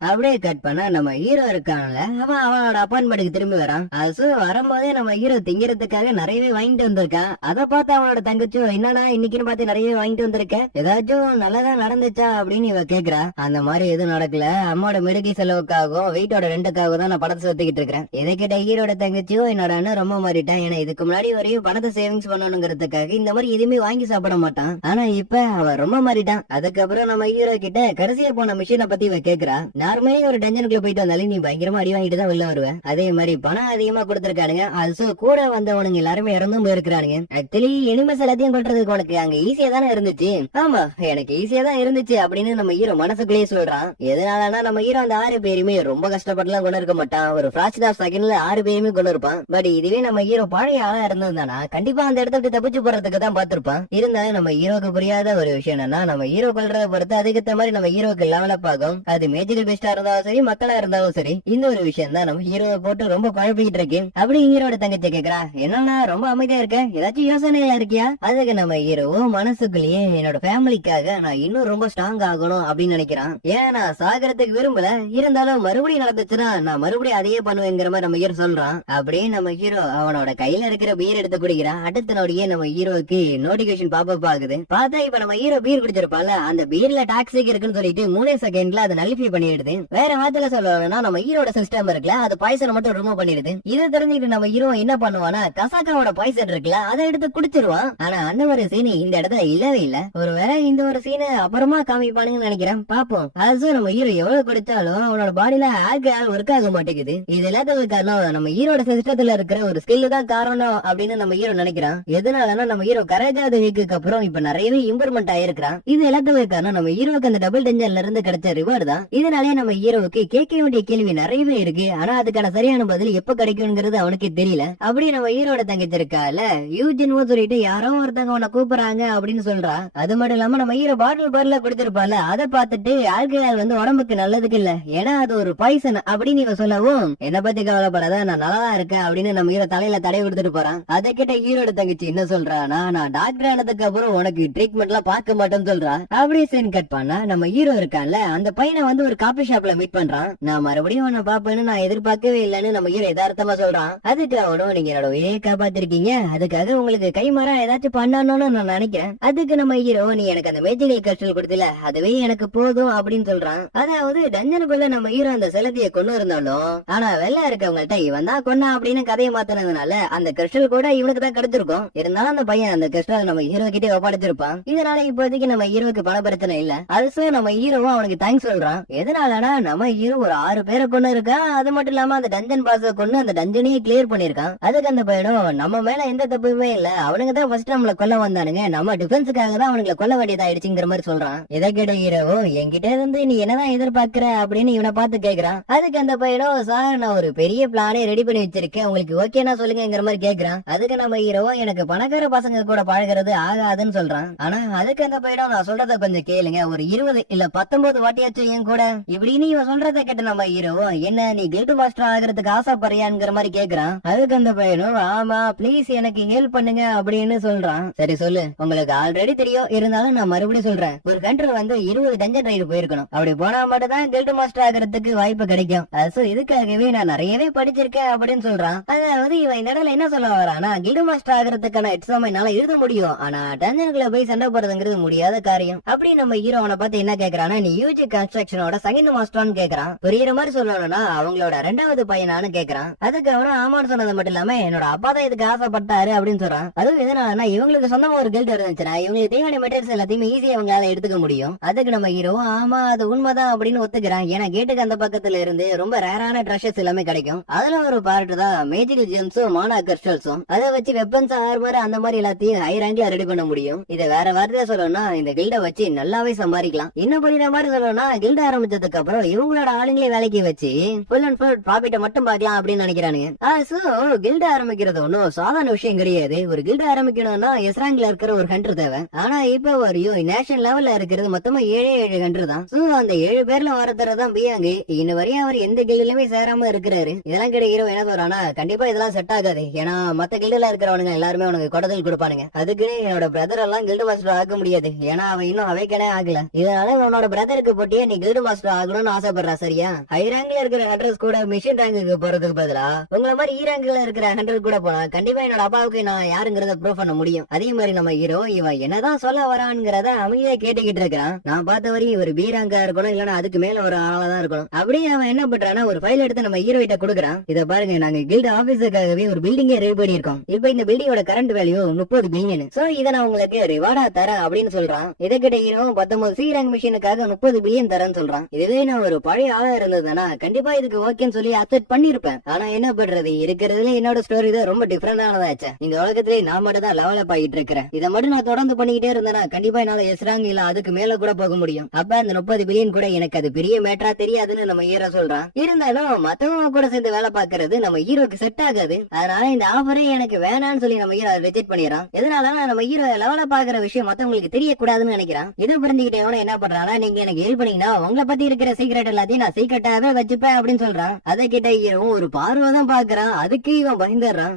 அப்படியே கட் பண்ண நம்ம ஹீரோ இருக்கான்ல, அவன் அவனோட அப்பார்ட்மெண்ட்டுக்கு திரும்பி வரான். அது வரும்போதே நம்ம ஹீரோ திங்கிறதுக்காக நிறையவே வாங்கிட்டு வந்திருக்கான். அதை பார்த்து அவனோட தங்கச்சும், என்னன்னா இன்னைக்குன்னு பார்த்து நிறைய வாங்கிட்டு வந்திருக்க, ஏதாச்சும் நல்லதா நடந்துச்சா அப்படின்னு இவ கேக்குறா. அந்த மாதிரி எதுவும் நடக்கல, அம்மாவோட மெடிக்கல் செலவுக்காகவும் வீட்டோட ரெண்டுக்காக தான் நான் பணத்தை சேர்த்துக்கிட்டு இருக்கிறேன். இதை கிட்ட ஹீரோட தங்கச்சியும், என்னோட அண்ணன் ரொம்ப மாறிட்டான், ஏன்னா இதுக்கு முன்னாடி வரையும் பணத்தை சேவிங்ஸ் பண்ணணுங்கிறதுக்காக இந்த மாதிரி எதுவுமே வாங்கி சாப்பிட மாட்டான். ஆனா இப்ப அவன் ரொம்ப மாறிட்டான். அதுக்கப்புறம் நம்ம ஹீரோ கிட்ட கடைசியா போன மிஷினை பத்தி இவ கேக்குறா. நார்மலி ஒரு டஞ்சனுக்குள்ள போயிட்டு வந்தாலும் நீ பயங்கரமா அடி வாங்கிட்டு தான் வெளில வருவேன். அதே மாதிரி பணம் அதிகமா கொடுத்திருக்கானுங்க, அது கூட வந்தவனுங்க எல்லாருமே இறந்தும் போயிருக்கானுங்க. ஆக்சுவலி எனிமஸ் எல்லாத்தையும் கொள்றதுக்கு உனக்கு அங்க ஈஸியா தானே இருந்துச்சு. ஆமா, எனக்கு ஈஸியா தான் இருந்துச்சு அப்படின்னு நம்ம ஹீரோ மனசுக்குள்ளேயே சொல்றான். எதனாலனா நம்ம ஹீரோ அந்த 6 பேருமே ரொம்ப கஷ்டப்பட்டுலாம் கொண்டு இருக்க மாட்டான். ஒரு ஃபிராக்ஷன் ஆஃப் செகண்ட்ல 6 பேருமே கொண்டு இருப்பான். பட் இதுவே நம்ம ஹீரோ பழைய ஆளா இருந்திருந்தானா கண்டிப்பா அந்த இடத்த விட்டு தப்பிச்சு போறதுக்கு தான் பாத்துருப்பான். இருந்தாலும் நம்ம ஹீரோக்கு புரியாத ஒரு விஷயம் என்னன்னா, நம்ம ஹீரோ கொள்றத பொறுத்து அதுக்கேற்ற மாதிரி நம்ம ஹீரோக்கு லெவலப் ஆகும். அது மேஜிக்கல் பெஸ்டா இருந்தாலும் சரி, மக்களா இருந்தாலும் சரி, இந்த ஒரு விஷயம் தான் நம்ம ஹீரோவை போட்டு ரொம்ப குழப்பிக்கிட்டு இருக்கு. அப்படி ஹீரோட தங்கச்சி கேக்குறா, என்னன்னா ரொம்ப அமைதியா இருக்க, ஏதாச்சும் யோசனைகளா இருக்கியா? அதுக்கு நம்ம ஹீரோவும் மனசுக்குள்ளேயே என்னோட ஃபேமிலிக்காக நான் இன்னும் ரொம்ப ஸ்ட்ராங் ஆகணும் அப்படின்னு நினைக்கிறான். ஏன் நான் சாகறதுக்கு விரும்பல, இருந்தாலும் மறுபடியும் நடந்துச்சுன்னா நான் மறுபடியும் அதையே பண்ணுவேங்கிற மாதிரி நம்ம ஹீரோ சொல்றான். அப்படியே நம்ம ஹீரோ அவனோட கையில இருக்கிற பீர் எடுத்து குடிக்கிறான். அடுத்த நொடியே நம்ம ஹீரோக்கு நோட்டிபிகேஷன் பாப்பப் ஆகுது. பார்த்தா இப்ப நம்ம ஹீரோ பீர் குடிச்சிருப்பால, அந்த பீர்ல டாக்ஸிக் இருக்குன்னு சொல்லிட்டு 3 செகண்ட்ல அதை நலிஃபை பண்ணிடுது. வேற வார்த்தையில சொல்லணும்னா நம்ம ஹீரோட சிஸ்டம் இருக்குல்ல, அது பாய்சனை மட்டும் ரிமூவ் பண்ணிடுது. இதை தெரிஞ்சுக்கிட்டு நம்ம ஹீரோ என்ன பண்ணுவானா, கசாக்காவோட பாய்சன் இருக்குல்ல, அதை எடுத்து குடிச்சிருவான். ஆனா அந்த ஒரு சீன் இந்த இடத்துல இல்லவே இல்ல. ஒருவேளை இந்த ஒரு சீன் அப்புறமா காமிப்பானுங்கன்னு நினைக்கிறேன், பாப்போம். அது நம்ம ஹீரோ எவ்வளவு குடிச்சாலும் அவனோட பாடியில ஆல்கஹால் ஒர்க் ஆக மாட்டேங்குது. இது எல்லாத்துக்கும் காரணம் நம்ம ஹீரோட சிஸ்டத்துல இருக்கிற ஒரு ஸ்கில் தான் காரணம் அப்படின்னு நம்ம ஹீரோ நினைக்கிறான். எதனாலனா நம்ம ஹீரோ கரேஜாத வீக்குக்கு அப்புறம் இப்ப நிறையவே இம்ப்ரூவ்மெண்ட் ஆயிருக்கான். இது எல்லாத்துக்கும் காரணம் நம்ம ஹீரோக்கு அந்த டபுள் டென்ஷன்ல இருந்து கிடைச்ச ரிவார்டு தான். இதனாலே நம்ம ஹீரோவுக்கு கேட்க வேண்டிய கேள்வி நிறையவே இருக்கு. ஆனா அதுக்கான சரியான பதில் எப்ப கிடைக்கும்ங்கிறது அவனுக்கு தெரியல. அப்படி நம்ம ஹீரோட தங்கச்சி இருக்கால, யூஜின் சொல்லிட்டு யாரோ ஒருத்தவங்க உன்னை கூப்பிடுறாங்க அப்படின்னு சொல்றா. அது மட்டும் இல்லாம நம்ம ஹீரோ பாட்டில் பர்ல குடிச்சிருப்பால, அதை பார்த்துட்டு ஆல்கஹால் உடம்புக்கு நல்லதுக்கு இல்ல, ஏன்னா அது ஒரு பாய்சன் அப்படின்னு இவ சொல்லவும், என்ன பத்தி கவலைப்படாத நான் நல்லா இருக்கேன் அப்படின்னு நம்ம ஹீரோ தலையில தடை கொடுத்துட்டு போறான். அதை கிட்ட ஹீரோட தங்கச்சி என்ன சொல்றானா, நான் டாக்டர் ஆனதுக்கு அப்புறம் உனக்கு ட்ரீட்மெண்ட் எல்லாம் பார்க்க மாட்டேன்னு சொல்றா. அப்படியே சீன் கட் பண்ணா நம்ம ஹீரோ இருக்கான்ல, அந்த பையனை ஒரு காபி ஷாப்ல மீட் பண்றான். நான் மறுபடியும் உன்னை பாப்பேன்னு நான் எதிர்பார்க்கவே இல்லன்னு நம்ம ஹீரோ யதார்த்தமா சொல்றான். அதுக்கு அவனும், நீங்க என்னோட உயிரை காப்பாத்திருக்கீங்க, அதுக்காக உங்களுக்கு கைமாறா ஏதாச்சும் பண்ணணும்னு நான் நினைக்கிறேன். அதுக்கு நம்ம ஹீரோ, நீ எனக்கு அந்த மேஜிக்கல் கிறிஸ்டல் கொடுத்தல, அதுவே எனக்கு போதும் அப்படின்னு சொல்றான். அதாவது டஞ்சனுக்குள்ள நம்ம ஹீரோ அந்த செலத்திய கொண்டு இருந்தாலும், ஆனா வெள்ளா இருக்கவங்கள்ட்ட இவன் தான் கொண்டா அப்படின்னு கதையை மாத்தினதுனால அந்த கிறிஸ்டல் கூட இவனுக்கு தான் கிடைச்சிருக்கும். இருந்தாலும் அந்த பையன் அந்த கிறிஸ்டல் நம்ம ஹீரோ கிட்டே ஒப்படைச்சிருப்பான். இதனால இப்போதைக்கு நம்ம ஹீரோக்கு பல பிரச்சனை இல்ல. அது நம்ம ஹீரோவும் அவனுக்கு தேங்க்ஸ் சொல்றான். எதனாலனா நம்ம ஹீரோ ஒரு 6 பேரை கொண்டு இருக்கான். அது மட்டும் இல்லாம அந்த டஞ்சன் பாஸ கொண்டு அந்த டஞ்சனையே கிளியர் பண்ணிருக்கான். அதுக்கு அந்த பையனும், நம்ம மேல எந்த தப்புமே இல்ல, அவனுங்க தான் ஃபர்ஸ்ட் நம்மள கொல்ல வந்தானுங்க, நம்ம டிஃபென்ஸுக்காக தான் அவனுங்களை கொல்ல வேண்டியதாயிடுச்சுங்கிற மாதிரி சொல்றான். இதை கேட்ட ஹீரோவோ, என்கிட்ட இருந்து நீ என்னதான் எதிர்பார்க்கிற அப்படின்னு இவனை பார்த்து கேக்குறான். அதுக்கு அந்த பையனும், சார் நான் ஒரு பெரிய பிளானே ரெடி பண்ணி வச்சிருக்கேன், உங்களுக்கு ஓகேனா சொல்லுங்கிற மாதிரி கேக்குறான். அதுக்கு நம்ம ஹீரோவோ, எனக்கு பணக்கார பசங்க கூட பழகிறது ஆகாதுன்னு சொல்றான். ஆனா அதுக்கு அந்த பையனும், நான் சொல்றத கொஞ்சம் கேளுங்க, ஒரு 20 இல்ல 19 வாட்டியாச்சும் என் கூட இப்படின்னு இவன் சொல்றத கேட்ட நம்ம ஹீரோவோ, என்ன நீ கில்ட் மாஸ்டர் ஆகிறதுக்கு ஆசைப்படுறியாங்கிற மாதிரி கேக்குறான். அதுக்கு அந்த பையனும், ஆமா ப்ளீஸ் எனக்கு ஹெல்ப் பண்ணுங்க அப்படின்னு சொல்றான். சரி சொல்லு, உங்களுக்கு ஆல்ரெடி தெரியும், இருந்தாலும் நான் மறுபடியும் சொல்றேன். ஒரு கண்ட்ரி 20 டஞ்சன் ரைடு போயிருக்கணும், அப்படி போனா மட்டும் தான் கில்ட் மாஸ்டர் ஆகிறதுக்கு வாய்ப்பு கிடைக்கும். இதுக்காகவே நான் நிறையவே படிச்சிருக்கேன் அப்படின்னு சொல்றான். அதாவது இவன் இந்த இடத்துல என்ன சொல்ல வரானா, கில்ட் மாஸ்டர் ஆகிறதுக்கான எக்ஸாம் என்னால எழுத முடியும், ஆனா டஞ்சனுக்குள்ள போய் சண்டை போறதுங்கிறது முடியாத காரியம். அப்படி நம்ம ஹீரோ அவனை பார்த்து என்ன கேக்குறானா, நீ யூஜி கன்ஸ்ட்ரக்ஷனோட செகண்ட் மாஸ்டர்னு கேக்குறான். புரியுற மாதிரி சொல்லணும்னா அவங்களோட 2வது பையனானு கேக்குறான். அதுக்கு அவனும் ஆமான்னு சொன்னது மட்டும் இல்லாம என்னோட அப்பா தான் இதுக்கு ஆசைப்பட்டாரு அப்படின்னு சொல்றான். அதுவும் எதனாலனா இவங்களுக்கு சொந்தமா ஒரு கில்ட் இருந்துச்சுன்னா இவங்களுக்கு தேவையான மெட்டீரியல்ஸ் எல்லாத்தையுமே ஈஸியா அவங்களால எடுத்துக்க முடியும். அதுக்கு நம்ம ஹீரோ ஆமா அது உண்மைதான் அப்படின்னு ஒத்துக்கிறான். ஏன்னா கேட்டுக்கு அந்த பக்கத்துல இருந்து ரொம்ப ரேரான ட்ரெஷர்ஸ் எல்லாமே கிடைக்கும். அதுல ஒரு பார்ட் தான் மேஜிக்கல் ஜெம்ஸும் மானா கிறிஸ்டல்ஸும். அதை வச்சு வெப்பன்ஸ் ஆர்மர் அந்த மாதிரி எல்லாத்தையும் ஹை ரேங்க்ல ரெடி பண்ண முடியும். இதை வேற வார்த்தையா சொல்லணும்னா இந்த கில்ட வச்சு நல்லாவே சம்பாதிக்கலாம். இன்னும் புரியுற மாதிரி சொல்லணும்னா கில்ட ஆரம்பிச்சதுக்கு அதுக்கப்புறம் இவங்களோட ஆளுங்களே வேலைக்கு வச்சு ஃபுல் அண்ட் ஃபுல் ப்ராஃபிட்ட மட்டும் பாக்கலாம் அப்படின்னு நினைக்கிறானுங்க. சோ கில்ட் ஆரம்பிக்கிறது ஒன்னும் சாதாரண விஷயம் கிடையாது. ஒரு கில்ட் ஆரம்பிக்கணும்னா எஸ்ராங்ல இருக்கிற ஒரு ஹண்டர் தேவை. ஆனா இப்ப வரையும் நேஷனல் லெவல்ல இருக்கிறது மொத்தமா 7 ஹண்டர் தான். சோ அந்த 7 பேர்ல வரதுதான் பியாங்க. இன்ன வரையும் அவர் எந்த கில்டுலயுமே சேராம இருக்கிறாரு. இதெல்லாம் கிடைக்கிறோம் என்ன சொல்றானா, கண்டிப்பா இதெல்லாம் செட் ஆகாது. ஏன்னா மத்த கில்டுல இருக்கிறவனுங்க எல்லாருமே உனக்கு கொடதல் கொடுப்பானுங்க. அதுக்குன்னு என்னோட பிரதர் எல்லாம் கில்டு மாஸ்டர் ஆக முடியாது. ஏன்னா அவன் இன்னும் அவைக்கனே ஆகல. இதனால உன்னோட பிரதருக்கு போட்டியே நீ கில்டு மாஸ்டர் ஆகணும்னு ஆசைப்படுறா, சரியா? ஹை ரேங்க்ல இருக்கிற ஹண்டர்ஸ் கூட மிஷின் ரேங்குக்கு போறதுக்கு பதிலா உங்களை மாதிரி ஈ ரேங்க்ல இருக்கிற ஹண்டர் கூட போனா கண்டிப்பா என்னோட அப்பாவுக்கு நான் யாருங்கிறத ப்ரூவ் பண்ண முடியும். அதே மாதிரி நம்ம ஹீரோ இவன் என்னதான் சொல்ல வரான்ங்கிறத அமைதியா கேட்டுக்கிட்டு இருக்கிறான். நான் பார்த்த வரையும் இவர் பி ரேங்கா இருக்கணும், இல்லன்னா அதுக்கு மேல ஒரு ஆளாதான் இருக்கணும். அப்படியே அவன் என்ன பண்றான்னா ஒரு ஃபைல் எடுத்து நம்ம ஹீரோ கிட்ட கொடுக்குறான். இத பாருங்க, நாங்க கில்டு ஆபீஸுக்காகவே ஒரு பில்டிங்கே ரெடி பண்ணிருக்கோம். இப்ப இந்த பில்டிங்கோட கரண்ட் வேல்யூ 30 பில்லியன். சோ இதை நான் உங்களுக்கு ரிவார்டா தரேன் அப்படின்னு சொல்றான். இதற்கிட்ட ஹீரோ 19 சி ரேங்க் மிஷினுக்காக 30 பில்லியன் தரேன்னு சொல்றான். இதுவே நான் ஒரு பழைய ஆளா இருந்ததுன்னா கண்டிப்பா இதுக்கு ஓகேன்னு சொல்லி அக்செப்ட் பண்ணிருப்பேன். ஆனா என்ன பண்றது, இருக்கிறதுல என்னோட ஸ்டோரி தான் ரொம்ப டிஃபரெண்டானதாச்சு. இந்த உலகத்திலே நான் மட்டும் தான் லெவலப் ஆகிட்டு இருக்கிறேன். இதை மட்டும் நான் தொடர்ந்து பண்ணிக்கிட்டே இருந்தேன்னா கண்டிப்பா என்னால எஸ்ராங் இல்ல அதுக்கு மேல கூட போக முடியும். அப்ப அந்த 30 பில்லியன் கூட எனக்கு அது பெரிய மேட்டரா தெரியாதுன்னு நம்ம ஹீரோ சொல்றான். இருந்தாலும் மத்தவங்க கூட சேர்ந்து வேலை பாக்குறது நம்ம ஹீரோக்கு செட் ஆகாது. அதனால இந்த ஆஃபரே எனக்கு வேணான்னு சொல்லி நம்ம ஹீரோ ரிஜெக்ட் பண்ணிடுறான். எதனால நம்ம ஹீரோ லெவலப் ஆகிற விஷயம் மத்தவங்களுக்கு தெரியக்கூடாதுன்னு நினைக்கிறான். இதை புரிஞ்சுக்கிட்டே என்ன பண்றானா, நீங்க எனக்கு ஹெல்ப் பண்ணீங்கன்னா உங்களை பத்தி இருக்கிற சீக்ரெட் எல்லாத்தையும் நான் சீக்ரெட்டாவே வச்சுப்பேன் அப்படின்னு சொல்றான். அதை கிட்ட ஒரு பார்வைதான் பாக்குறான். அதுக்கு இவன் பயந்துடுறான்.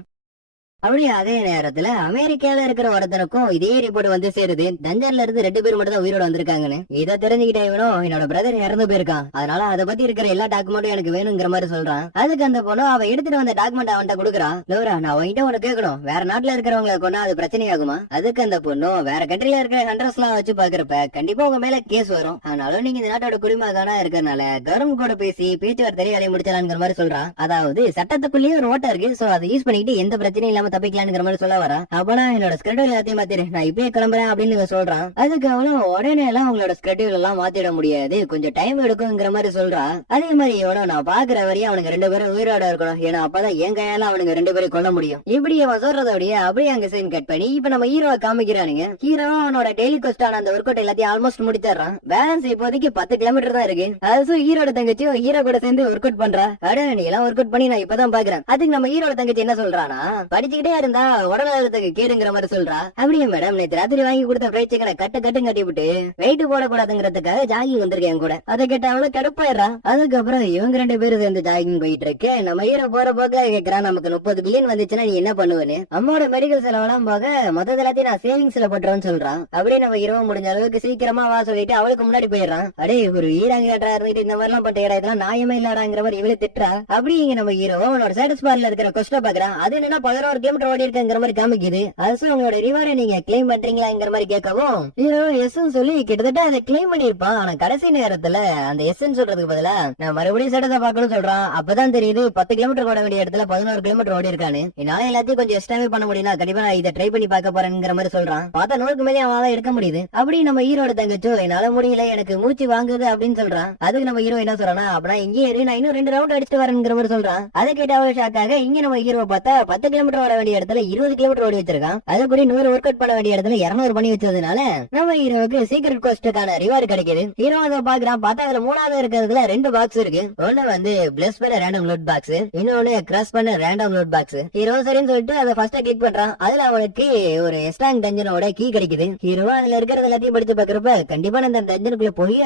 அப்படியே அதே நேரத்துல அமெரிக்கால இருக்கிற ஒருத்தனுக்கும் இதே ரிப்போர்ட் வந்து சேருது. டஞ்சன்ல இருந்து 2 பேர் மட்டும் தான் உயிரோட வந்திருக்காங்கன்னு. இதை தெரிஞ்சுக்கிட்டே இவனும் என்னோட பிரதர் இறந்து போயிருக்கான், அதனால அதை பத்தி இருக்கிற எல்லா டாக்குமெண்ட்டும் எனக்கு வேணுங்கிற மாதிரி சொல்றான். அதுக்கு அந்த பொண்ணு அவ எடுத்துட்டு வந்த டாக்குமெண்ட் அவன்கிட்ட கொடுக்குறான். லோரா, நான் அவன்கிட்ட உனக்கு கேட்கணும், வேற நாட்டுல இருக்கிறவங்களை கொண்டா அது பிரச்சனை ஆகுமா? அதுக்கு அந்த பொண்ணும் வேற கண்ட்ரில இருக்கிற ஹண்டர்ஸ் எல்லாம் வச்சு பாக்குறப்ப கண்டிப்பா உங்க மேல கேஸ் வரும். ஆனாலும் நீங்க இந்த நாட்டோட குடிமகனா இருக்கிறனால கவர்மெண்ட் கூட பேசி பேச்சுவார்த்தை வேலையை முடிச்சலாங்கிற மாதிரி சொல்றான். அதாவது சட்டத்துக்குள்ளேயே ஒரு ஓட்டை இருக்கு, சோ அதை யூஸ் பண்ணிட்டு எந்த பிரச்சனையும் இல்லாம தப்பிக்கலாம்ங்கிற மாதிரி சொல்ல வரா. அப்பனா என்னோட ஸ்கெட்யூல் எல்லாத்தையும் மாத்திரு, நான் இப்பயே கிளம்புறேன் அப்படின்னு சொல்றான். அதுக்கு அவளும் உடனே எல்லாம் உங்களோட ஸ்கெட்யூல் எல்லாம் மாத்திட முடியாது, கொஞ்சம் டைம் எடுக்குங்கிற மாதிரி சொல்றா. அதே மாதிரி இவனோ நான் பாக்குற வரையும் அவனுக்கு 2 பேரும் உயிரோட இருக்கணும், ஏன்னா அப்பதான் என் கையால அவனுக்கு 2 பேரும் கொல்ல முடியும். இப்படி அவன் சொல்றதோடய அப்படியே அங்க சைன் கட் பண்ணி இப்ப நம்ம ஹீரோவை காமிக்கிறானுங்க. ஹீரோ அவனோட டெய்லி கோஸ்டான அந்த ஒர்க் அவுட் எல்லாத்தையும் ஆல்மோஸ்ட் முடிச்சிடறான். பேலன்ஸ் இப்போதைக்கு 10 கிலோமீட்டர் தான் இருக்கு. அது ஹீரோட தங்கச்சியும் ஹீரோ கூட சேர்ந்து ஒர்க் அவுட் பண்றா. அட நீ எல்லாம் ஒர்க் அவுட் பண்ணி நான் இப்பதான் பாக்குறேன். அதுக்கு நம்ம ஹீரோட தங்கச்சி என்ன சொல்றானா, படிச்சுக்கிட்டே இருந்தா உடல்நலத்துக்கு கேடுங்கிற மாதிரி சொல்றா. அப்படியே மேடம், நேற்று ராத்திரி வாங்கி கொடுத்த ஃப்ரைட் சிக்கனை கட்டு கட்டி விட்டு வெயிட் போடக்கூடாதுங்கிறதுக்காக ஜாகிங் வந்திருக்கேன் கூட. அதை கேட்ட அவளை கடுப்பாயிடுறா. அதுக்கப்புறம் இவங்க 2 பேரும் சேர்ந்து ஜாகிங் போயிட்டு இருக்கு. நம்ம ஹீரோ போற போக்க கேட்கிறான், நமக்கு 30 பில்லியன் வந்துச்சுன்னா நீ என்ன பண்ணுவேன்னு. அம்மாவோட மெடிக்கல் செலவெல்லாம் போக மொத்த எல்லாத்தையும் நான் சேவிங்ஸ்ல போட்டுறேன்னு சொல்றான். அப்படியே நம்ம ஹீரோ முடிஞ்ச அளவுக்கு சீக்கிரமா வா சொல்லிட்டு அவளுக்கு முன்னாடி போயிடுறான். அடே ஒரு ஈராங்க கேட்டா இருந்துட்டு இந்த மாதிரி எல்லாம் பட்ட இதெல்லாம் நியாயமே இல்லாடாங்கிற மாதிரி இவளே திட்டுறா. அப்படி இங்க நம்ம ஹீரோ அவனோட ஸ்டேட்டஸ் பார்ல இருக்கிற கொஸ்ட பாக்குறான். அது என்னன்னா 11 கிலோமீட்டர் ஓடி இருக்குங்கிற மாதிரி காமிக்குது. அது உங்களோட ரிவார்டை நீங்க கிளைம் பண்றீங்களாங்கிற மாதிரி கேட்கவும் ஹீரோ எஸ் சொல்லி கிட்டத்தட்ட அதை கிளைம் பண்ணிருப்பான். ஆனா கடைசி நேரத்துல அந்த எஸ் சொல்றதுக்கு பதிலா நான் மறுபடியும் ஸ்டேட்டஸை பார்க்கணும்னு சொல்றான். அப்பதான் தெரியுது 10 கிலோமீட்டர் ஓட வேண்டிய இடத்துல 11 கிலோமீட்டர் ஓடி இருக்கானு. என்னால எல்லாத்தையும் கொஞ்சம் எக்ஸ்ட்ராவே பண்ண முடியும்னா கண்டிப்பா நான் இதை ட்ரை பண்ணி பார்க்க போறேங்கிற மாதிரி சொல்றான். பார்த்தா 100க்கு மேலே அவனால எடுக்க முடியுது. அப்படி நம்ம ஹீரோட தங்கச்சோ என்னால முடியல, எனக்கு மூச்சு வாங்குது அப்படின்னு சொல்றான். அதுக்கு நம்ம ஹீரோ என்ன சொல்றானா, அப்படின்னா இங்கே இரு, நான் இன்னும் 2 ரவுண்ட் அடிச்சுட்டு வரேங்கிற மாதிரி சொல்றான். அதை கேட்ட அவ ஷாக்காக இங்க நம்ம ஹீரோ பார்த்தா 10 கிலோமீட்டர் ஓட வேண்டிய இடத்துல 20 கிலோமீட்டர் ஓடி வச்சிருக்கான். அது கூட 100 ஒர்க் அவுட் பண்ண வேண்டிய இடத்துல 200 பண்ணி வச்சதுனால நம்ம ஹீரோவுக்கு சீக்ரெட் கோஸ்டுக்கான ரிவார்டு கிடைக்குது. ஹீரோ அதை பாக்குறான். பார்த்தா அதுல 3வது இருக்கிறதுல 2 பாக்ஸ் இருக்கு. ஒண்ணு வந்து பிளஸ் பண்ண ரேண்டம் லோட் பாக்ஸ், இன்னொன்னு கிராஸ் பண்ண ரேண்டம் லோட் பாக்ஸ். ஹீரோ சரின்னு சொல்லிட்டு அதை ஃபர்ஸ்ட் கிளிக் பண்றான். அதுல அவனுக்கு ஒரு எஸ்ட்ராங் டஞ்சனோட கீ கிடைக்குது. ஹீரோ அதுல இருக்கிறது எல்லாத்தையும் படிச்சு பாக்குறப்ப கண்டிப்பா அந்த டஞ்சனுக்குள்ள போய்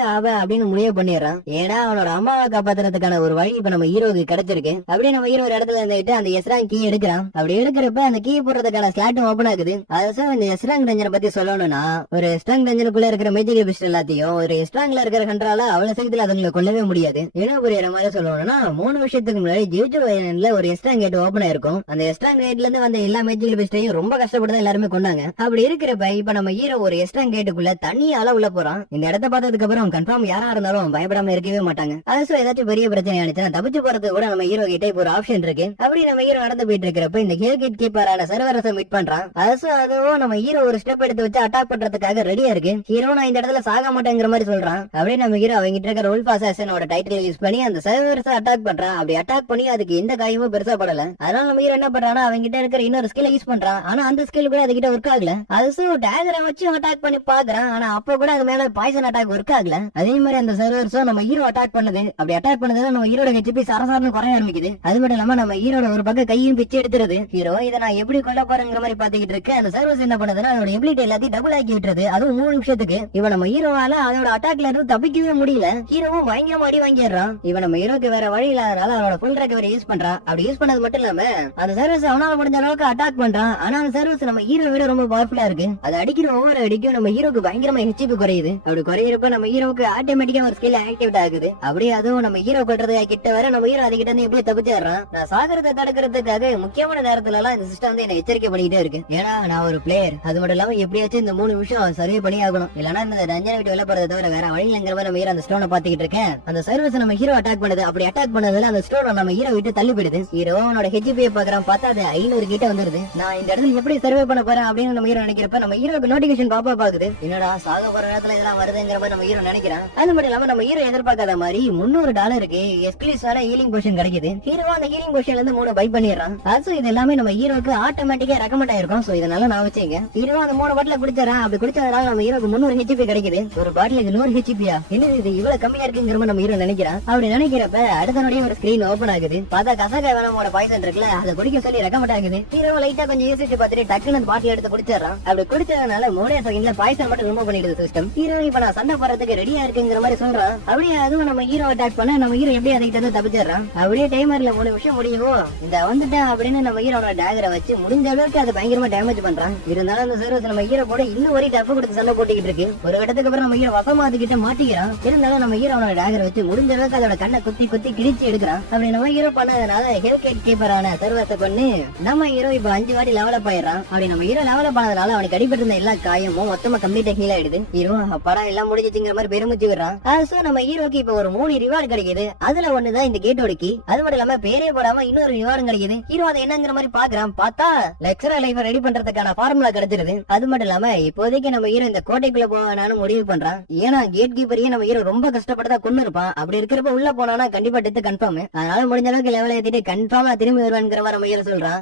அப்படின்னு முடிவு பண்ணிடுறான். ஏன்னா அவனோட அம்மாவை காப்பாத்துறதுக்கான ஒரு வழி இப்ப நம்ம ஹீரோக்கு கிடைச்சிருக்கு. அப்படியே நம்ம ஹீரோ ஒரு இடத்துல இருந்துட்டு அந்த எஸ்ட்ராங் கீ எடுக்கிறான். அப்படி எடுக்கிறப்ப அந்த கீ போடுறதுக்கான ஸ்லாட்டும் ஓபன் ஆகுது. அதான் இந்த எஸ்ட்ராங் டஞ்சனை பத்தி சொல்லணும்னா, ஒரு எஸ்ட்ராங் டஞ்சனுக்குள்ள இருக்கிற மேஜிக் பிஸ்ட் எல்லாத்தையும் ஒரு எஸ்ட்ராங்ல இருக்கிற கண்ட்ரால அவ்வளவு சீக்கிரத்துல அதுங்களை கொல்லவே முடியாது. என்ன புரியுற மாதிரி சொல்லணும்னா, 3 வருஷத்துக்கு முன்னாடி ஜிஜோ ஐலண்ட்ல ஒரு எஸ்ட்ராங் கேட் ஓபன் ஆயிருக்கும். அந்த எஸ்ட்ராங் கேட்ல இருந்து வந்த எல்லா மேஜிக் பிஸ்டையும் ரொம்ப கஷ்டப்பட்டு எல்லாருமே கொண்டாங்க. அப்படி இருக்கிறப்ப இப்ப நம்ம ஹீரோ ஒரு எஸ்ட்ராங் கேட்டுக்குள்ள தண்ணியால உள்ள போறான். இந்த இடத்த பார்த்ததுக்கு அப்புறம் கன்ஃபார்ம் யாரா இருந்தாலும் பயப்படாம இருக்கவே மாட்டாங்க. அது ஏதாச்சும் பெரிய பிரச்சனை ஆனிச்சுன்னா தப்பிச்சு போறது கூட நம்ம ஹீரோ கிட்ட இப்ப ஒரு ஆப்ஷன் இருக்கு. அப்படி நம்ம ஹீரோ நடந்து போயிட்டு இருக்கிறப்ப இந்த கேட் கேட் கீப்பரான சர்வரஸை மீட் பண்றான். அதுவும் நம்ம ஹீரோ ஒரு ஸ்டெப் எடுத்து வச்சு அட்டாக் பண்றதுக்காக ரெடியா இருக்கு. ஹீரோ நான் இந்த இடத்துல சாக மாட்டேங்கிற மாதிரி சொல்றான். அப்படியே நம்ம ஹீரோ அவங்க இருக்கிற ரோல்ஃப் அசாசினோட டைட்டில் யூஸ் பண்ணி அந்த சர்வரஸை அட்டாக் பண்றான். அப்படி அட்டாக் பண்ணி அதுக்கு எந்த காயமும் பெருசா படல. அதனால நம்ம ஹீரோ என்ன பண்றானா அவங்க கிட்ட இருக்கிற இன்னொரு ஸ்கில் யூஸ் பண்றான். ஆனா அந்த ஸ்கில் கூட அதுகிட்ட ஒர்க் ஆகல. அது டேகரை வச்சு அட்டாக் பண்ணி பாக்குறான். ஆனா அப்ப கூட அது மேல பாய்சன் அட்டாக் ஒர்க் ஆகல. அதே மாதிரி அந்த சர்வர்ஸும் நம்ம ஹீரோ அட்டாக் பண்ணது. அப்படி அட்டாக் பண்ணது நம்ம ஹீரோட ஹெச்பி சரசாரன்னு குறைய ஆரம்பிக்குது. அது மட்டும் இல்லாம நம்ம ஹீரோட ஒரு பக்கம் கையும் பிச்சு எடுத்துறது. ஹீரோ இதை நான் எப்படி கொல்ல போறேங்கிற மாதிரி பாத்துக்கிட்டு இருக்கு. அந்த சர்வர்ஸ் என்ன பண்ணுதுன்னா அதோட எபிலிட்டி எல்லாத்தையும் டபுள் ஆக்கி விட்டுறது. அதுவும் 3 நிமிஷத்துக்கு. இவன் நம்ம ஹீரோவால அதோட அட்டாக்ல இருந்து தப்பிக்கவே முடியல. ஹீரோவும் பயங்கரமா அடி வாங்கிடுறான். இவன் நம்ம ஹீரோக்கு வேற வழி இல்லாதனால அவனோட ஃபுல் ரெக்கவரி யூஸ் பண்றான். அப்படி யூஸ் பண்ணது மட்டும் இல்லாம அந்த சர்வர்ஸ் அவனால முடிஞ்ச அளவுக்கு அட்டாக் பண்றான். ஆனா அந்த சர்வர்ஸ் நம்ம ஹீரோ விட ரொம்ப பவர்ஃபுல்லா இருக்கு. அது அடிக்கிற ஒவ்வொரு அடிக்கும் நம்ம ஹீரோக்கு பயங்கரமா ஹெச்பி குறையுது. அப்படி குறையிறப்ப நம்ம ஹீரோக்கு ஆட்டோமேட்டிக்கா ஒரு ஸ்கில் ஆக்டிவேட் ஆகுது. அப்படியே அதுவும் நம்ம ஹீரோ கொள்றது கிட்ட வர நம்ம ஹீரோ அதுகிட்ட இருந்து எப்படி தப்பிச்சிடுறான். நான் சாகரத்தை தடுக்கிறதுக்காக முக்கியமான நேரத்துல எல்லாம் இந்த சிஸ்டம் வந்து என்ன எச்சரிக்கை பண்ணிட்டே இருக்கு. ஏன்னா நான் ஒரு பிளேயர். அது மட்டும் இல்லாம எப்படியாச்சும் இந்த 3 நிமிஷம் சர்வே பண்ணி ஆகணும். இல்லன்னா இந்த ரஞ்சனை விட்டு வெளில போறதை தவிர வேற வழி இல்லைங்கிற மாதிரி நம்ம ஹீரோ அந்த ஸ்டோனை பாத்துக்கிட்டு இருக்கேன். அந்த சர்வீஸ் நம்ம ஹீரோ அட்டாக் பண்ணுது. அப்படி அட்டாக் பண்ணதுல அந்த ஸ்டோனை நம்ம ஹீரோ விட்டு தள்ளி போயிடுது. ஹீரோ அவனோட ஹெச்பியை பாக்குறான். பார்த்தா அது 500 கிட்ட வந்துருது. நான் இந்த இடத்துல எப்படி சர்வே பண்ண போறேன் அப்படின்னு நம்ம ஹீரோ நினைக்கிறப்ப நம்ம ஹீரோக்கு நோட்டிபிகேஷன் பாப்பா பாக்குது. என்னடா சாக போற நேரத்துல இதெல்லாம் வருதுங்கிற மாதிரி நம்ம ஹீரோ நினைக்கிறான். அது மட்டும் இல்லாம நம்ம ஹீரோ எதிர்பார்க்காத மாதிரி $300 எக்ஸ்க்ளூசிவான ஹீலிங் போஷன் கிடைக்குது. ஹீரோ அந்த ஹீலிங் போஷன்ல இருந்து 3 பை பண்ணிடுறான். அது இது எல்லாமே நம்ம ஹீரோக்கு ஆட்டோமேட்டிக்கா ரெக்கமெண்ட் ஆயிருக்கும். சோ இதனால நான் வச்சேங்க. ஹீரோ அந்த 3 பாட்டில குடிச்சாரான். அப்படி குடிச்சதுனால நம்ம ஹீரோக்கு 300 ஹெச்பி கிடைக்குது. ஒரு பாட்டிலுக்கு 100 ஹெச்பியா? என்ன இது இவ்வளவு கம்மியா இருக்குங்கிற மாதிரி நம்ம ஹீரோ நினைக்கிறான். அப்படி நினைக்கிறப்ப அடுத்த நொடியே ஒரு ஸ்கிரீன் ஓபன் ஆகுது. பார்த்தா கசகா வேணாமோட பாய்சன் இருக்குல்ல, அதை குடிக்க சொல்லி ரெக்கமெண்ட் ஆகுது. ஹீரோ லைட்டா கொஞ்சம் யோசிச்சு பார்த்துட்டு டக்குனு பாட்டில் எடுத்து குடிச்சிடறான். அப்படி குடிச்சதுனால 3 செகண்ட்ல பாய்சன் மட்டும் ரிமூவ் பண்ணிடுது சிஸ்டம். ஹீரோ இப்ப நான் சண்டை போறதுக்கு ரெடியா இருக்குங்கிற மாதிரி சொல்றான். அப்படியே அதுவும் நம்ம ஹீரோ அட்டாக் பண்ண நம்ம ஹீரோ எப்படி அதுக்கிட்ட தப்பிச்சிடறான். அப்படியே டைமர்ல 3 நிமிஷம் முடியும். இந்த வந்துட்டேன் அப்படின்னு நம்ம ஹீரோட டேகரை வச்சு முடிஞ்ச அளவுக்கு அதை பயங்கரமா டேமேஜ் பண்றான். இருந்தாலும் அந்த சர்வஸ் நம்ம ஹீரோ கூட இன்னும் ஒரு டப்பு கொடுத்து சண்டை போட்டுக்கிட்டு இருக்கு. ஒரு இடத்துக்கு அப்புறம் நம்ம ஹீரோ வசமாதிக்கிட்ட மாட்டிக்கிறான். இருந்தாலும் நம்ம ஹீரோட டேகரை வச்சு முடிஞ்ச அளவுக்கு அதோட கண்ணை குத்தி குத்தி கிழிச்சு எடுக்கிறான். அப்படி நம்ம ஹீரோ பண்ணதுனால ஹெல்கேட் கீப்பரான சர்வத்தை கொண்டு நம்ம ஹீரோ இப்ப 5 வாட்டி லெவலப் ஆயிடுறான். அப்படி நம்ம ஹீரோ லெவலப் ஆனதுனால அவனுக்கு அடிபட்டு இருந்த எல்லா காயமும் மொத்தமா கம்ப்ளீட்டா ஹீல் ஆயிடுது. ஹீரோ படம் எல்லாம் முடிஞ்சிச்சுங்கிற மாதிரி பெருமிச்சு விடுறான். நம்ம ஹீரோக்கு இப்ப ஒரு 3 ரிவார்டு கிடைக்குது. அதுல ஒண்ணுதான் இந்த கேட்டோட கீ. அது மட்டும் இல்லாம பேரே போடாம இன்னொரு ரிவார்டு கிடைக்குது. ஹீரோ அதை என்னங்கிற மாதிரி பாக்குறான். பார்த்தா லெக்சரர் லைஃப் ரெடி பண்றதுக்கான ஃபார்முலா கிடைச்சிருது. அது மட்டும் இல்லாம இப்போதைக்கு நம்ம ஹீரோ இந்த கோட்டைக்குள்ள போவானு முடிவு பண்றான். ஏன்னா கேட் கீப்பரையே நம்ம ஹீரோ ரொம்ப கஷ்டப்பட்டதா கொண்டு இருப்பான். அப்படி இருக்கிறப்ப உள்ள போனானா கண்டிப்பா டெத் கன்ஃபார்ம். அதனால முடிஞ்ச அளவுக்கு லெவல் ஏத்திட்டு கன்ஃபார்மா திரும்பி வருவான்ங்கிற மாதிரி நம்ம ஹீரோ சொல்றான்.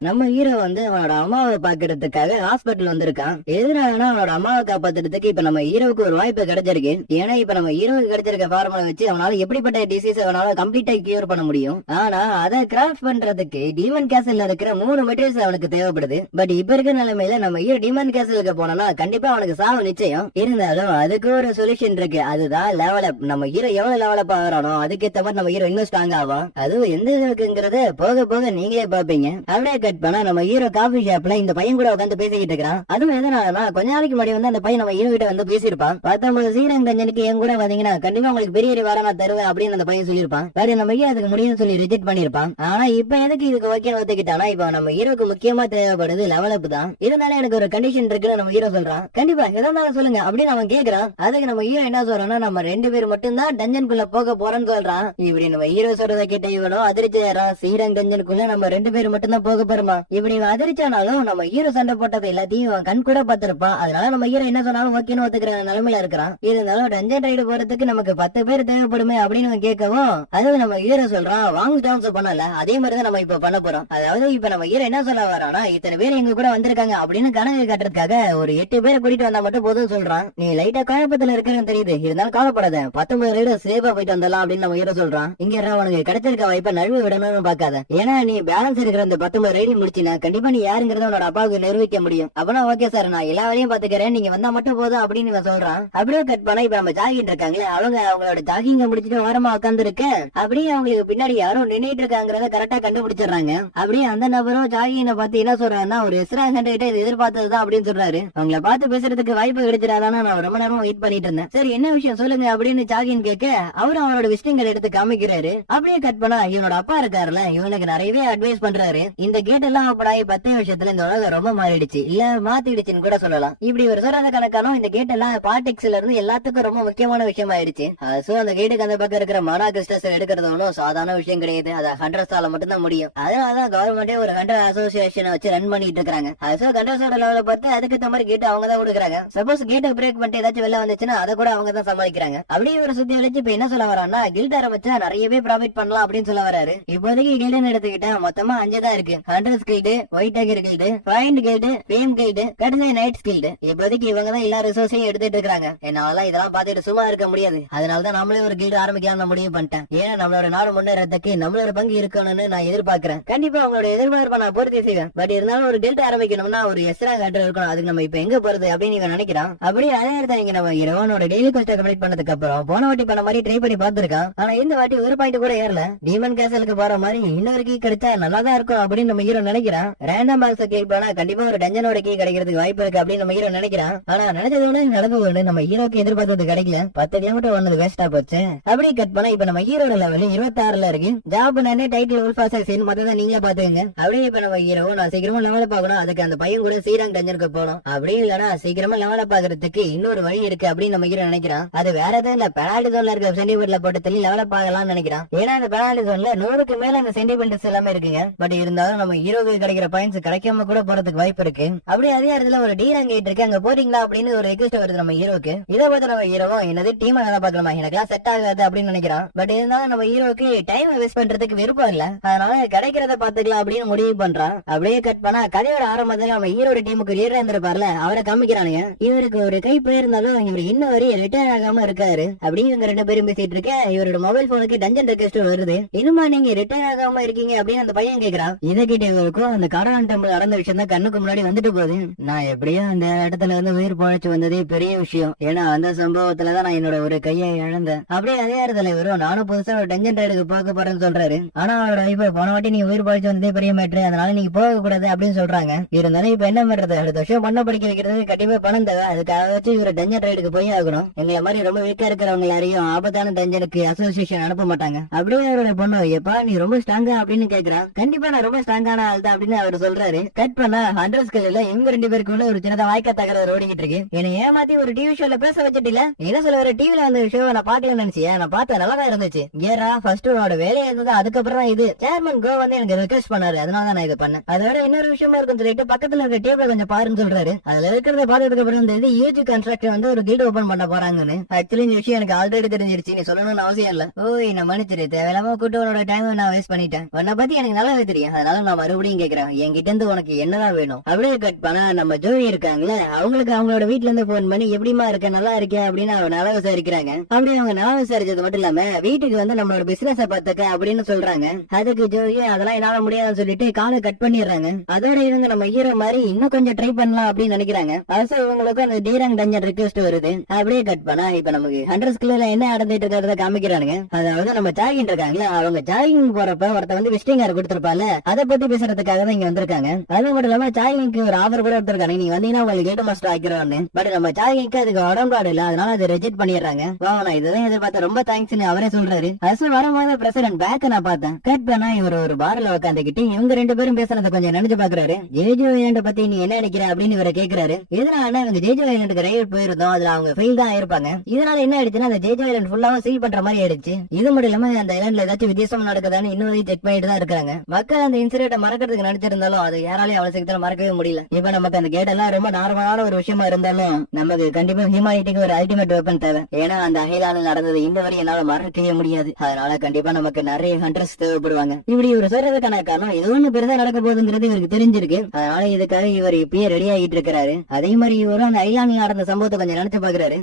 நம்ம ஹீரோ வந்து அவனோட அம்மாவை பாக்குறதுக்காக ஹாஸ்பிட்டல் வந்திருக்கான். எதுனாலனா அவனோட அம்மாவை காப்பாத்துறதுக்கு இப்ப நம்ம ஹீரோவுக்கு ஒரு வாய்ப்பு கிடைச்சிருக்கு. ஏன்னா இப்ப நம்ம ஹீரோவுக்கு கிடைச்சிருக்க ஃபார்முலா வச்சு அவனால எப்படிப்பட்ட டிசீஸ் அவனால கம்ப்ளீட்டா கியூர் பண்ண முடியும். ஆனா அதை கிராஃப்ட் பண்றதுக்கு டீமன் கேசல்ல இருக்கிற 3 மெட்டீரியல்ஸ் அவனுக்கு தேவைப்படுது. பட் இப்ப இருக்க நிலைமையில நம்ம ஹீரோ டீமன் கேசலுக்கு போனோம்னா கண்டிப்பா அவனுக்கு சாவு நிச்சயம். இருந்தாலும் அதுக்கு ஒரு சொல்யூஷன் இருக்கு. அதுதான் லெவலப். நம்ம ஹீரோ எவ்வளவு லெவலப் ஆகிறானோ அதுக்கேற்ற மாதிரி நம்ம ஹீரோ இன்னும் ஸ்ட்ராங் ஆகும். அதுவும் எந்த இதுக்குங்கிறத போக போக நீங்களே பாப்பீங்க. அப்படியே கட் பண்ணா நம்ம ஹீரோ காஃபி ஷாப்ல இந்த பையன் கூட உட்காந்து பேசிக்கிட்டு இருக்கான். அதுவும் எதனாலனா கொஞ்ச நாளைக்கு முன்னாடி வந்து அந்த பையன் நம்ம ஹீரோ கிட்ட வந்து பேசியிருப்பான். 19 சீரன் ரஞ்சனுக்கு என் கூட வந்தீங்கன்னா கண்டிப்பா உங்களுக்கு பெரிய ரிவார்டா நான் தருவேன் அப்படின்னு அந்த பையன் சொல்லியிருப்பான். வேற நம்ம ஹீரோ அதுக்கு முடியும்னு சொல்லி ரிஜெக்ட் பண்ணிருப்பான். ஆனா இப்ப எதுக்கு இதுக்கு ஓகேன்னு ஒத்துக்கிட்டானா இப்ப நம்ம ஹீரோக்கு முக்கியமா தேவைப்படுது லெவலப் தான். இருந்தாலும் எனக்கு ஒரு கண்டிஷன் இருக்குன்னு நம்ம ஹீரோ சொல்றான். கண்டிப்பா எதாவது சொல்லுங்க அப்படின்னு அவன் கேக்குறான். அதுக்கு நம்ம ஹீரோ என்ன சொல்றான்னா நம்ம 2 பேர் மட்டும் தான் டஞ்சனுக்குள்ள போக போறோம்னு சொல்றான். இப்படி நம்ம ஹீரோ சொல்றதை கேட்ட இவனும் அதிர்ச்சி சீரன் டஞ்சனுக்குள்ள நம்ம 2 பேர் மட்டும் தான் போக போறோமா. இப்படி அதிர்ச்சானாலும் நம்ம ஹீரோ சண்டை போட்டது எல்லாத்தையும் கண் கூட பார்த்திருப்பான். அதனால நம்ம ஹீரோ என்ன சொன்னாலும் ஓகேன்னு ஒத்துக்கிற நிலைமையில இருக்கிறான். இருந்தாலும் டஞ்சன் ரைடு போறதுக்கு நமக்கு 10 பேர் தேவைப்படுமே அப்படின்னு கேட்கவும் அதாவது நம்ம ஹீரோ சொல்றான் வாங் டான்ஸ் பண்ணல அதே மாதிரிதான் நம்ம இப்ப பண்ண போறோம். அதாவது இப்ப நம்ம ஹீரோ என்ன சொல்ல வரானா இத்தனை பேர் எங்க கூட வந்திருக்காங்க அப்படின்னு கணக்கு காட்டுறதுக்காக ஒரு 8 பேரை கூட்டிட்டு வந்தா மட்டும் போதும் சொல்றான். நீ லைட்டா குழப்பத்துல இருக்குன்னு தெரியுது. இருந்தாலும் கவலைப்படாத 19 ரைடு சேஃபா போயிட்டு வந்தலாம் அப்படின்னு நம்ம ஹீரோ சொல்றான். இங்க உனக்கு கிடைச்சிருக்க வாய்ப்பை நழுவு விடணும்னு பாக்காத. ஏன்னா நீ பேலன்ஸ் இருக்கிற அந்த 19 ரைடு முடிச்சினா கண்டிப்பா நீ யாருங்கிறத உன்னோட அப்பாவுக்கு நிரூபிக்க முடியும். அப்பனா ஓகே சார் நான் எல்லா வேலையும் பாத்துக்கிறேன் நீங்க வந்தா மட்டும் போதும் அப்படின்னு சொல்றான். அப்படியே கட் பண்ணா இப்ப நம்ம ஜாகிங் இருக்காங்களே அவங்களோட ஜாகிங்க முடிச்சுட்டு ஓரமா உட்கார்ந்து இருக்க அப்படியே அவங்களுக்கு பின்னாடி யாரோ நின்னுட்டு இருக்காங்கிறத கரெக்டா கண்டுபிடிச்சிடறாங்க. அப்படியே அந்த நபரும் ஜாகிங்க பார்த்து என்ன சொல்றாருன்னா ஒரு எஸ்ரா கேண்டிடேட் இது எதிர்பார்த்ததுதான் அப்படின்னு சொல்றாரு. அவங்கள பார்த்து பேசுறதுக்கு வாய்ப்பு கிடைச்சிடாதான்னு நான் ரொம்ப நேரம் வெயிட் பண்ணிட்டு இருந்தேன். சரி என்ன விஷயம் சொல்லுங்க அப்படின்னு ஜாகின் கேட்க அவரும் அவரோட விஷயங்கள் எடுத்து காமிக்கிறாரு. அப்படியே கட் பண்ணா இவனோட அப்பா இருக்காருல இவனுக்கு நிறையவே அட்வைஸ் பண்றாரு. இந்த கேட் எல்லாம் ஓபன் ஆகி 10 வருஷத்துல இந்த உலகம் ரொம்ப மாறிடுச்சு, இல்ல மாத்திடுச்சுன்னு கூட சொல்லலாம். இப்படி ஒரு சொல்றத கணக்கானும் இந்த கேட் எல்லாம் பாலிடிக்ஸ்ல இருந்து எல்லாத்துக்கும் ரொம்ப முக்கியமான விஷயம் ஆயிடுச்சு. சோ அந்த கேட்டுக்கு அந்த பக்கம் இருக்கிற மானா கிறிஸ்டஸ் எடுக்கிறது ஒன்றும் சாதாரண விஷயம் கிடையாது. அது ஹண்டர்ஸால மட்டும் தான் முடியும். அதனாலதான் கவர்மெண்டே ஒரு ஹண்டர் அசோசியேஷன் வச்சு ரன் பண்ணிட்டு இருக்காங்க. சோ ஹண்டர்ஸோட லெவல பார்த்து அதுக்கு ஏத்த மாதிரி கேட் அவங்க தான் கொடுக்குறாங்க. சப்போஸ் கேட்டை பிரேக் பண்ணிட்டு ஏதாச்சும் வெளில வந்துச்சுன்னா அதை கூட அவங்க தான் சமாளிக்கிறாங்க. அப்படியே ஒரு சுத்தி வச்சு இப்ப என்ன சொல்ல வரான்னா, கில்ட் ஆரம்பிச்சா நிறையவே ப்ராஃபிட் பண்ணலாம் அப்படின்னு சொல்ல வராரு. இப்போதைக்கு கில்டுன்னு எடுத்துக்கிட்டா மொத்தமா 5 தான் இருக்கு. Hunters guild, white tiger guild, find guild, fame guild, கடைசி நைட்ஸ் கில்டு. இப்போதைக்கு இவங்க தான் எல்லா ரிசோர்ஸையும் எடுத்துட்டு இருக்காங்க. என்னால இதெல்லாம் பார்த்துட்டு சும்மா இருக்க முடியாது. அதனாலதான் நம்மளே ஒரு கில்டு ஆரம்பிக்கலாம் முடிவு பண்ணிட்டேன். ஏன்னா நம்மளோட நாடு முன்னேறதுக்கு நம்மளோட பங்கு இருக்கணும்னு நான் எதிர்பார்க்கிறேன். கண்டிப்பா அவங்களோட எதிர்பார்ப்பை நான் பூர்த்தி செய்வேன். பட் இருந்தாலும் ஒரு கில்டு ஆரம்பிக்கணும்னா ஒரு எஸ்ரா ஹண்டர் இருக்கணும். அதுக்கு நம்ம இப்ப எங்க போறது அப்படின்னு இவன் நினைக்கிறான். அப்படியே அதே இடத்துல இங்க நம்ம இரவனோட டெய்லி கோஸ்ட் கம்ப்ளீட் பண்ணதுக்கு அப்புறம் போன வாட்டி பண்ண மாதிரி ட்ரை பண்ணி பார்த்திருக்கான். ஆனா இந்த வாட்டி ஒரு பாயிண்ட் கூட ஏறல. டீமன் கேசலுக்கு போற மாதிரி இன்னொரு கீ கிடைச்சா நல்லா தான் இருக்கும் அப்படின்னு நம்ம ஹீரோ நினைக்கிறான். ரேண்டம் பாக்ஸ் கிளிக் பண்ணா கண்டிப்பா ஒரு டஞ்சனோட கீ கிடைக்கிறதுக்கு வாய்ப்பு இருக்கு அப்படின்னு நம்ம ஹீரோ நினைக்கிறான். ஆனா நினைச்சது நடந்து போகுது. நம்ம ஹீரோக்கு எதிர்பார்த்தது கிடைக்கல. 10 கிலோமீட்டர் வந்தது வேஸ்டா போச்சு. அப்படியே கட் பண்ணா இப்ப நம்ம ஹீரோட லெவல் 26ல இருக்கு. ஜாப் பண்ணே டைட்டில் உல்ஃபாஸ் சீன் மொத்தம் நீங்களே பாத்துக்கங்க. அப்படியே இப்ப நம்ம ஹீரோ நான் சீக்கிரமா லெவல பாக்கணும். அதுக்கு அந்த பையன் கூட சீராங் டஞ்சனுக்கு போகணும். அப்படியே இல்லனா சீக்கிரமா லெவல பாக்குறதுக்கு இன்னொரு வழி இருக்கு அப்படின்னு நம்ம ஹீரோ நினைக்கிறான். அது வேற எதுவும் இல்ல, பெனால்டி ஜோன்ல இருக்க சென்டிமெண்ட்ல போட்டு தள்ளி லெவல பாக்கலாம்னு நினைக்கிறான். ஏன்னா அந்த பெனால்டி ஜோன்ல 100க்கு மேல அந்த சென்டிமெண்ட்ஸ் எல்லாமே இருக்குங்க. பட் இருந்தாலும் நம்ம ஹீரோக்கு கிடைக்கிற பாயிண்ட்ஸ் கிடைக்காம கூட போறதுக்கு வாய்ப்பு இருக்கு. அப்படியே அதே இடத்துல ஒரு டி ரேங்க் கேட் இருக்கு, அங்க போறீங்களா அப்படின்னு ஒரு ரெக்வெஸ்ட் வருது நம்ம ஹீரோக்கு. இதை பார்த்து நம்ம ஹீரோவும் என்னது டீம் நல்லா பாக்கலாமா, எனக்குலாம் செட் ஆகாது அப்படின்னு நினைக்கிறான். பட் இருந்தாலும் நம்ம ஹீரோக்கு டைம் வேஸ்ட் பண்றதுக்கு விருப்பம் இல்ல. அதனால கிடைக்கிறத பாத்துக்கலாம் அப்படின்னு முடிவு பண்றான். அப்படியே கட் பண்ணா கதையோட ஆரம்பத்துல நம்ம ஹீரோட டீமுக்கு லீடரா இருந்திருப்பார்ல அவரை காமிக்கிறானுங்க. இவருக்கு ஒரு கை போயிருந்தாலும் இவர் இன்னும் வரை ரிட்டையர் ஆகாம இருக்காரு அப்படின்னு இவங்க 2 பேரும் பேசிட்டு இருக்க இவரோட மொபைல் போனுக்கு டஞ்சன் ரெக்வெஸ்ட் வருது. இன்னுமா நீங்க ரிட்டையர் ஆகாம இருக்கீங்க அப்படின்னு அந்த பையன் கேக்குறான். இதை கிட்ட இவருக்கும் அந்த காரான் டெம்பிள் நடந்த விஷயம் தான் கண்ணுக்கு முன்னாடி வந்துட்டு போகுது. நான் எப்படியோ அந்த இடத்துல வந்து உயிர் பழைச்சு வந்ததே பெரிய விஷயம். ஏன்னா அந்த சம்பவத்துலதான் நான் என்னோட ஒரு கையை இழந்தேன். அப்படியே அதே இடத்துல இவரும் நானும் புதுசா ஒரு டஞ்சன் ரைடுக்கு போக போறேன்னு சொல்றாரு. ஆனா அவரோட இப்ப போன வாட்டி நீ உயிர் பழைச்சு வந்ததே பெரிய மேட்ரு, அதனால நீங்க போக கூடாது அப்படின்னு சொல்றாங்க. இருந்தாலும் இப்ப என்ன பண்றது, அடுத்த வருஷம் பண்ண படிக்க வைக்கிறதுக்கு கண்டிப்பா பணம் தேவை. அதுக்காக வச்சு இவர டஞ்சன் ரைடுக்கு போய் ஆகணும். எங்களை மாதிரி ரொம்ப வீக்கா இருக்கிறவங்க யாரையும் ஆபத்தான டஞ்சனுக்கு அசோசியேஷன் அனுப்ப மாட்டாங்க. அப்படியே அவரோட பொண்ணு எப்பா நீ ரொம்ப ஸ்ட்ராங்கா அப்படின்னு கேக்குறான். கண்டிப்பா நான் ரொம்ப ஸ்ட்ராங்கான ஆள் தான் அப்படின்னு அவர் சொல்றாரு. கட் பண்ணா ஹண்ட்ரஸ் கல்ல இவங்க 2 பேருக்குள்ள ஒரு சின்னதா வாய்க்கா தகராறு ஓடிக்கிட்டு இருக்கு. என்னை ஏமாத்தி ஒரு டிவி ஷோல பேச வச்சிட்டில, என்ன சொல்ல ஒரு டிவில அந்த ஷோவை நான் பாக்கலன்னு நினைச்சியா, நான் பார்த்தேன் நல்லாதான் இருந்துச்சு. ஏரா ஃபர்ஸ்ட் உன்னோட வேலையா இருந்தது, அதுக்கப்புறம் தான் இது சேர்மன் கோ வந்து எனக்கு ரெக்வெஸ்ட் பண்ணாரு, அதனால நான் இதை பண்ணேன். அதோட இன்னொரு விஷயமா இருக்குன்னு சொல்லிட்டு பக்கத்துல இருக்க டேபிள் கொஞ்சம் பாருன்னு சொல்றாரு. அதுல இருக்கிறத பார்த்ததுக்கு அப்புறம் இந்த யூஜி கன்ஸ்ட்ரக்ஷன் வந்து ஒரு கில்ட் ஓபன் பண்ண போறாங்கன்னு. ஆக்சுவலி இந்த விஷயம் எனக்கு ஆல்ரெடி தெரிஞ்சிருச்சு, நீ சொல்லணும்னு அவசியம் இல்ல. ஓய் நான் மன்னிச்சிரு, தேவையில்லாம கூட்டு உன்னோட டைம் நான் வேஸ்ட் பண்ணிட்டேன். உன்னை பத்தி எனக்கு நல்லாவே தெரியும், அதனால நான் மறுபடியும் கேக்குறேன், என்கிட்ட இருந்து உனக்கு என்னதான் வேணும். அப்படியே கட் பண்ணா நம்ம ஜோதி இருக்காங்களே அவங்களுக்கு அவங்களோட வீட்டுல இருந்து போன் பண்ணி எப்படிமா இருக்க நல்லா இருக்கேன் அப்படின்னு அவங்க நல்லா விசாரிக்கிறாங்க. அப்படி அவங்க நல்லா விசாரிச்சது மட்டும் இல்லாம வீட்டுக்கு வந்து நம்மளோட பிசினஸ் பாத்துக்க அப்படின்னு சொல்றாங்க. அதுக்கு ஜோதி அதெல்லாம் என்னால முடியாதுன்னு சொல்லிட்டு காலை கட் பண்ணிடுறாங்க. அதோட இவங்க நம்ம ஹீரோ மாதிரி இன்னும் கொஞ்சம் ட்ரை பண்ணலாம் அப்படின்னு நினைக்கிறாங்க. அரசு இவங்களுக்கு அந்த டீரங் டஞ்சன் ரிக்வெஸ்ட் வருது. அப்படியே கட் பண்ணா இப்ப நமக்கு 100 கிலோல என்ன நடந்துட்டு இருக்கிறத காமிக்கிறானுங்க. அதாவது நம்ம ஜாகிங் இருக்காங்களா அவங்க ஜாகிங் போறப்ப ஒருத்த வந்து விசிட்டிங் கார்டு கொடுத்திருப்பால அதை பத்தி பேசுறதுக்காக தான் இங்க வந்திருக்காங்க. அது மட்டும் இல்லாம ஜாகிங்க்கு ஒரு ஆஃபர் கூட எடுத்திருக்காங்க, நீங்க வந்தீங்கன்னா உங்களுக்கு கேட் மாஸ்டர் ஆக்கிறோம்னு. பட் நம்ம ஜாகிங்க்கு அதுக்கு உடம்பாடு இல்ல, அதனால அதை ரிஜெக்ட் பண்ணிடுறாங்க. நான் இதுதான் எதிர்பார்த்த, ரொம்ப தேங்க்ஸ் அவரே சொல்றாரு. அசல் வரும்போது பிரசிடென்ட் பேக்க நான் பார்த்தேன். கட் பண்ணா இவர் ஒரு பார்ல உட்காந்துக்கிட்டு இவங்க 2 பேரும் பேசுறத கொஞ்சம் நினைச்சு பாக்குறாரு. ஜேஜோ ஐலண்ட் பத்தி நீ என்ன நினைக்கிற அப்படின்னு இவரை கேக்குறாரு. இதனால இவங்க ஜேஜோ ஐலண்டுக்கு ரைட் போயிருந்தோம், அதுல அவங்க ஃபெயில் தான் ஆயிருப்பாங்க. இதனால என்ன ஆயிடுச்சுன்னா அந்த ஜேஜோ ஐலண்ட் ஃபுல்லாவும் சீல் பண்ற மாதிரி ஆயிடுச்சு. இது மட்டும் இல்லாம அந்த ஐலண்ட்ல ஏதாச்சும் வித்தியாசம் நடக்குதான்னு இன்னும் செக் பண்ணிட்டு தான் இருக்காங்க. மக்கள் அந்த இன்சிடென்ட் மறக்கிறதுக்கு நினைச்சிருந்தாலும் அது யாராலையும் அவ்வளவு சீக்கிரம் மறக்கவே முடியல. இப்ப நமக்கு அந்த கேட் எல்லாம் ரொம்ப நார்மலான ஒரு விஷயமா இருந்தாலும் நமக்கு கண்டிப்பா ஹியூமானிட்டிக்கு ஒரு அல்டிமேட் வெப்பன் தேவை. ஏன்னா அந்த அகிலான நடந்தது இந்த வரை என்னால மறக்கவே முடியாது. அதனால கண்டிப்பா நமக்கு நிறைய ஹண்டர்ஸ் தேவைப்படுவாங்க. இப்படி இவர் சொல்றதுக்கான காரணம் இது ஒண்ணு பெருசா நடக்க போகுதுங்கிறது இவருக்கு தெரிஞ்சிருக்கு. அதனால இதுக்காக இவர் இப்பயே ரெடி ஆகிட்டு இருக்கிறாரு. அதே மாதிரி இவரும் அந்த ஐலானி நடந்த சம்பவத்தை கொஞ்சம் நினைச்சு பாக்குறாரு.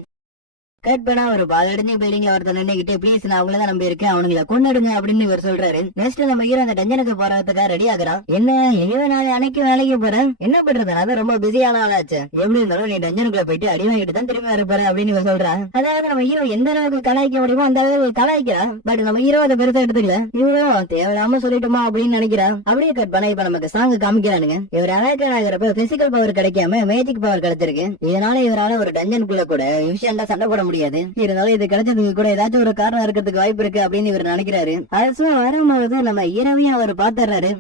கட் பண்ணா ஒரு பாலடைஞ்ச பில்டிங்ல ஒருத்தர் நின்னுகிட்டு ப்ளீஸ் நான் அவங்களதான் நம்பி இருக்கேன், அவனுங்களை கொண்டுடுங்க அப்படின்னு இவர் சொல்றாரு. நெக்ஸ்ட் நம்ம ஹீரோ அந்த டஞ்சனுக்கு போறதுக்காக ரெடி ஆகுறான். என்ன எங்க நாளை அன்னைக்கு வேலைக்கு போறேன், என்ன பண்றது, அதான் ரொம்ப பிஸியான ஆளாச்சு, எப்படி இருந்தாலும் நீ டஞ்சனுக்குள்ள போயிட்டு அடி வாங்கிட்டு தான் திரும்பி வரப்போற அப்படின்னு இவர் சொல்றான். அதாவது நம்ம ஹீரோ எந்த அளவுக்கு கலாய்க்க முடியுமோ அந்த அளவுக்கு கலாய்க்கிறான். பட் நம்ம ஹீரோ அதை பெருசா எடுத்துக்கல. இவரும் தேவையில்லாம சொல்லிட்டோமா அப்படின்னு நினைக்கிறான். அப்படியே கட் பண்ணா இப்ப நமக்கு சாங் காமிக்கிறானுங்க. இவர் அழகர் ஆகிறப்ப பிசிக்கல் பவர் கிடைக்காம மேஜிக் பவர் கிடைச்சிருக்கு. இதனால இவரால ஒரு டஞ்சனுக்குள்ள கூட விஷயம் சண்டை போட முடியாது. இருந்தாலும் இது கிடைச்சதுக்கு கூட ஏதாச்சும் ஒரு காரணம் இருக்கிறதுக்கு வாய்ப்பு இருக்கு அப்படின்னு இவர் நினைக்கிறாரு. அது வரும்போது நம்ம ஹீரோவையும் அவர் பாத்துறாரு.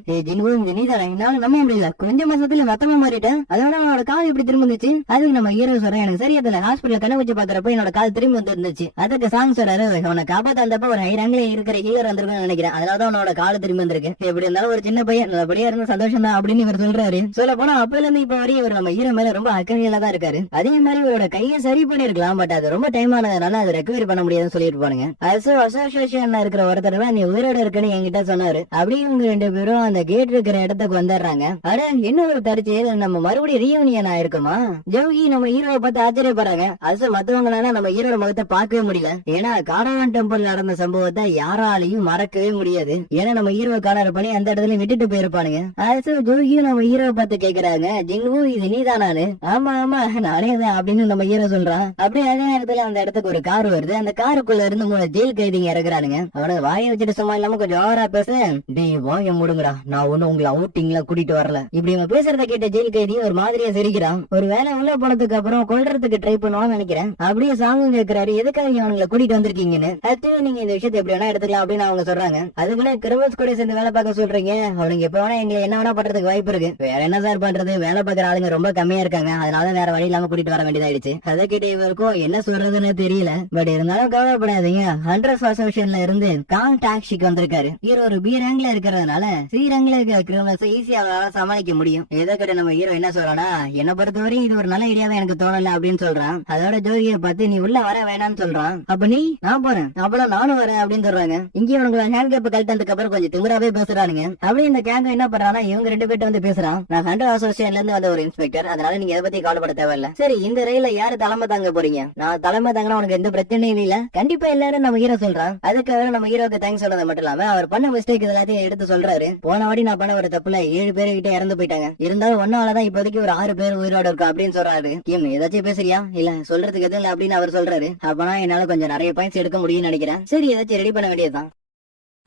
என்னால நம்ப முடியல, கொஞ்ச மாசத்துல மொத்தமா மாறிட்டேன், அதோட அவனோட கால் இப்படி திரும்ப வந்துச்சு. அதுக்கு நம்ம ஹீரோ சொல்றேன், எனக்கு சரியா தெரியல, ஹாஸ்பிட்டல் கண்ண வச்சு பாக்குறப்ப என்னோட கால் திரும்பி வந்து இருந்துச்சு. அதுக்கு சாங் சொல்றாரு, அவனை காப்பாத்த வந்தப்ப ஒரு ஹை ரேங்க்ல இருக்கிற ஹீரோ வந்திருக்குன்னு நினைக்கிறேன், அதனாலதான் அவனோட கால திரும்பி வந்திருக்கு. எப்படி இருந்தாலும் ஒரு சின்ன பையன் நல்லபடியா இருந்தா சந்தோஷம் தான் அப்படின்னு இவர் சொல்றாரு. சொல்ல போனா அப்பல இருந்து இப்ப வரையும் இவர் நம்ம ஹீரோ மேல ரொம்ப அக்கறையில தான் இருக்காரு. அதே மாதிரி இவரோட கையை சரி பண்ணிருக்கலாம், பட் அது ரொம்ப டைம் ஆனதுனால அதை ரெக்கவரி பண்ண முடியாதுன்னு சொல்லிருப்பானுங்க. அசோசியேஷன் இருக்கிற ஒருத்தர் நீ உயிரோட இருக்குன்னு என்கிட்ட சொன்னாரு. அப்படியே இவங்க 2 பேரும் அந்த கேட் இருக்கிற இடத்துக்கு வந்துடுறாங்க. அட இன்னொரு தரிச்சு நம்ம மறுபடியும் ரீயூனியன் ஆயிருக்குமா? ஜோகி நம்ம ஹீரோவை பார்த்து ஆச்சரியப்படுறாங்க. அது மத்தவங்களால நம்ம ஹீரோட முகத்தை பார்க்கவே முடியல. ஏன்னா காடவான் டெம்பிள் நடந்த சம்பவத்தை யாராலையும் மறக்கவே முடியாது. ஏன்னா நம்ம ஹீரோ காணற பண்ணி அந்த இடத்துல விட்டுட்டு போயிருப்பானுங்க. அது ஜோகியும் நம்ம ஹீரோவை பார்த்து கேக்குறாங்க, ஜிங்கு இது நீதானானு? ஆமா ஆமா நானே தான் அப்படின்னு நம்ம ஹீரோ சொல்றான். அப்படியே அதே நேரத்துல அந்த இடத்துக்கு ஒரு கார் வருது. அந்த காருக்குள்ள இருந்து 3 ஜெயில் கைதிங்க இறக்குறானுங்க. அவனுக்கு வாயை வச்சுட்டு சும்மா இல்லாம கொஞ்சம் ஓவரா பேச, டேய் வாய மூடுங்கடா, நான் ஒண்ணு உங்களை அவுட்டிங்ல கூட்டிட்டு வரல. இப்படி இவன் பேசுறத கேட்ட ஜெயில் கைதி ஒரு மாதிரியா சிரிக்கிறான். ஒரு வேலை உள்ள போனதுக்கு அப்புறம் கொல்றதுக்கு ட்ரை பண்ணுவான்னு நினைக்கிறேன். அப்படியே சாங்கும் கேட்கிறாரு, எதுக்காக அவனுங்களை கூட்டிட்டு வந்திருக்கீங்கன்னு. அடுத்து நீங்க இந்த விஷயத்தை எப்படி வேணா எடுத்துக்கலாம் அப்படின்னு அவங்க சொல்றாங்க. அதுக்குள்ள கிரிமினல்ஸ் கூட சேர்ந்து வேலை பார்க்க சொல்றீங்க, அவனுங்க எப்ப வேணா எங்களை என்ன வேணா பண்றதுக்கு வாய்ப்பு இருக்கு. வேற என்ன சார் பண்றது, வேலை பார்க்கற ஆளுங்க ரொம்ப கம்மியா இருக்காங்க, அதனால வேற வழி இல்லாம கூட்டிட்டு வர வேண்டியதாயிடுச்சு. அதை கேட்ட இவருக்கும் என்ன சொல்றதுன்னு தெரியல. பட் இருந்தாலும் கவலைப்படாதீங்க, ஹண்ட்ரஸ் அசோசியேஷன்ல இருந்து கால் டாக்ஸிக்கு வந்திருக்காரு. ஹீரோ ஒரு பி ரேங்க்ல இருக்கிறதுனால சி ரேங்க்ல இருக்கிற கிரிமினல்ஸ் ஈஸியா சமாளிக்க முடியும். இதை கேட்ட நம்ம ஹீரோ என்ன சொல்றானா, என்ன பொறுத்தவரை இது ஒரு நல்ல ஐடியாவே எனக்கு தோணல அப்படின்னு சொல்றான். அதோட ஜோதியை பார்த்து நீ உள்ள வர வேணாம்னு சொல்றான். அப்ப நீ நான் போறேன், அப்பலாம் நானும் வரேன் அப்படின்னு சொல்றாங்க. இங்க இவனுங்களை ஹேண்ட் கேப் கழட்டதுக்கு அப்புறம் கொஞ்சம் திமிராவே பேசுறானுங்க. அப்படி இந்த கேங்க என்ன பண்றானா, இவங்க 2 பேர்ட்ட வந்து பேசுறான், நான் ஹண்ட்ரட் அசோசியேஷன்ல இருந்து வந்த ஒரு இன்ஸ்பெக்டர், அதனால நீங்க எதை பத்தி கவலைப்பட தேவையில்ல. சரி இந்த ரயில யாரு தலைமை தாங்க போறீங்க? நான் தலைமை தாங்கன்னா உனக்கு எந்த பிரச்சனையும் இல்ல கண்டிப்பா எல்லாரும் நம்ம ஹீரோ சொல்றான். அதுக்காக நம்ம ஹீரோக்கு தேங்க்ஸ் சொல்றது மட்டும் இல்லாம அவர் பண்ண மிஸ்டேக் எல்லாத்தையும் எடுத்து சொல்றாரு. போன வாடி நான் பண்ண ஒரு தப்புல 7 பேரு கிட்ட இறந்து போயிட்டாங்க, இருந்தாலும் ஒன்னாலதான் இப்போதைக்கு ஒரு 6 பேர் உயிரோட இருக்கா அப்படின்னு சொல்றாரு. ஏதாச்சும் பேசுறியா? இல்ல சொல்றதுக்கு எதுவும் இல்ல அப்படின்னு அவர் சொல்றாரு. அப்பனா என்னால கொஞ்சம் நிறைய பாயிண்ட்ஸ் எடுக்க முடியும்னு நினைக்கிறேன். சரி ஏதாச்சும் ரெடி பண்ண வேண்டியதுதான்.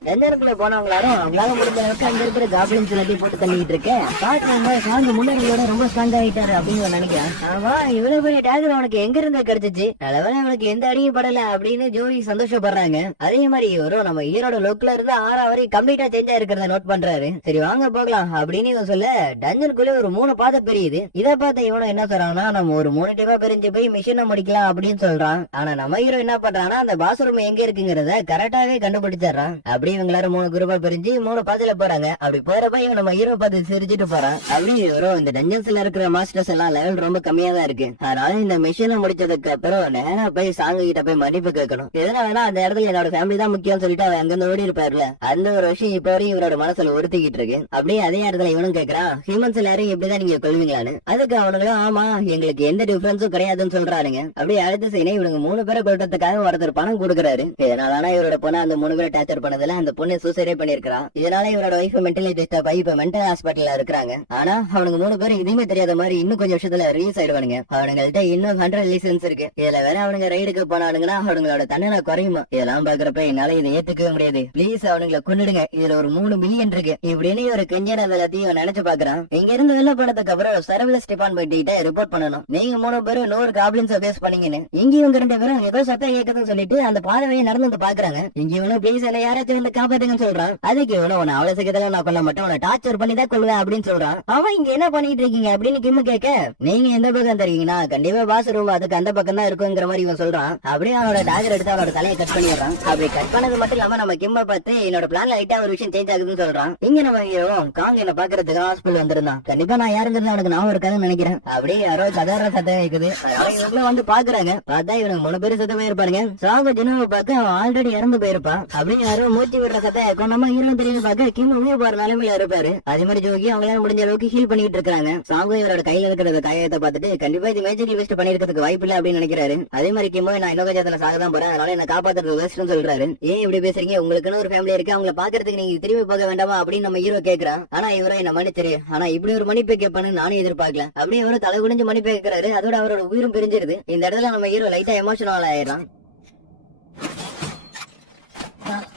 டஞ்சனுக்குள்ள போனவங்களாரும் அவங்களால முடிஞ்ச அளவுக்கு அங்க இருக்கிற காப்ளின்ஸ் எல்லாத்தையும் போட்டு தள்ளிட்டு இருக்கேன். பாக்க முன்னாடியோட ரொம்ப ஸ்ட்ராங் ஆகிட்டாரு அப்படின்னு நினைக்கிறேன். ஆமா இவ்வளவு பெரிய டேகர் அவனுக்கு எங்க இருந்து கிடைச்சிச்சு, நல்லவேளை அவனுக்கு எந்த அடியும் படல அப்படின்னு ஜோடி சந்தோஷப்படுறாங்க. அதே மாதிரி இவரும் நம்ம ஹீரோட லுக்ல இருந்து 6 வரைக்கும் கம்ப்ளீட்டா சேஞ்ச் ஆயிருக்கிறத நோட் பண்றாரு. சரி வாங்க போகலாம் அப்படின்னு இவன் சொல்ல, டஞ்சனுக்குள்ள ஒரு 3 பாதை பெரியுது. இதை பார்த்த இவனும் என்ன சொல்றான்னா, நம்ம ஒரு 3 டீமா பிரிஞ்சு போய் மிஷினை முடிக்கலாம் அப்படின்னு சொல்றான். ஆனா நம்ம ஹீரோ என்ன பண்றான்னா, அந்த பாத்ரூம் எங்க இருக்குங்கிறத கரெக்டாவே கண்டுபிடிச்சிடறான். அப்படி இவங்க எல்லாரும் 3 குரூப்பா பிரிஞ்சு 3 பாதையில போறாங்க. அப்படி போறப்ப இவன் நம்ம ஹீரோ பார்த்து சிரிச்சிட்டு போறான். அப்படி வரும் இந்த டஞ்சன்ஸ்ல இருக்கிற மாஸ்டர்ஸ் எல்லாம் லெவல் ரொம்ப கம்மியா தான் இருக்கு, அதனால இந்த மிஷினை முடிச்சதுக்கு அப்புறம் நேரா போய் சாங்க கிட்ட போய் மன்னிப்பு கேட்கணும். எதனா வேணா அந்த இடத்துல என்னோட ஃபேமிலி தான் முக்கியம் சொல்லிட்டு அவன் அங்கிருந்து ஓடி இருப்பாருல, அந்த ஒரு விஷயம் இப்ப வரையும் இவரோட மனசுல உறுத்திக்கிட்டு இருக்கு. அப்படியே அதே இடத்துல இவனும் கேக்குறான், ஹியூமன்ஸ் எல்லாரும் எப்படிதான் நீங்க கொள்வீங்களான்னு. அதுக்கு அவனுங்களும் ஆமா எங்களுக்கு எந்த டிஃபரன்ஸும் கிடையாதுன்னு சொல்றானுங்க. அப்படியே அடுத்த சீனே இவனுங்க 3 பேரை கொள்றதுக்காக ஒருத்தர் பணம் கொடுக்குறாரு. இதனால இவரோட பொண்ணு அந்த 3 பேரை டார்ச்சர் பண்ணதுல அந்த பொண்ணு சூசைடே பண்ணிருக்கான். இதனால இவரோட வைஃப் மென்டலி டிஸ்டர்ப் ஆகி இப்ப மென்டல் ஹாஸ்பிட்டல்ல இருக்காங்க. ஆனா அவனுக்கு 3 பேரும் இதுவுமே தெரியாத மாதிரி இன்னும் கொஞ்சம் வருஷத்துல ரிலீஸ் ஆயிடுவானுங்க. அவனுங்கள்ட்ட இன்னும் 100 லைசன்ஸ் இருக்கு. இதுல வேற அவனுங்க ரைடுக்கு போனானுங்கன்னா அவங்களோட தண்டனை குறையுமா? இதெல்லாம் பாக்குறப்ப என்னால இதை ஏத்துக்கவே முடியாது, பிளீஸ் அவனுங்களை கொன்னுடுங்க, இதுல ஒரு 3 பில்லியன் இருக்கு இப்படின்னு ஒரு கெஞ்சன எல்லாத்தையும் நினைச்சு பாக்குறான். இங்க இருந்து வெளில போனதுக்கு அப்புறம் சர்வீஸ் டிபார்ட்மெண்ட் கிட்ட ரிப்போர்ட் பண்ணணும், நீங்க 3 பேரும் 100 காப்ளின்ஸ் ஃபேஸ் பண்ணீங்கன்னு. இங்க இவங்க 2 பேரும் ஏதோ சத்தம் கேக்குதுன்னு சொல்லிட்டு அந்த பாதையை நடந்து வந்து பாக்குறாங்க. இங்க இவனு பிளீஸ் என்ன யாராச்சும் வந்து காப்பாத்துங்கன்னு சொல்றான். அதுக்கு இவனும் உன அவ்வளவு சீக்கிரத்துல நான் கொல்ல மாட்டேன், உன டார்ச்சர் பண்ணி தான் கொள்வேன் அப்படின்னு சொல்றான். அவன் இங்க என்ன பண்ணிட்டு இருக்கீங்க அப்படின்னு கிம்மு கேட்க, நீங்க எந்த பக்கம் தருவீங்கன்னா கண்டிப்பா பாஸ் ரூம் அதுக்கு அந்த பக்கம் தான் இருக்குங்கிற மாதிரி இவன் சொல்றான். அப்படியே அவனோட டாகர் எடுத்து அவனோட தலையை கட் பண்ணிடுறான். அப்படி கட் பண்ணது மட்டும் இல்லாம நம்ம கிம்ம பார்த்து என்னோட பிளான்ல லைட்டா ஒரு விஷயம் சேஞ்ச் ஆகுதுன்னு சொல்றான். இங்க நம்ம காங்க என்ன பாக்குறதுக்கு ஹாஸ்பிட்டல் வந்திருந்தான். கண்டிப்பா நான் யாருங்கிறது அவனுக்கு நான் இருக்காதுன்னு நினைக்கிறேன். அப்படியே யாரோ கதார சத்தம் கேக்குது, இவங்க வந்து பாக்குறாங்க. பார்த்தா இவனுக்கு 3 பேரும் சத்தமே இருப்பாருங்க. சாக ஜெனுவை பார்க்க அவன் ஆல்ரெடி இறந்து போயிருப்பான். அப்படியே யாரோ மூச்சு விடுற சத்தம் இருக்கும். நம்ம ஹீரோ தெரியும் பார்க்க கிம் உயிர் போற நிலைமையில இருப்பாரு. அதே மாதிரி ஜோகி அவங்களால முடிஞ்ச அளவுக்கு ஹீல் பண்ணிட்டு இருக்காங்க. சாங்கோ இவரோட கையில இருக்கிற காயத்தை பார்த்துட்டு கண்டிப்பா இது மேஜர் வேஸ்ட் பண்ணிருக்கிறதுக்கு வாய்ப்பு இல்ல அப்படின்னு நினைக்கிறாரு. அதே மாதிரி கிம்மோ நான் இன்னொரு ஜாதத்துல சாக தான் போறேன், அதனால என்ன காப்பாத்துறது வேஸ்ட்னு சொல்றாரு. ஏன் இப்படி பேசுறீங்க, உங்களுக்குன்னு ஒரு ஃபேமிலி இருக்கு, அவங்கள பாக்குறதுக்கு நீங்க திரும்பி போக வேண்டாமா அப்படின்னு நம்ம ஹீரோ கேக்குறான். ஆனா இவரை என்ன மன்னிச்சிரு, ஆனா இப்படி ஒரு மன்னிப்பு கேட்பான்னு நானும் எதிர்பார்க்கல. அப்படியே இவரும் தலை குடிஞ்சு மன்னிப்பு கேட்கிறாரு. அதோட அவரோட உயிரும் பிரிஞ்சிருது. இந்த இடத்துல நம்ம ஹீரோ லைட்டா எமோஷனல் ஆயிடுறான்.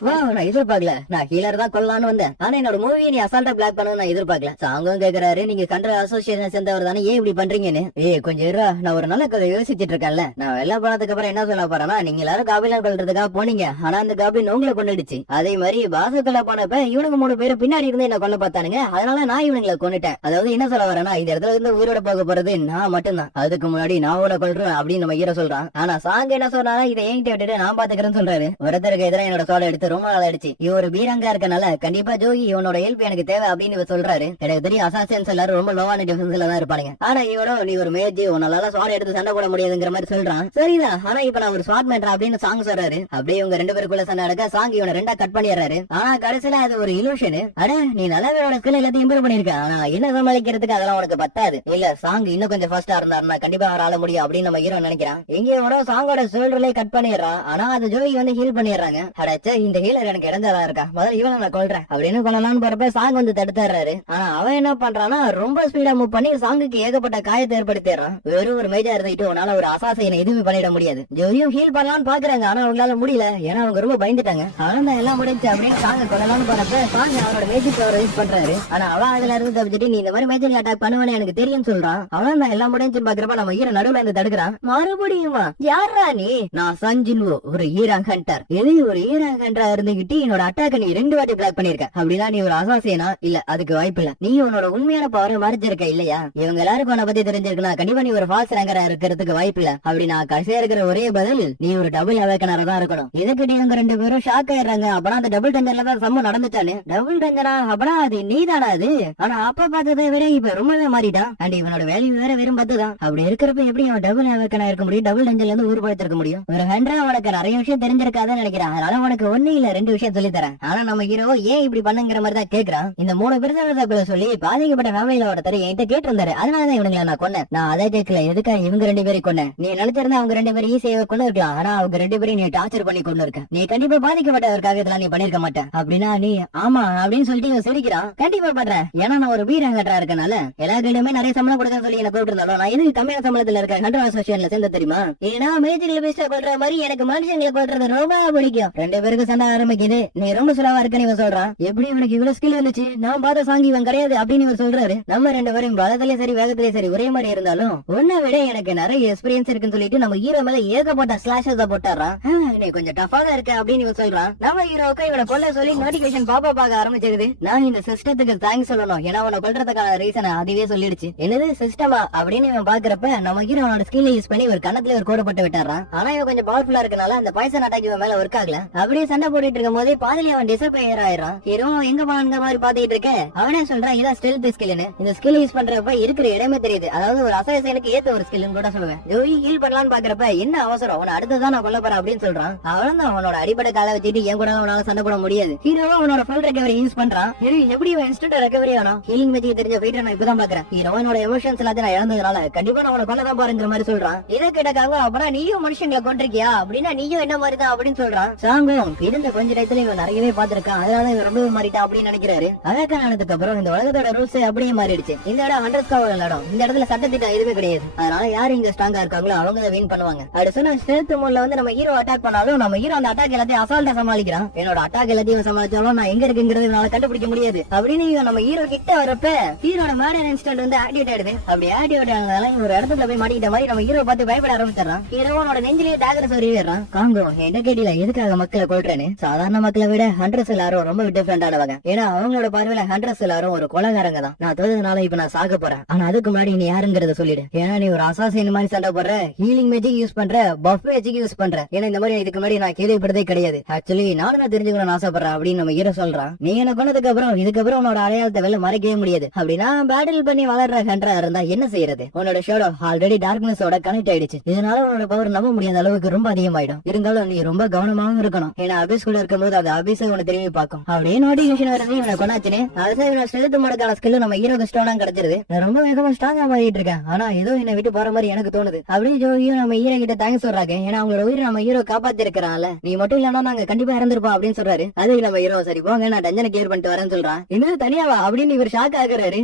வா நான் எதிர்பார்க்கல, நான் ஹீலர் தான் கொள்ளலான்னு வந்தேன், ஆனா என்னோட மூவியை நீ அசால்ட்டா பிளாக் பண்ண நான் எதிர்பார்க்கல. சாங்கும் கேக்குறாரு, நீங்க கண்ட்ரா அசோசியேஷன் சேர்ந்தவர் தானே, ஏன் இப்படி பண்றீங்கன்னு. கொஞ்சம் இருடா, நான் ஒரு நல்ல கதை யோசிச்சுட்டு இருக்கேன்ல. நான் வெளில போனதுக்கு அப்புறம் என்ன சொல்ல போறேன்னா, நீங்க எல்லாரும் காபிலா கொல்றதுக்காக போனீங்க, ஆனா அந்த காபின் உங்களை கொண்டுடுச்சு. அதே மாதிரி பாசத்துல போனப்ப இவனுக்கு 3 பேரும் பின்னாடி இருந்து என்ன கொல்ல பார்த்தானுங்க, அதனால நான் இவனுங்களை கொண்டுட்டேன். அதாவது என்ன சொல்ல வரேன்னா, இந்த இடத்துல இருந்து உயிரோட போக போறது நான் மட்டும்தான், அதுக்கு முன்னாடி நான் உன கொல்றேன் அப்படின்னு நம்ம ஹீரோ சொல்றான். ஆனா சாங் என்ன சொல்றானா, இதை என்கிட்ட விட்டுட்டு நான் பாத்துக்கிறேன்னு சொல்றாரு. ஒருத்தருக்கு எதிராக என்னோட சோலை எடுத்து ரொம்ப நாள் ஆயிடுச்சு, இவன் ஒரு பீரங்கா இருக்கனால கண்டிப்பா ஜோகி இவனோட ஹெல்ப் எனக்கு தேவை அப்படின்னு இவ சொல்றாரு. எனக்கு தெரியும் அசாசியன்ஸ் எல்லாரும் ரொம்ப லோவான டிஃபென்ஸ்ல தான் இருப்பாங்க, ஆனா இவனோ நீ ஒரு மேஜ், உன்னால சோலை எடுத்து சண்டை போட முடியாதுங்கிற மாதிரி சொல்றான். சரிதான், ஆனா இப்ப நான் ஒரு ஸ்வாட் மேட்டர் அப்படின்னு சாங் சொல்றாரு. அப்படியே இவங்க 2 பேருக்குள்ள சண்டை நடக்க சாங் இவனை 2ஆ கட் பண்ணிடுறாரு. ஆனா கடைசியில அது ஒரு இலூஷன். அட நீ நல்லாவேரோட ஸ்கில் எல்லாத்தையும் இம்ப்ரூவ் பண்ணிருக்க, ஆனா என்ன சமாளிக்கிறதுக்கு அதெல்லாம் உனக்கு பத்தாது. இல்ல சாங் இன்னும் கொஞ்சம் ஃபாஸ்டா இருந்தாருன்னா கண்டிப்பா அவர் ஆள முடியும் அப்படின்னு நம்ம ஹீரோ நினைக்கிறான். இங்கேயோட சாங்கோட ஷோல்டர்லயே கட் பண்ணிடுறான். ஆனா அது ஜோகி வந்து ஹீல் பண்ணிடுறாங்க. அடச்சே, இந்த ஹீலர் எனக்கு இறந்ததா இருக்கா, முதல்ல இவனை நான் கொல்றேன் அப்படின்னு கொள்ளலாம்னு போறப்ப சாங் வந்து தடுத்துறாரு. ஆனா அவன் என்ன பண்றான்னா ரொம்ப ஸ்பீடா மூவ் பண்ணி சாங்குக்கு ஏகப்பட்ட காயத்தை ஏற்படுத்திடுறான். வெறும் ஒரு மேஜா இருந்துட்டு உன்னால ஒரு அசாசியனை எதுவுமே பண்ணிட முடியாது. ஜோதியும் ஹீல் பண்ணலாம்னு பாக்குறாங்க, ஆனா அவங்களால முடியல, ஏன்னா அவங்க ரொம்ப பயந்துட்டாங்க. ஆனா எல்லாம் முடிஞ்சு அப்படின்னு சாங்க கொள்ளலாம்னு போறப்ப சாங் அவனோட மேஜிக் பவர் யூஸ் பண்றாரு. ஆனா அவன் அதுல இருந்து தப்பிச்சுட்டு நீ இந்த மாதிரி மேஜிக் அட்டாக் பண்ணுவேன்னு எனக்கு தெரியும் சொல்றான். அவன் நான் எல்லாம் முடிஞ்சு பாக்குறப்ப நம்ம ஹீரோ நடுவுல இருந்து தடுக்கிறான். மறுபடியுமா யாரா நீ? நான் சஞ்சின்வோ, ஒரு ஈராங் ஹண்டர். எது ஒரு ஈராங் ஹண்டரா இருந்துகிட்டு என்னோட அட்டாக் நீ 2 வாட்டி பிளாக் பண்ணிருக்க, அப்படின்னா நீ ஒரு அசாசியனா? இல்ல, அதுக்கு வாய்ப்பு இல்ல. நீ உன்னோட உண்மையான பவரை மறைச்சிருக்க இல்லையா? இவங்க எல்லாருக்கும் உன்னை பத்தி தெரிஞ்சிருக்கா, கண்டிப்பா நீ ஒரு ஃபால்ஸ் ரேங்கரா இருக்கிறதுக்கு வாய்ப்பு இல்ல. அப்படி நான் கடைசியா இருக்கிற ஒரே பதில் நீ ஒரு டபுள் அவேக்கனரா தான் இருக்கணும். இதுக்கிட்ட இவங்க 2 பேரும் ஷாக் ஆயிடுறாங்க. அப்பனா அந்த டபுள் டெஞ்சர்ல தான் சம்பவம் நடந்துச்சானு. டபுள் டெஞ்சரா? அப்பனா அது நீ தானா அது? ஆனா அப்ப பார்த்ததை விட இப்ப ரொம்பவே மாறிட்டான். அண்ட் இவனோட வேல்யூ வேற வெறும் 10 தான். அப்படி இருக்கிறப்ப எப்படி அவன் டபுள் அவேக்கனா இருக்க முடியும், டபுள் டெஞ்சர்ல இருந்து ஊர்படுத்திருக்க முடியும்? ஒரு ஹண்டரா உனக்கு நிறைய விஷயம் தெரிஞ்சிருக்காதுன்னு நினைக்கிறேன், அதனால உனக்கு 1 இல்ல 2 விஷயம் சொல்லி தரேன். ஆனா நம்ம ஹீரோ ஏன் இப்படி பண்ணுங்கிற மாதிரி தான் கேக்குறான். இந்த 3 பிரச்சனை சொல்லி பாதிக்கப்பட்ட ஃபேமிலியில ஒருத்தர் என்கிட்ட கேட்டிருந்தாரு, அதனாலதான் இவனுங்களை நான் கொன்னேன். நான் அதை கேட்கல, எதுக்கா இவங்க 2 பேரும் கொன்னேன்? நீ நினைச்சிருந்தா அவங்க 2 பேரும் ஈஸியா கொண்டு இருக்கலாம், ஆனா அவங்க 2 பேரும் நீ டார்ச்சர் பண்ணி கொண்டு இருக்க. நீ கண்டிப்பா பாதிக்கப்பட்டவருக்காக இதெல்லாம் நீ பண்ணிருக்க மாட்டேன். அப்படின்னா நீ ஆமா அப்படின்னு சொல்லிட்டு இவன் சிரிக்கிறான். கண்டிப்பா பண்றேன், ஏன்னா நான் ஒரு பீரங்கட்டா இருக்கனால எல்லாருக்கிட்டயுமே நிறைய சம்பளம் கொடுக்க சொல்லி என்ன கூப்பிட்டு நான் எதுக்கு கம்மியான சம்பளத்துல இருக்க ஹண்டர் அசோசியேஷன்ல சேர்ந்த தெரியுமா? ஏன்னா மேஜிக்ல பேஸ்டா கொள்ற மாதிரி எனக்கு மனுஷங்களை கொள்றது ரொம்ப பிடிக்கும். 2 பேருக்கு சண்டை ஆரம்பிக்குது. நீ ரொம்ப சுலவா இருக்கன்னு இவன் சொல்றான். எப்படி இவனுக்கு இவ்வளவு ஸ்கில் வந்துச்சு? நான் பார்த்த சாங்கி இவன் கிடையாது அப்படின்னு இவர் சொல்றாரு. நம்ம 2 பேரும் பலத்திலயும் சரி வேகத்திலயும் சரி ஒரே மாதிரி இருந்தாலும் உன்னை விட எனக்கு நிறைய எக்ஸ்பீரியன்ஸ் இருக்குன்னு சொல்லிட்டு நம்ம ஹீரோ மேல ஏகப்பட்ட ஸ்லாஷஸ் போட்டாரான். நீ கொஞ்சம் டஃபா தான் இருக்க அப்படின்னு இவன் சொல்றான். நம்ம ஹீரோக்கு இவனை கொல்ல சொல்லி நோட்டிபிகேஷன் பாப்பா பார்க்க ஆரம்பிச்சிருது. நான் இந்த சிஸ்டத்துக்கு தேங்க்ஸ் சொல்லணும், ஏன்னா உன்னை கொல்றதுக்கான ரீசன் அதுவே சொல்லிடுச்சு. என்னது சிஸ்டமா அப்படின்னு இவன் பாக்குறப்ப நம்ம ஹீரோனோட ஸ்கில் யூஸ் பண்ணி ஒரு கணத்துல ஒரு கோடு போட்டு விட்டாரான். ஆனா இவன் கொஞ்சம் பவர்ஃபுல்லா இருக்கனால அந்த பாய்சன் அட்டாக் இவன் மேல ஒர்க் ஆகல. அப்படியே சண்டை போட்டுட்டு இருக்கும் போதே பாதியில அவன் டிசப்பியர் ஆயிரான். ஹீரோ எங்க போன மாதிரி பாத்துக்கிட்டு இருக்க அவனே சொல்றான், இதான் ஸ்டெல்த் ஸ்கில்னு. இந்த ஸ்கில் யூஸ் பண்றப்ப இருக்கிற இடமே தெரியுது, அதாவது ஒரு அசாசியனுக்கு ஏத்த ஒரு ஸ்கில்னு கூட சொல்லுவேன். ஜோயி ஹீல் பண்ணலாம்னு பாக்குறப்ப என்ன அவசரம், அவனை அடுத்ததான் நான் கொல்ல போறேன் அப்படின்னு சொல்றான். அவன் தான் அவனோட அடிப்படை காலை வச்சுட்டு என் கூட அவனால சண்டை போட முடியாது. ஹீரோவா அவனோட ஃபுல் ரெக்கவரி யூஸ் பண்றான். எப்படி இவன் இன்ஸ்டன்ட் ரெக்கவரி ஆனான்? ஹீலிங் மேஜிக் தெரிஞ்ச ஃபைட்டர் நான் இப்பதான் பாக்குறேன். ஹீரோனோட எமோஷன்ஸ் எல்லாத்தையும் நான் இழந்ததுனால கண்டிப்பா நான் அவனை கொல்லதான் பாருங்கிற மாதிரி சொல்றான். இதை கேட்டக்காக அப்புறம் நீயும் மனுஷங்களை கொண்டிருக்கியா அப்படின்னா நீயும் என்ன மாதிரி தான் அப்படின்னு சொல்றான். சாங்கும் இருந்த கொஞ்ச நேரத்துல இவன் நிறையவே பாத்திருக்கான், அதனால இவன் ரொம்பவே மாறிட்டான் அப்படின்னு நினைக்கிறாரு. அழகான ஆனதுக்கு அப்புறம் இந்த உலகத்தோட ரூல்ஸ் அப்படியே மாறிடுச்சு. இந்த இடம் 100 இடம், இந்த இடத்துல சட்டத்திட்டம் எதுவுமே கிடையாது. அதனால யாரு இங்க ஸ்ட்ராங்கா இருக்காங்களோ அவங்க தான் வின் பண்ணுவாங்க. அப்படி சொன்ன ஸ்ட்ரென்த் மோட்ல வந்து நம்ம ஹீரோ அட்டாக் பண்ணாலும் நம்ம ஹீரோ அந்த அட்டாக் எல்லாத்தையும் அசால்ட்டா சமாளிக்கிறான். என்னோட அட்டாக் எல்லாத்தையும் சமாளிச்சாலும் நான் எங்க இருக்குங்கிறது என்னால கண்டுபிடிக்க முடியாது அப்படின்னு நம்ம ஹீரோ கிட்ட வரப்ப ஹீரோட மேரேஜ் இன்ஸ்டன்ட் வந்து ஆக்டிவேட் ஆயிடுது. அப்படி ஆக்டிவேட் ஆனதால ஒரு இடத்துல போய் மாட்டிக்கிட்ட மாதிரி நம்ம ஹீரோ பார்த்து பயப்பட ஆரம்பிச்சிடறான். ஹீரோனோட நெஞ்சிலேயே டாகர் சொருவிடுறான். காங்கோ என்ன கேட்டில எதுக்காக மக்களை கொல்றேன்னு? சாதாரண மக்களை விட ஹண்டர்ஸ் எல்லாரும் ரொம்ப டிஃபரெண்டானவங்க. ஏன்னா அவங்களோட பார்வையில ஹண்டர்ஸ் எல்லாரும் ஒரு கொலைகாரங்க தான். நான் தோதுனால இப்ப நான் சாக போறேன், ஆனா அதுக்கு முன்னாடி நீ யாருங்கிறத சொல்லிடு. ஏன்னா நீ ஒரு அசாசின் மாதிரி சண்டை போடுற, ஹீலிங் மேஜிக் யூஸ் பண்ற, பஃப் மேஜிக் யூஸ் பண்ற. ஏன்னா இந்த மாதிரி இதுக்கு முன்னாடி நான் கேள்விப்பட்டதே கிடையாது. ஆக்சுவலி நானும் தெரிஞ்சுக்கணும்னு ஆசைப்படுறேன் அப்படின்னு நம்ம ஹீரோ சொல்றான். நீ என்ன கொண்டதுக்கு அப்புறம் இதுக்கப்புறம் உன்னோட அடையாளத்தை வெளில மறைக்கவே முடியாது. அப்படின்னா பேட்டில் பண்ணி வளர்ற ஹண்டரா இருந்தா என்ன செய்யறது? உன்னோட ஷேடோ ஆல்ரெடி டார்க்னஸோட கனெக்ட் ஆயிடுச்சு. இதனால உன்னோட பவர் நம்ப முடியாத அளவுக்கு ரொம்ப அதிகமாயிடும். இருந்தாலும் நீ ரொம்ப கவனமாவும் இருக்கணும். ஏன்னா அபிஸ்குள்ள இருக்கும்போது அது அபிஸை உன்னை திரும்பி பார்க்கும். அப்படியே நோட்டிபிகேஷன் வருது இவனை கொண்டாச்சுன்னு. அதுதான் இவனோட ஸ்ட்ரென்த் மோடுக்கான ஸ்கில் நம்ம ஹீரோக்கு ஸ்ட்ராங்கா கிடைச்சிருது. நான் ரொம்ப வேகமா ஸ்ட்ராங்கா மாறிட்டு இருக்கேன், ஆனா ஏதோ என்னை விட்டு போற மாதிரி எனக்கு தோணுது. அப்படியே ஜோயும் நம்ம ஹீரோ கிட்ட தேங்க்ஸ் சொல்றாங்க. ஏன்னா அவங்களோட உயிரை நம்ம ஹீரோ காப்பாத்தி இருக்கிறான்ல, நீ மட்டும் இல்லன்னா நாங்க கண்டிப்பா இறந்துருப்போம் அப்படின்னு சொல்றாரு. அதுக்கு நம்ம ஹீரோ சரி போங்க நான் டஞ்சனை கிளியர் பண்ணிட்டு வரேன்னு சொல்றான். இன்னும் தனியாவா அப்படின்னு இவர் ஷாக் ஆகுறாரு.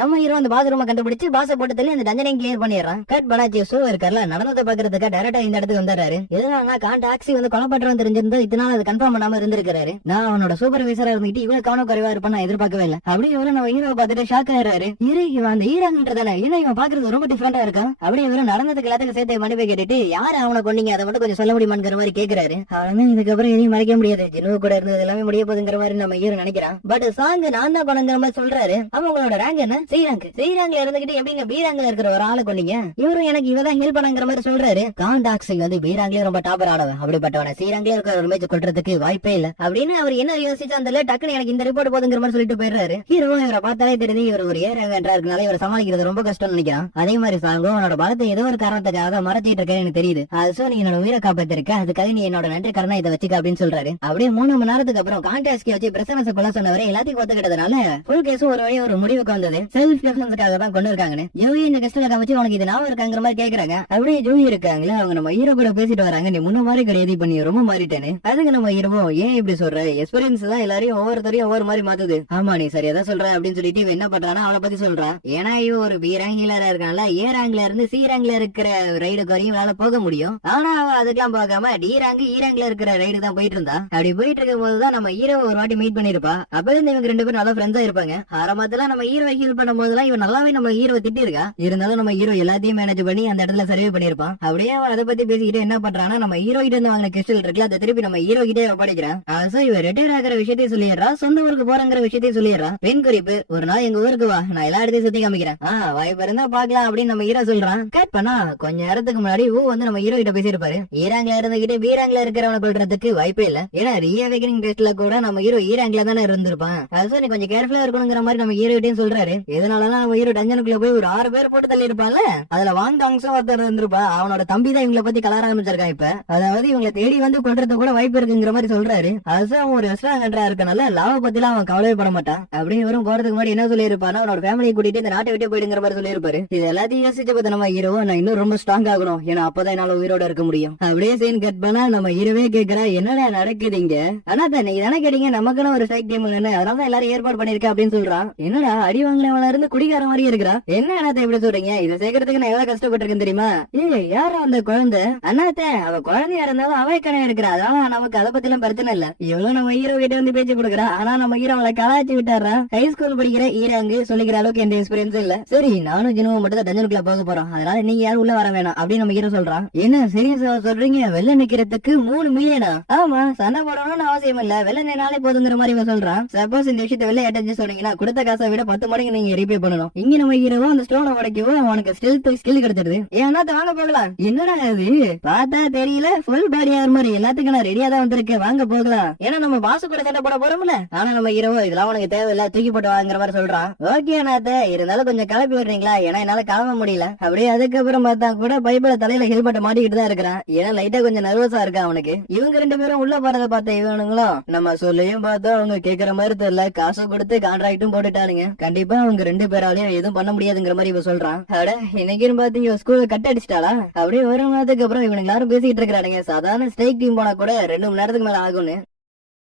நம்ம ஹீரோ அந்த பாத்ரூமை கண்டுபிடிச்சு பாச போட்டு தள்ளி அந்த டஞ்சனையும் கிளியர் பண்ணிடுறான். கட் பண்ணாச்சு ஷோ இருக்கார்ல நடந்ததை பாக்குறதுக்கு டேரக்டா இந்த இடத்துக்கு வந்துடுறாரு. எதனால டாக்ஸி வந்து கொலை பண்றவன் தெரிஞ்சிருந்தா இதனால அது கன்ஃபார்ம் பண்ணாம இருந்திருக்காரு. நான் அவனோட சூப்பர்வைசரா இருந்துட்டு இவ்வளவு கவனம் குறைவா இருப்பான் நான் எதிர்பார்க்கவே இல்லை. அப்படியே இவரும் நம்ம ஹீரோவை பார்த்துட்டு ஷாக் ஆயிடுறாரு. இவன் அந்த ஹீரோன்றதானே ஏன்னா இவன் பாக்குறது ரொம்ப டிஃபரெண்டா இருக்கான். அப்படியே இவரும் நடந்ததுக்கு எல்லாத்துக்கும் சேர்த்து மன்னிப்பு கேட்டுட்டு யாரு அவனை கொண்டீங்க அதை மட்டும் கொஞ்சம் சொல்ல முடியுமாங்கிற மாதிரி கேக்குறாரு. அவனும் இதுக்கப்புறம் எதையும் மறைக்க முடியாது, ஜினு கூட இருந்தது எல்லாமே முடிய போகுதுங்கிற மாதிரி நம்ம ஹீரோ நினைக்கிறான். பட் சாங் நான் தான் பண்ணுங்கிற மாதிரி சொல்றாரு. அவங்களோட ரேங்க் என்ன சி ரேங்க்ல இருந்துகிட்டு எப்படிங்க பி ரேங்க்ல இருக்கிற ஒரு ஆளை கொண்டீங்க? இவரும் எனக்கு இவதான் ஹெல்ப் பண்ணாங்கிற மாதிரி சொல்றாரு. டாக்ஸி வந்து பி ரேங்க்லயே ரொம்ப டாப்பர் ஆனவன், அப்படிப்பட்டவன சி ரேங்க்ல இருக்கிற ஒரு மேட்ச் கொள்றதுக்கு வாய்ப்பே இல்ல அப்படின்னு அவர் என்ன யோசிச்சா அந்த டக்குன்னு எனக்கு இந்த ரிப்போர்ட் போதுங்கிற மாதிரி சொல்லிட்டு போயிடுறாரு. ஹீரோ இவரை பார்த்தாலே தெரியுது இவர் ஒரு ஏ ரேங்கா இருக்கனால இவரை சமாளிக்கிறது ரொம்ப கஷ்டம்னு நினைக்கிறான். அதே மாதிரி சாங்கோ அவனோட பலத்தை ஏதோ ஒரு காரணத்துக்காக மறைச்சிட்டு இருக்கேன்னு எனக்கு தெரியுது. அது நீ என்னோட உயிரை காப்பாத்திருக்க, அதுக்காக நீ என்னோட நன்றி கடனா இதை வச்சுக்க அப்படின்னு சொல்றாரு. அப்படியே 3 மணி நேரத்துக்கு அப்புறம் கான்டாஸ்கி வச்சு பிரச்சனை கொள்ள சொன்னவரை எல்லாத்தையும் ஒத்துக்கிட்டதுனால ஃபுல் கேஸும் ஒரு வழியா ஒரு முடிவுக்கு வந்தது. செல்ஃப் டிஃபென்ஸ்க்காக தான் கொண்டு இருக்காங்கன்னு ஜோவி இந்த கஷ்டத்தை காமிச்சு உனக்கு இது ஞாபகம் இருக்காங்கிற மாதிரி கேக்குறாங்க. அப்படியே ஜோவி இருக்காங்களா அவங்க நம்ம ஹீரோ கூட பேசிட்டு வராங்க. நீ முன்ன மாதிரி கிடையாது, பண்ணி ரொம்ப மாறிட்டேன்னு. அதுக்கு நம்ம ஹீரோ ஏன் இப்படி சொல்ற, எக்ஸ்பீரியன்ஸ் தான் எல்லாரையும் ஒவ்வொருத்தரையும் ஒவ்வொரு மாதிரி மாத்துது. ஆமா நீ சரியா தான் சொல்ற அப்படின்னு சொல்லிட்டு இவன் என்ன பண்றானா அவனை பத்தி சொல்றான். ஏன்னா இவன் ஒரு பி ரேங்க் ஹீலரா இருக்கான்ல, ஏ ரேங்க்ல இருந்து சி ரேங்க்ல இருக்கிற ரைடுக்கு வரையும் வேலை போக முடியும். ஆனா அவன் அதுக்கெல்லாம் போகாம டி ரேங்க் இ ரேங்க்ல இருக்கிற ரைடு தான் போயிட்டு இருந்தா. அப்படி போயிட்டு இருக்கும் போதுதான் நம்ம ஹீரோ ஒரு வாட்டி மீட் பண்ணிருப்பா. அப்ப இருந்து இவங்க 2 பேரும் நல்லா ஃப்ரெண்ட்ஸா இருப்பாங்க. ஆரம்பத்துல நம்ம ஹீரோ ஹீல் பண்ணும் போதெல்லாம் இவன் நல்லாவே நம்ம ஹீரோ திட்டி இருக்கா. இருந்தாலும் நம்ம ஹீரோ எல்லாத்தையும் மேனேஜ் பண்ணி அந்த இடத்துல சர்வே பண்ணிருப்பான். அப்படியே அவன் அதை பத்தி பேசிக்கிட்டு என்ன பண்றான்னா நம்ம ஹீரோ கிட்ட இருந்து வாங்கின கிறிஸ்டல் இருக்குல்ல அதை திருப்பி நம்ம ஹீரோ கிட்டே ஒப்படைக்கிறான். இவன் ரிட்டையர் ஆகிற விஷயத்தையும் சொல்லிடுறா, சொந்த ஊருக்கு போறங்கிற விஷயத்தையும் சொல்லிடுறா. பெண் குறிப்பு ஒரு நாள் எங்க ஊருக்கு வா, நான் எல்லா இடத்தையும் சுத்தி காமிக்கிறேன், வாய்ப்பு இருந்தா பாக்கலாம் அப்படின்னு நம்ம ஹீரோ சொல்றான். கட் பண்ணா கொஞ்ச நேரத்துக்கு முன்னாடி வந்து நம்ம ஹீரோ கிட்ட பேசியிருப்பாரு. ஈராங்ல இருந்துகிட்டு பி ரேங்க்ல இருக்கிறவனை கொள்றதுக்கு வாய்ப்பே இல்ல. ஏன்னா ரீஅவேக்கனிங் டெஸ்ட்ல கூட நம்ம ஹீரோ ஈராங்க்ல தானே இருந்திருப்பான். அது நீ கொஞ்சம் கேர்ஃபுல்லா இருக்கணுங்கிற மாதிரி நம்ம ஹீரோ கிட்டயும் சொல்றாரு. இதனாலதான் நம்ம ஹீரோ டஞ்சனுக்குள்ள போய் ஒரு 6 பேர் போட்டு தள்ளி இருப்பான்ல, அதுல வாங்க அம்சம் ஒருத்தர் இருந்திருப்பா. அவனோட தம்பி தான் இவங்களை பத்தி கலர ஆரம்பிச்சிருக்கான். இப்ப அதாவது இவங்களை தேடி வந்து கொள்றது கூட வாய்ப்பு இருக்குங்கிற மாதிரி சொல்றாரு. அது அவன் ஒரு ரெஸ்டாரண்டா இருக்கனால லாவ பத்திலாம் அவன் கவலையே பட மாட்டான். அப்படின்னு வரும் போறதுக்கு முன்னாடி என்ன சொல்லியிருப்பானா அவனோட ஃபேமிலியை கூட்டிட்டு இந்த நாட்டை விட்டு போயிடுங்கிற மாதிரி சொல்லியிருப்பாரு. இது எல்லாத்தையும் யோசிச்ச பத்தி நம்ம ஹீரோ நான் இன்னும் ரொம்ப ஸ்ட்ராங் ஆகணும், ஏன்னா அப்பதான் என்னால உயிரோட இருக்க முடியும். அப்படியே சீன் கட் பண்ணா நம்ம ஹீரோவே கேக்குறா என்னடா நடக்குதுங்க. ஆனா நீங்க தானே கேட்டீங்க நமக்குன்னு ஒரு ஸ்ட்ரைக் டீம் இல்லன்னு, அதனால எல்லாரும் ஏற்பாடு பண்ணிருக்கேன் அப்படின்னு சொல்றான். என்னடா அடி வாங்கினவள இருந்து குடிக்கார மாதிரி இருக்கிறா, என்ன அண்ணாத்த எப்படி சொல்றீங்க, இதை சேர்க்கறதுக்கு நான் எவ்வளவு கஷ்டப்பட்டிருக்கேன் தெரியுமா? யாரும் அந்த குழந்தை அண்ணாத்த அவ குழந்தையா இருந்தாலும் அவைக்கணே இருக்கிறா, அதான் நமக்கு அதை பத்தி எல்லாம் பிரச்சனை இல்ல. எவ்வளவு நம்ம ஹீரோ கிட்ட வந்து பேச்சு கொடுக்குறா, ஆனா நம்ம ஹீரோ அவளை கலாச்சி விட்டாரா. ஹை ஸ்கூல் படிக்கிற ஈராங்கு சொல்லிக்கிற அளவுக்கு எந்த எக்ஸ்பீரியன்ஸும் இல்ல. சரி நானும் ஜினுவும் மட்டும் தான் டஞ்சனுக்குள்ள போக போறோம், அதனால நீங்க யாரும் உள்ள வர வேணாம் அப்படின்னு நம்ம ஹீரோ சொல்றான். என்ன சீரியஸா சொல்றீங்க, வெளில நிக்கிறதுக்கு 3 மில்லியனா? ஆமா சண்டை போடணும்னு அவசியம் இல்ல, வெளில நின்னாலே போதுங்கிற மாதிரி இவன் சொல்றான். சப்போஸ் இந்த விஷயத்தை வெளில ஏட்டஞ்சு சொன்னீங்கன்னா கொடுத்த காசை விட 10 மடங்கு நீங்க ரீபே பண்ணணும். இங்க நம்ம ஹீரோவும் அந்த ஸ்டோனை உடைக்கவும் அவனுக்கு ஸ்கில் கிடைச்சிருது. ஏன்னா வாங்க போகலாம். என்னடா அது பார்த்தா தெரியல, ஃபுல் பாடி ஆகிற மாதிரி எல்லாத்துக்கும் நான் ரெடியா தான் வந்திருக்கேன், வாங்க போகலாம். ஏன்னா நம்ம பாசு கூட சண்டை போட போறோம்ல. ஆனா நம்ம ஹீரோ இதெல்லாம் உனக்கு தேவையில்ல, தூக்கி போட்டு வாங்குற மாதிரி சொல்றான். ஓகே அண்ணாத்த இருந்தாலும் கொஞ்சம் கிளப்பி விடுறீங்களா, ஏன்னா என்னால கிளம்ப முடியல. அப்படியே அதுக்கப்புறம் பார்த்தா கூட பைபிள தலையில ஹெல்மெட் மாட்டிக்கிட்டு தான் இருக்கிறான். ஏன்னா லைட்டா கொஞ்சம் நர்வஸா இருக்கா அவனுக்கு. இவங்க 2 பேரும் உள்ள போறதை பார்த்த இவனுங்களும் நம்ம சொல்லியும் பார்த்தா அவங்க கேக்குற மாதிரி தெரியல, காசு கொடுத்து கான்ட்ராக்டும் போட்டுட்டானுங்க. கண்டிப்பா அவங்க 2 பேராலையும் எதுவும் பண்ண முடியாதுங்கிற மாதிரி இவன் சொல்றான். அட இன்னைக்குன்னு பார்த்து இவன் ஸ்கூல்ல கட் அடிச்சிட்டாளா? அப்படியே ஒரு மாதத்துக்கு அப்புறம் இவனுக்கு எல்லாரும் பேசிட்டு இருக்கிறானுங்க. சாதாரண ஸ்ட்ரைக் டீம் போனா கூட 2 மணி நேரத்துக்கு மேல ஆகும்னு.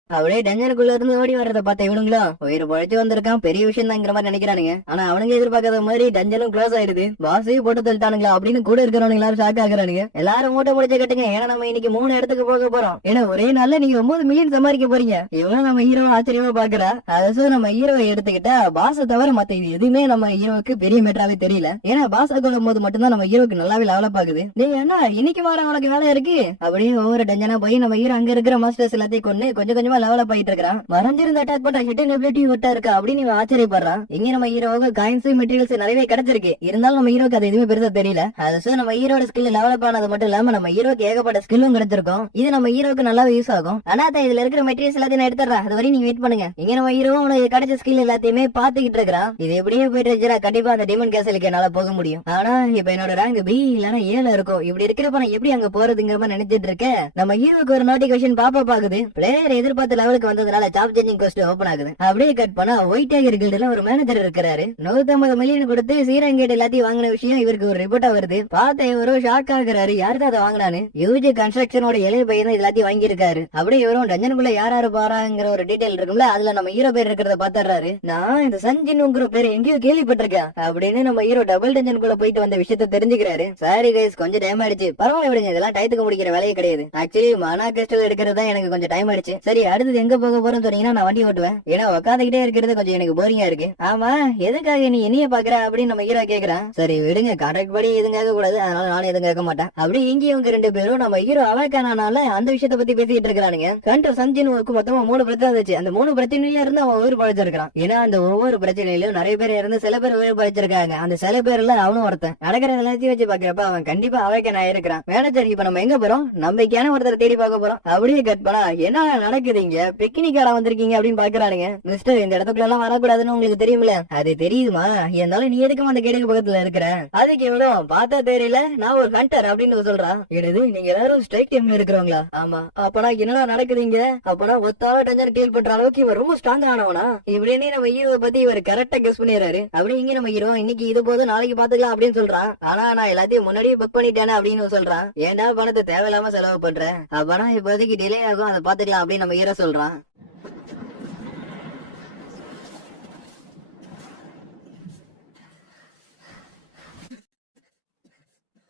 அப்படியே டஞ்சனுக்குள்ள இருந்து ஓடி வர்றத பார்த்த இவனுங்களும் உயிர் பழைச்சு வந்திருக்கான், பெரிய விஷயம் தான்ங்கிற மாதிரி நினைக்கிறானுங்க. ஆனா அவனுங்க எதிர்பார்க்காத மாதிரி டஞ்சனும் க்ளோஸ் ஆயிடுது. பாசையும் போட்டு தள்ளிட்டானுங்களா அப்படின்னு கூட இருக்கிறவங்க எல்லாரும் ஷாக் ஆகுறானுங்க. எல்லாரும் மூட்டை முடிச்ச கட்டுங்க, ஏன்னா நம்ம இன்னைக்கு 3 இடத்துக்கு போக போறோம். ஏன்னா ஒரே நாள்ல நீங்க 9 மில்லியன் சம்பாதிக்க போறீங்க. இவனும் நம்ம ஹீரோ ஆச்சரியமா பாக்குறா. அதை நம்ம ஹீரோவை எடுத்துக்கிட்டா பாச தவிர மத்த இது எதுவுமே நம்ம ஹீரோவுக்கு பெரிய மேட்டராவே தெரியல. ஏன்னா பாச கொள்ளும் போது மட்டும்தான் நம்ம ஹீரோக்கு நல்லாவே லெவலப் ஆகுது. நீங்க என்ன இன்னைக்கு வர உனக்கு வேலை இருக்கு அப்படியே ஒவ்வொரு டஞ்சனா போய் நம்ம ஹீரோ அங்க இருக்கிற மாஸ்டர்ஸ் எல்லாத்தையும் கொண்டு கொஞ்சம் கொஞ்சமா லெவலப் ஆயிட்டு இருக்கிறான். மறைஞ்சிருந்த அட்டாக் பண்ற ஹிடன் எபிலிட்டி விட்டா இருக்கா அப்படின்னு ஆச்சரியப்படுறான். இங்க நம்ம ஹீரோவுக்கு காயின்ஸ் மெட்டீரியல்ஸ் நிறைய கிடைச்சிருக்கு. இருந்தாலும் நம்ம ஹீரோக்கு அது எதுவுமே பெருசா தெரியல. அது நம்ம ஹீரோட ஸ்கில் டெவலப் ஆனது மட்டும் இல்லாம நம்ம ஹீரோக்கு ஏகப்பட்ட ஸ்கில்லும் கிடைச்சிருக்கும். இது நம்ம ஹீரோக்கு நல்லாவே யூஸ் ஆகும். ஆனா இதுல இருக்கிற மெட்டீரியல்ஸ் எல்லாத்தையும் நான் எடுத்துறேன், அது வரையும் நீங்க வெயிட் பண்ணுங்க. இங்க நம்ம ஹீரோ உனக்கு கிடைச்ச ஸ்கில் எல்லாத்தையுமே பாத்துக்கிட்டு இருக்கிறான். இது எப்படியே போயிட்டு இருந்துச்சுன்னா கண்டிப்பா அந்த டிமன் கேசலுக்கு என்னால போக முடியும். ஆனா இப்ப என்னோட ரேங்க் பி இல்லனா ஏல இருக்கும். இப்படி இருக்கிறப்ப நான் எப்படி அங்க போறதுங்கிற மாதிரி நினைச்சிட்டு இருக்கேன். நம்ம ஹீரோக்கு ஒரு நோட்டிபிகேஷன் பாப்பா பாக்குது. பிளேயர் எதிர்பார்த்து எதிர்பார்த்த லெவலுக்கு வந்ததுனால ஜாப் சேஞ்சிங் கோஸ்ட் ஓபன் ஆகுது. அப்படியே கட் பண்ணா ஒயிட் டைகர் கில்டுல ஒரு மேனேஜர் இருக்கிறாரு. 150 மில்லியன் கொடுத்து சீரங்கேட் எல்லாத்தையும் வாங்கின விஷயம் இவருக்கு ஒரு ரிப்போர்ட்டா வருது. பார்த்த இவரும் ஷாக் ஆகுறாரு, யாருதான் அதை வாங்கினானு. யூஜி கன்ஸ்ட்ரக்ஷனோட இளைய பையன் எல்லாத்தையும் வாங்கி இருக்காரு. அப்படியே இவரும் டஞ்சனுக்குள்ள யாரு பாராங்கிற ஒரு டீடைல் இருக்கும்ல, அதுல நம்ம ஹீரோ பேர் இருக்கிறத பாத்துறாரு. நான் இந்த சஞ்சின்ங்கிற பேர் எங்கேயோ கேள்விப்பட்டிருக்கேன் அப்படின்னு நம்ம ஹீரோ டபுள் டஞ்சனுக்குள்ள போயிட்டு வந்த விஷயத்த தெரிஞ்சுக்கிறாரு. சாரி கைஸ், கொஞ்சம் டைம் ஆயிடுச்சு, பரவாயில்ல விடுங்க, இதெல்லாம் டயத்துக்கு முடிக்கிற வேலையே கிடையாது. ஆக்சுவலி மனா கிறிஸ்டல் எடுக்கிறது தான் எனக்கு கொஞ்சம் டைம் ஆயிடுச்சு. சரி, அடுத்தது எங்க போக போறோம்னு சொன்னீங்கன்னா நான் வண்டி ஓட்டுவேன். ஏன்னா உட்காந்துக்கிட்டே இருக்கிறது கொஞ்சம் எனக்கு போரிங்கா இருக்கு. ஆமா, எதுக்காக நீ என்னைய பாக்குற அப்படின்னு நம்ம ஹீரோ கேக்குறான். சரி விடுங்க, கான்ட்ராக்ட் படி எதுவும் கேட்க கூடாது, அதனால நானும் எதுவும் கேட்க மாட்டேன். அப்படி இங்க இவங்க 2 பேரும் நம்ம ஹீரோ அவாக்கானால அந்த விஷயத்த பத்தி பேசிட்டு இருக்கானுங்க. கண்ட சஞ்சினுக்கு மொத்தமா 3 பிரச்சனை இருந்துச்சு. அந்த 3 பிரச்சனையில இருந்து அவன் உயிர் பழைச்சிருக்கான். ஏன்னா அந்த ஒவ்வொரு பிரச்சனையிலும் நிறைய பேர் இருந்து சில பேர் உயிர் பழைச்சிருக்காங்க. அந்த சில பேர்ல அவனும் ஒருத்தன். நடக்கிற எல்லாத்தையும் வச்சு பாக்குறப்ப அவன் கண்டிப்பா அவாக்கான இருக்கிறான். மேனேஜர், இப்ப நம்ம எங்க போறோம்? நம்பிக்கையான ஒருத்தர் தேடி பார்க்க போறோம். அப்படியே கட் பண்ணா என்ன நடக்குதுங்க, பிக்னிக்கார வந்திருக்கீங்க அப்படின்னு பாக்குறானுங்க. மிஸ்டர், இந்த இடத்துக்குள்ள எல்லாம் வரக்கூடாதுன்னு உங்களுக்கு தெரியுமில்ல? அது தெரியுமா? இருந்தாலும் நீ எதுக்கு அந்த கேடுக்கு பக்கத்துல இருக்கிற? அதுக்கு எவ்வளவு பார்த்தா தெரியல, நான் ஒரு ஹண்டர் அப்படின்னு சொல்றான். எடுது, நீங்க எல்லாரும் ஸ்ட்ரைக் டைம்ல இருக்கிறவங்களா? ஆமா. அப்பனா என்னடா நடக்குதுங்க? அப்பனா ஒத்தாவ டஞ்சர் கில் பண்ற அளவுக்கு இவர் ரொம்ப ஸ்ட்ராங் ஆனவனா? இப்படின்னு நம்ம ஹீரோ பத்தி இவர் கரெக்டா கெஸ் பண்ணிடுறாரு. அப்படி இங்க நம்ம ஹீரோ இன்னைக்கு இது போதும், நாளைக்கு பாத்துக்கலாம் அப்படின்னு சொல்றான். ஆனா நான் எல்லாத்தையும் முன்னாடியே புக் பண்ணிட்டேனே அப்படின்னு சொல்றான். ஏன்டா பணத்தை தேவையில்லாம செலவு பண்றேன்? அப்பனா இப்போதைக்கு டிலே ஆகும், அதை பாத்துக்கலாம் அப்படின்னு நம்ம ஹீரோ சொல்றான்.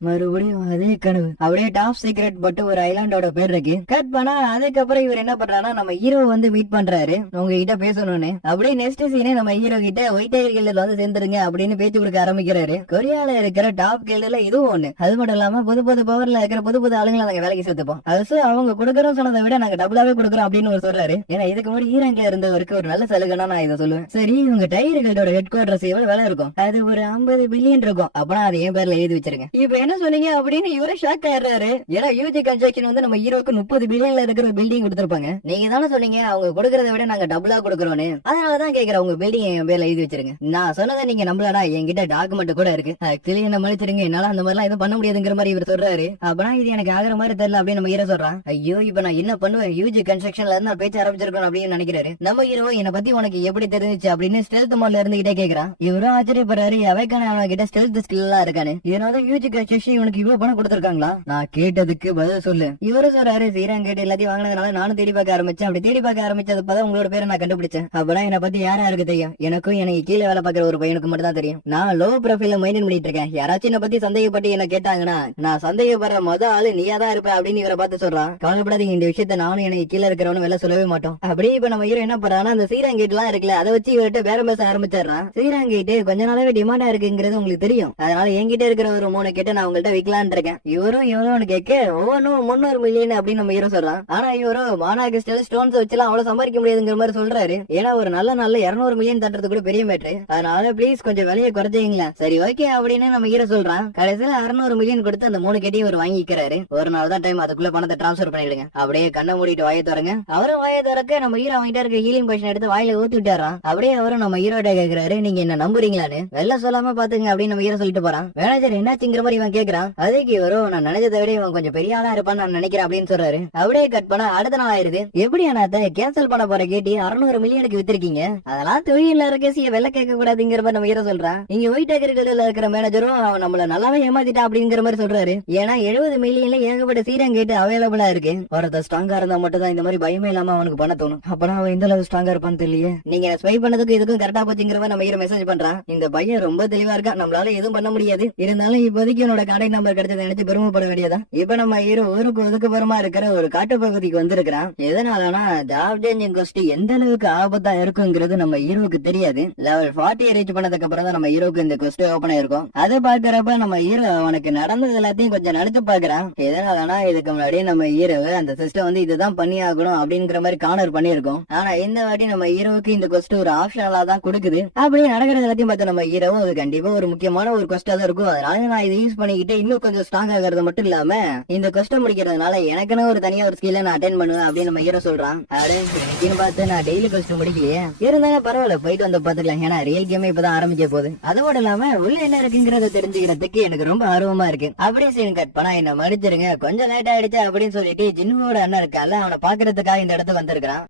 மறுபடியும் அதே கனவு. அப்படியே டாப் சீக்ரெட் பட்டு ஒரு ஐலாண்டோட பேர் இருக்கு. கட் பண்ணா அதுக்கப்புறம் இவர் என்ன பண்றாருன்னா நம்ம ஹீரோ வந்து மீட் பண்றாரு, உங்ககிட்ட பேசணும்னு. அப்படியே நெக்ஸ்ட் சீனே நம்ம ஹீரோ கிட்ட ஒயிட் டைகர் கில்டுல வந்து சேர்ந்துருங்க அப்படின்னு பேச்சு கொடுக்க ஆரம்பிக்கிறாரு. கொரியால இருக்கிற டாப் கில்டுல இதுவும் ஒண்ணு. அது மட்டும் இல்லாம புது புது பவர்ல இருக்கிற புது புது ஆளுங்களை நாங்க வேலைக்கு சேர்த்துப்போம். அது அவங்க கொடுக்கறோம் சொன்னதை விட நாங்க டபுளாவே கொடுக்குறோம் அப்படின்னு ஒரு சொல்றாரு. ஏன்னா இதுக்கு முன்னாடி ஈரான்ல இருந்தவருக்கு ஒரு நல்ல சலுகைனா நான் இதை சொல்லுவேன். சரி, உங்க டைகர் கில்டோட ஹெட் குவார்டர்ஸ் எவ்வளவு வேலை இருக்கும்? அது ஒரு 50 பில்லியன் இருக்கும். அப்பனா அது என் பேர்ல எழுதி வச்சிருங்க. இப்ப என்ன சொன்னீங்க அப்படின்னு இவரே ஷாக் ஆயிடுறாரு. ஏன்னா யூஜி கன்ஸ்ட்ரக்ஷன் வந்து நம்ம ஹீரோக்கு 30 பில்லியன்ல இருக்கிற பில்டிங் கொடுத்திருப்பாங்க. நீங்க தானே சொன்னீங்க அவங்க கொடுக்கறத விட நாங்க டபுளா கொடுக்கறோம்னு. அதனாலதான் கேக்குறேன், உங்க பில்டிங் என் பேர்ல எழுதி வச்சிருங்க. நான் சொன்னதை நீங்க நம்பலடா, என்கிட்ட டாக்குமெண்ட் கூட இருக்கு. ஆக்சுவலி என்ன மன்னிச்சிருங்க, என்னால அந்த மாதிரிலாம் எதுவும் பண்ண முடியாதுங்கிற மாதிரி இவர் சொல்றாரு. அப்பனா இது எனக்கு ஆகிற மாதிரி தெரியல அப்படின்னு நம்ம ஹீரோ சொல்றான். ஐயோ, இப்ப நான் என்ன பண்ணுவேன்? யூஜி கன்ஸ்ட்ரக்ஷன்ல இருந்து பேச்ச ஆரம்பிச்சிருக்கணும் அப்படின்னு நினைக்கிறாரு. நம்ம ஹீரோ என்ன பத்தி உனக்கு எப்படி தெரிஞ்சிச்சு அப்படின்னு ஸ்டெல்த் மோட்ல இருந்துகிட்டே கேக்குறான். இவரும் ஆச்சரியப்படுறாரு, அவைக்கான அவன கிட்ட ஸ்டெல்த் ஸ்கில் எல்லாம் இருக்கானு. இதனால யூஜி கன்ஸ்ட்ரக்ஷன் இவனுக்கு இவ்வளவு பணம் கொடுத்திருக்காங்களா? நான் கேட்டதுக்கு பதில் சொல்லு. இவரு சொல்றாரு, சீரான் கேட்டு எல்லாத்தையும் வாங்கினதுனால நானும் தேடி பார்க்க ஆரம்பிச்சேன். அப்படி தேடி பார்க்க ஆரம்பிச்சதுப்பதான் உங்களோட பேரை நான் கண்டுபிடிச்சேன். அப்பதான் என்னை பத்தி யாருக்கு தெரியும்? எனக்கும் எனக்கு கீழே வேலை பார்க்கிற ஒரு பையனுக்கு மட்டும் தான் தெரியும். நான் லோ ப்ரொஃபைல மெயின்டைன் பண்ணிட்டு இருக்கேன். யாராச்சும் என்ன பத்தி சந்தேகப்பட்டு என்ன கேட்டாங்கன்னா நான் சந்தேகப்படுற ஆளு நீயா தான் இருப்ப அப்படின்னு இவரை பார்த்து சொல்றான். கவலைப்படாதீங்க, இந்த விஷயத்த நானும் எனக்கு கீழே இருக்கிறவனு வெளில சொல்லவே மாட்டோம். அப்படியே இப்ப நம்ம ஹீரோ என்ன பண்றான்னா அந்த சீரான் கேட் எல்லாம் இருக்குல்ல, அதை வச்சு இவர்கிட்ட பேரம் பேச ஆரம்பிச்சிடறான். சீரான் கேட்டு கொஞ்ச நாளாவே டிமாண்டா இருக்குங்கிறது உங்களுக்கு தெரியும். அதனால என்கிட்ட இருக்கிற ஒரு 3 கேட்ட நான் உங்கள்கிட்ட விக்கலான் இருக்கேன். இவரும் இவரும் கேட்க ஒவ்வொன்னும் 300 மில்லியன் அப்படின்னு நம்ம ஹீரோ சொல்றான். ஆனா இவரும் மானாகிஸ்டல் ஸ்டோன்ஸ் வச்சுலாம் அவ்வளவு சம்பாதிக்க முடியாதுங்கிற மாதிரி சொல்றாரு. ஏன்னா ஒரு நல்ல 200 மில்லியன் தட்டுறது கூட பெரிய மேட்ரு. அதனால பிளீஸ் கொஞ்சம் விலையை குறைச்சிங்களா? சரி ஓகே அப்படின்னு நம்ம ஹீரோ சொல்றான். கடைசியில 600 மில்லியன் கொடுத்து அந்த 3 கேட்டையும் அவர் வாங்கிக்கிறாரு. ஒரு நாள் தான் டைம், அதுக்குள்ள பணத்தை டிரான்ஸ்பர் பண்ணிடுங்க. அப்படியே கண்ணை மூடிட்டு வாயை திறங்க. அவரும் வாயை திறக்க நம்ம ஹீரோ வாங்கிட்டா இருக்க ஹீலிங் போஷன் எடுத்து வாயில ஊத்தி விட்டாரான். அப்படியே அவரும் நம்ம ஹீரோட்ட கேக்குறாரு, நீங்க என்ன நம்புறீங்களான்னு? வெள்ள சொல்லாம பாத்துங்க அப்படின்னு நம்ம ஹீரோ சொல்லிட்டு போறான். மேனேஜர் என்னாச்சுங்கிற மாதிரி இவன் கேக்குறான். அதுக்கு இவரும் நான் நினைச்சதை விட இவன் கொஞ்சம் பெரிய ஆளா இருப்பான்னு நான் நினைக்கிறேன் அப்படின்னு சொல்றாரு. அப்படியே கட் பண்ண அடுத்த நாள் ஆயிருது. எப்படி அண்ணாத்த கேன்சல் பண்ண போற கேட்டி 600 மில்லியனுக்கு வித்திருக்கீங்க? அதெல்லாம் தொழில இருக்க வெள்ள கேட்க கூடாதுங்கிற மாதிரி நம்ம ஹீரோ சொல்றான். இங்க ஒயிட் டைகர்ல இருக்கிற மேனேஜரும் அவன் நம்மள நல்லாவே ஏமாத்திட்டா அப்படிங்கிற மாதிரி சொல்றாரு. ஏன்னா 70 மில்லியன்ல ஏகப்பட்ட சீரம் கேட்டு அவைலபிளா இருக்கு. ஒருத்த ஸ்ட்ராங்கா இருந்தா மட்டும் தான் இந்த மாதிரி பயமே இல்லாம அவனுக்கு பண்ண தோணும். அப்பனா அவன் இந்த அளவு ஸ்ட்ராங்கா இருப்பான்னு தெரியல. நீங்க ஸ்பை பண்ணதுக்கு இதுக்கும் கரெக்டா போச்சுங்கிற மாதிரி நம்ம ஹீரோ மெசேஜ் பண்றான். இந்த பையன் ரொம்ப தெளிவா இருக்கா, நம்மளால எதுவும் பண்ண முடியாது. இருந்தாலும் இப்போதைக்கு என்னோட கான்டாக்ட் நம்பர் கிடைச்சதை நினைச்சு பெருமைப்பட வேண்டியதா. இப்ப நம்ம ஹீரோ ஊருக்கு ஒதுக்குப்புறமா இருக்கிற ஒரு காட்டு பகுதிக்கு வந்திருக்கிறான். எதனாலனா ஜாப் சேஞ்சிங் கோஸ்ட் எந்த அளவுக்கு ஆபத்தா இருக்குங்கிறது நம்ம ஹீரோக்கு தெரியாது. லெவல் 40 ரீச் பண்ணதுக்கு அப்புறம் தான் நம்ம ஹீரோக்கு இந்த கோஸ்ட் ஓபன் ஆயிருக்கும். அதை பாக்குறப்ப நம்ம ஹீரோ அவனுக்கு நடந்தது எல்லாத்தையும் கொஞ்சம் நினைச்சு பாக்குறான். எதனாலனா இதுக்கு முன்னாடியே நம்ம ஹீரோ அந்த சிஸ்டம் வந்து இதுதான் பண்ணி ஆகணும் அப்படிங்கிற மாதிரி கார்னர் பண்ணிருக்கோம். ஆனா இந்த வாட்டி நம்ம ஹீரோவுக்கு இந்த கோஸ்ட் ஒரு ஆப்ஷனலா தான் கொடுக்குது. அப்படியே நடக்கிறது எல்லாத்தையும் பார்த்து நம்ம ஹீரோ அது கண்டிப்பா ஒரு முக்கியமான ஒரு கோஸ்டா தான் இருக்கும். அதனால நான் இதை யூஸ் பண்ணிக்கிட்டு இன்னும் கொஞ்சம் ஸ்ட்ராங் ஆகிறது மட்டும் இல்லாம இந்த கஷ்டம் முடிக்கிறதுனால எனக்குன்னு ஒரு தனியா ஒரு ஸ்கில்ல நான் அட்டென்ட் பண்ணுவேன் அப்படின்னு நம்ம ஹீரோ சொல்றான். எனக்குன்னு பார்த்து நான் டெய்லி கஷ்டம் முடிக்கலையே, இருந்தாலும் பரவாயில்ல போயிட்டு வந்து பாத்துக்கலாம். ஏன்னா ரியல் கேமே இப்பதான் ஆரம்பிக்க போகுது. அதோட இல்லாம உள்ள என்ன இருக்குங்கிறத தெரிஞ்சுக்கிறதுக்கு எனக்கு ரொம்ப ஆர்வமா இருக்கு. அப்படியே சீன் கட் பண்ணா என்ன மன்னிச்சிருங்க, கொஞ்சம் லேட் ஆயிடுச்சு அப்படின்னு சொல்லிட்டு ஜின்னுவோட அண்ணன் இருக்கால அவனை பாக்குறதுக்காக இந்த இடத்துக்கு வந்திருக்கான்.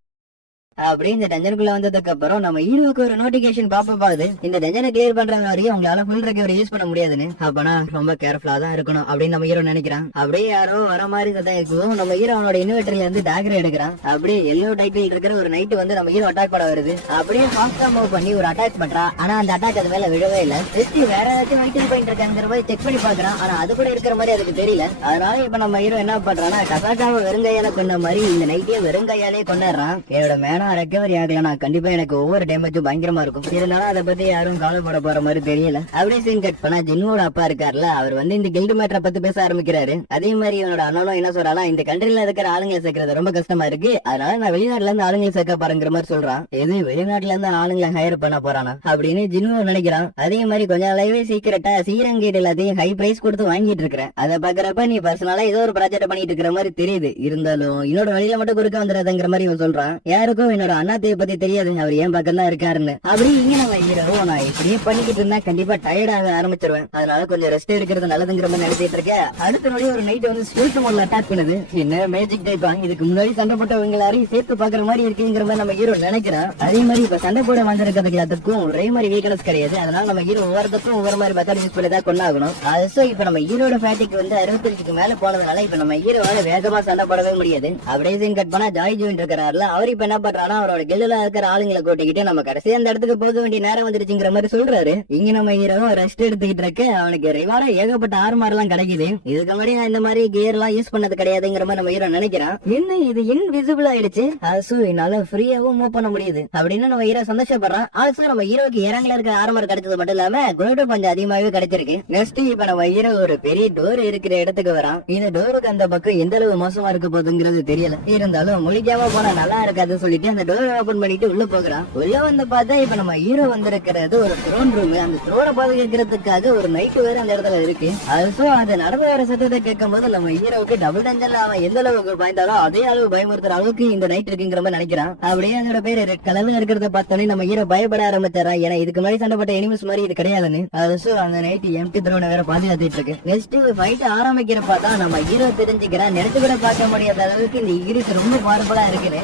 அப்படியே இந்த டஞ்சனுக்குள்ள வந்ததுக்கு அப்புறம் நம்ம ஹீரோவுக்கு ஒரு நோட்டிபிகேஷன் பாப்ப ஆகுது. இந்த டஞ்சனை கிளியர் பண்ற வரையும் உங்களால ஃபுல் ரெக்கவரி யூஸ் பண்ண முடியாதுன்னு. அப்பனா ரொம்ப கேர்ஃபுல்லா தான் இருக்கணும் அப்படின்னு நம்ம ஹீரோ நினைக்கிறான். அப்படியே யாரோ வர மாதிரி தான் இருக்கும். நம்ம ஹீரோ அவனோட இன்வெர்டர்ல இருந்து டாகர் எடுக்கிறான். அப்படியே எல்லோ டைட்டில் இருக்கிற ஒரு நைட் வந்து நம்ம ஹீரோ அட்டாக் பண்ண வருது. அப்படியே ஃபாஸ்டா மூவ் பண்ணி ஒரு அட்டாக் பண்றான். ஆனா அந்த அட்டாக் அது மேல விழவே இல்ல. ஜஸ்ட் வேற ஏதாச்சும் வெயிட்டிங் பாயிண்ட் இருக்காங்கிற மாதிரி செக் பண்ணி பாக்குறான். ஆனா அது கூட இருக்கிற மாதிரி அதுக்கு தெரியல. அதனால இப்ப நம்ம ஹீரோ என்ன பண்றான்னா கசாக்காவை வெறுங்கையால கொண்ட மாதிரி இந்த நைட்டே வெறுங்கையாலே கொண்டாடுறான். என்னோட மேனா ரெக்கவரி ஆகல, நான் கண்டிப்பா எனக்கு ஒவ்வொரு டேமேஜும் பயங்கரமா இருக்கும். இருந்தாலும் அதை பத்தி யாரும் கவலைப்பட போற மாதிரி தெரியல. அப்படியே சீன் கட் பண்ணா ஜின்னுவோட அப்பா இருக்காருல, அவர் வந்து இந்த கில்டு மேட்டரை பத்தி பேச ஆரம்பிக்கிறாரு. அதே மாதிரி இவனோட அண்ணனும் என்ன சொல்றானா, இந்த கண்ட்ரில இருக்கிற ஆளுங்களை சேர்க்கறது ரொம்ப கஷ்டமா இருக்கு, அதனால நான் வெளிநாட்டுல இருந்து ஆளுங்களை சேர்க்க போறேங்கிற மாதிரி சொல்றான். எது வெளிநாட்டுல இருந்து ஆளுங்களை ஹையர் பண்ண போறானா அப்படின்னு ஜின்னுவோ நினைக்கிறான். அதே மாதிரி கொஞ்ச நாளாவே சீக்கிரட்டா சீரங்கேட் எல்லாத்தையும் ஹை பிரைஸ் கொடுத்து வாங்கிட்டு இருக்கிறேன். அதை பாக்குறப்ப நீ பர்சனலா ஏதோ ஒரு ப்ராஜெக்ட் பண்ணிட்டு இருக்கிற மாதிரி தெரியுது. இருந்தாலும் என்னோட வழியில மட்டும் குறுக்க வந்துடாதுங்கிற மாதிரி இவன் சொல்றான். யாருக்கும் என்னோட அண்ணாத்தைய பத்தி தெரியாது, அவர் ஏன் பக்கம் தான் இருக்காருன்னு. அப்படி இங்க நம்ம ஹீரோ நான் இப்படியே பண்ணிக்கிட்டு இருந்தா கண்டிப்பா டயர்ட் ஆக ஆரம்பிச்சிருவேன், அதனால கொஞ்சம் ரெஸ்ட் எடுக்கிறது நல்லதுங்கிற மாதிரி நினைச்சிட்டு இருக்கேன். அடுத்த நொடி ஒரு நைட் வந்து ஸ்பிரிட் மோட்ல அட்டாக் பண்ணுது. என்ன மேஜிக் டைப்பா, இதுக்கு முன்னாடி சண்டை போட்டவங்க எல்லாரையும் சேர்த்து பாக்குற மாதிரி இருக்குங்கிற மாதிரி நம்ம ஹீரோ நினைக்கிறான். அதே மாதிரி இப்ப சண்டை போட வந்திருக்கிறதுக்கு எல்லாத்துக்கும் ஒரே மாதிரி வீக்னஸ் கிடையாது, அதனால நம்ம ஹீரோ ஒவ்வொருத்துக்கும் ஒவ்வொரு மாதிரி மெத்தட் யூஸ் பண்ணி தான் கொண்டாகணும். அது இப்ப நம்ம ஹீரோட ஃபேட்டிக் வந்து 65க்கு மேல போனதுனால இப்ப நம்ம ஹீரோவால வேகமா சண்டை போடவே முடியாது. அப்படியே சீன் கட் பண்ணா ஜாய் ஜோயின் இருக்கிறாருல, அவர் இப்ப என்ன பண்றானா அவரோட கில்லுல இருக்கிற ஆளுங்களை கூட்டிக்கிட்டு நம்ம கடைசி அந்த இடத்துக்கு போக வேண்டிய நேரம் வந்துருச்சுங்கிற மாதிரி சொல்றாரு. இங்க நம்ம ஹீரோ ரெஸ்ட் எடுத்துக்கிட்டு இருக்க, அவனுக்கு ரிவார்டா ஏகப்பட்ட ஆர்மார் எல்லாம் கிடைக்குது. இதுக்கு முன்னாடி இந்த மாதிரி கியர் எல்லாம் யூஸ் பண்ணது கிடையாதுங்கிற மாதிரி நம்ம ஹீரோ நினைக்கிறான். என்ன இது இன்விசிபிள் ஆயிடுச்சு, ஆல்சோ என்னால ஃப்ரீயாவும் மூவ் பண்ண முடியுது அப்படின்னு நம்ம ஹீரோ சந்தோஷப்படுறான். ஆல்சோ நம்ம ஹீரோக்கு இறங்கல இருக்க ஆர்மார் கிடைச்சது மட்டும் இல்லாம குளோட்டோ கொஞ்சம் அதிகமாவே கிடைச்சிருக்கு. நெக்ஸ்ட் இப்ப நம்ம ஹீரோ ஒரு பெரிய டோர் இருக்கிற இடத்துக்கு வரான். இந்த டோருக்கு அந்த பக்கம் எந்த அளவு மோசமா இருக்க போகுதுங்கிறது தெரியல, இருந்தாலும் முழிக்காம போனா நல்லா இருக்காதுன்னு சொல்லிட்டு அந்த டோரை ஓபன் பண்ணிட்டு உள்ள போகிறான். உள்ள வந்து பார்த்தா இப்ப நம்ம ஹீரோ வந்திருக்கிறது ஒரு த்ரோன் ரூம். அந்த த்ரோனை பாதுகாக்கிறதுக்காக ஒரு நைட் வேற அந்த இடத்துல இருக்கு. ஆல்சோ அந்த நடந்து வர சத்தத்தை கேட்கும் போது நம்ம ஹீரோவுக்கு டபுள் டஞ்சல் அவன் எந்த அளவுக்கு பயந்தாலும் அதே அளவு பயமுறுத்துற அளவுக்கு இந்த நைட் இருக்குங்கிற மாதிரி நினைக்கிறான். அப்படியே அதோட பேரு ரெட் கலர்ல இருக்கிறத பார்த்தோன்னே நம்ம ஹீரோ பயப்பட ஆரம்பிச்சாரா, ஏன்னா இதுக்கு முன்னாடி சண்டைப்பட்ட எனிமல்ஸ் மாதிரி இது கிடையாதுன்னு. ஆல்சோ அந்த நைட் எம்டி த்ரோனை வேற பாதுகாத்துட்டு இருக்கு. நெக்ஸ்ட் ஃபைட் ஆரம்பிக்கிறப்ப தான் நம்ம ஹீரோ தெரிஞ்சுக்கிறான், நினைச்சு கூட பார்க்க முடியாத அளவுக்கு இந்த இங்கிலீஷ் ரொம்ப பவர்ஃபுல்லா இருக்குன்னு.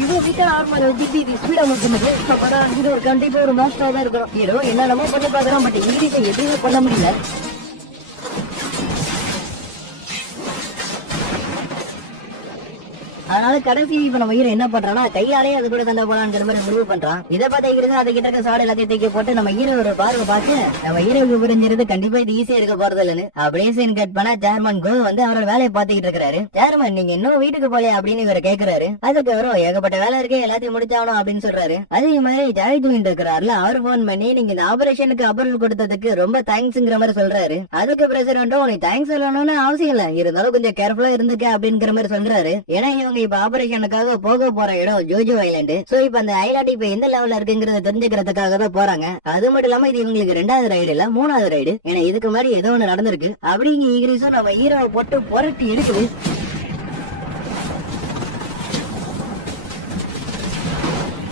இவ்வளவு வீட்டர் ஆர்மர் வச்சுட்டு இது ஸ்பீடா முக்கியது இது ஒரு கண்டிப்பா ஒரு மாஸ்டரா தான் இருக்கணும். ஹீரோ என்னென்னமோ பண்ணி பாக்குறோம், பட் இங்கிலீஷை எதுவுமே பண்ண முடியல. அதனால கடைசி இப்ப நம்ம ஹீரோ என்ன பண்றான்னா கையாலே அது கூட சண்டை போலாங்கிற மாதிரி முடிவு பண்றான். இதை பார்த்தா இருக்கு அதை கிட்ட இருக்க சாடு எல்லாத்தையும் தூக்கி போட்டு நம்ம ஹீரோ ஒரு பார்வை பார்த்து நம்ம ஹீரோக்கு புரிஞ்சிருது கண்டிப்பா இது ஈஸியா இருக்க போறது இல்லன்னு. அப்படியே சீன் கட் பண்ணா சேர்மன் கோ வந்து அவரோட வேலையை பாத்துக்கிட்டு இருக்காரு. சேர்மன் நீங்க இன்னும் வீட்டுக்கு போல அப்படின்னு இவரை கேக்குறாரு. அதுக்கு அவரும் ஏகப்பட்ட வேலை இருக்கு, எல்லாத்தையும் முடிச்சாகணும் அப்படின்னு சொல்றாரு. அதே மாதிரி ஜாய் தூயின் இருக்கிறாருல, அவர் போன் பண்ணி நீங்க இந்த ஆபரேஷனுக்கு அப்ரூவல் கொடுத்ததுக்கு ரொம்ப தேங்க்ஸ்ங்கிற மாதிரி சொல்றாரு. அதுக்கு பிரசிடென்ட்டும் உனக்கு தேங்க்ஸ் சொல்லணும்னு அவசியம் இல்ல, இருந்தாலும் கொஞ்சம் கேர்ஃபுல்லா இருந்துக்க அப்படிங்கிற மாதிரி சொல்றாரு. ஏன்னா இவங்க இப்ப ஆபரேஷனுக்காக போக போற இடம் ஜோஜோ ஐலாண்டு. சோ இப்ப அந்த ஐலாண்ட் இப்ப எந்த லெவல்ல இருக்குங்கிறத தெரிஞ்சுக்கிறதுக்காக தான் போறாங்க. அது மட்டும் இல்லாம இது இவங்களுக்கு 2வது ரைடு இல்ல 3வது ரைடு, ஏன்னா இதுக்கு முன்னாடி ஏதோ ஒண்ணு நடந்திருக்கு. அப்படிங்க ஈகிரிஸும் நம்ம ஹீரோவை போட்டு புரட்டி எடுக்குது.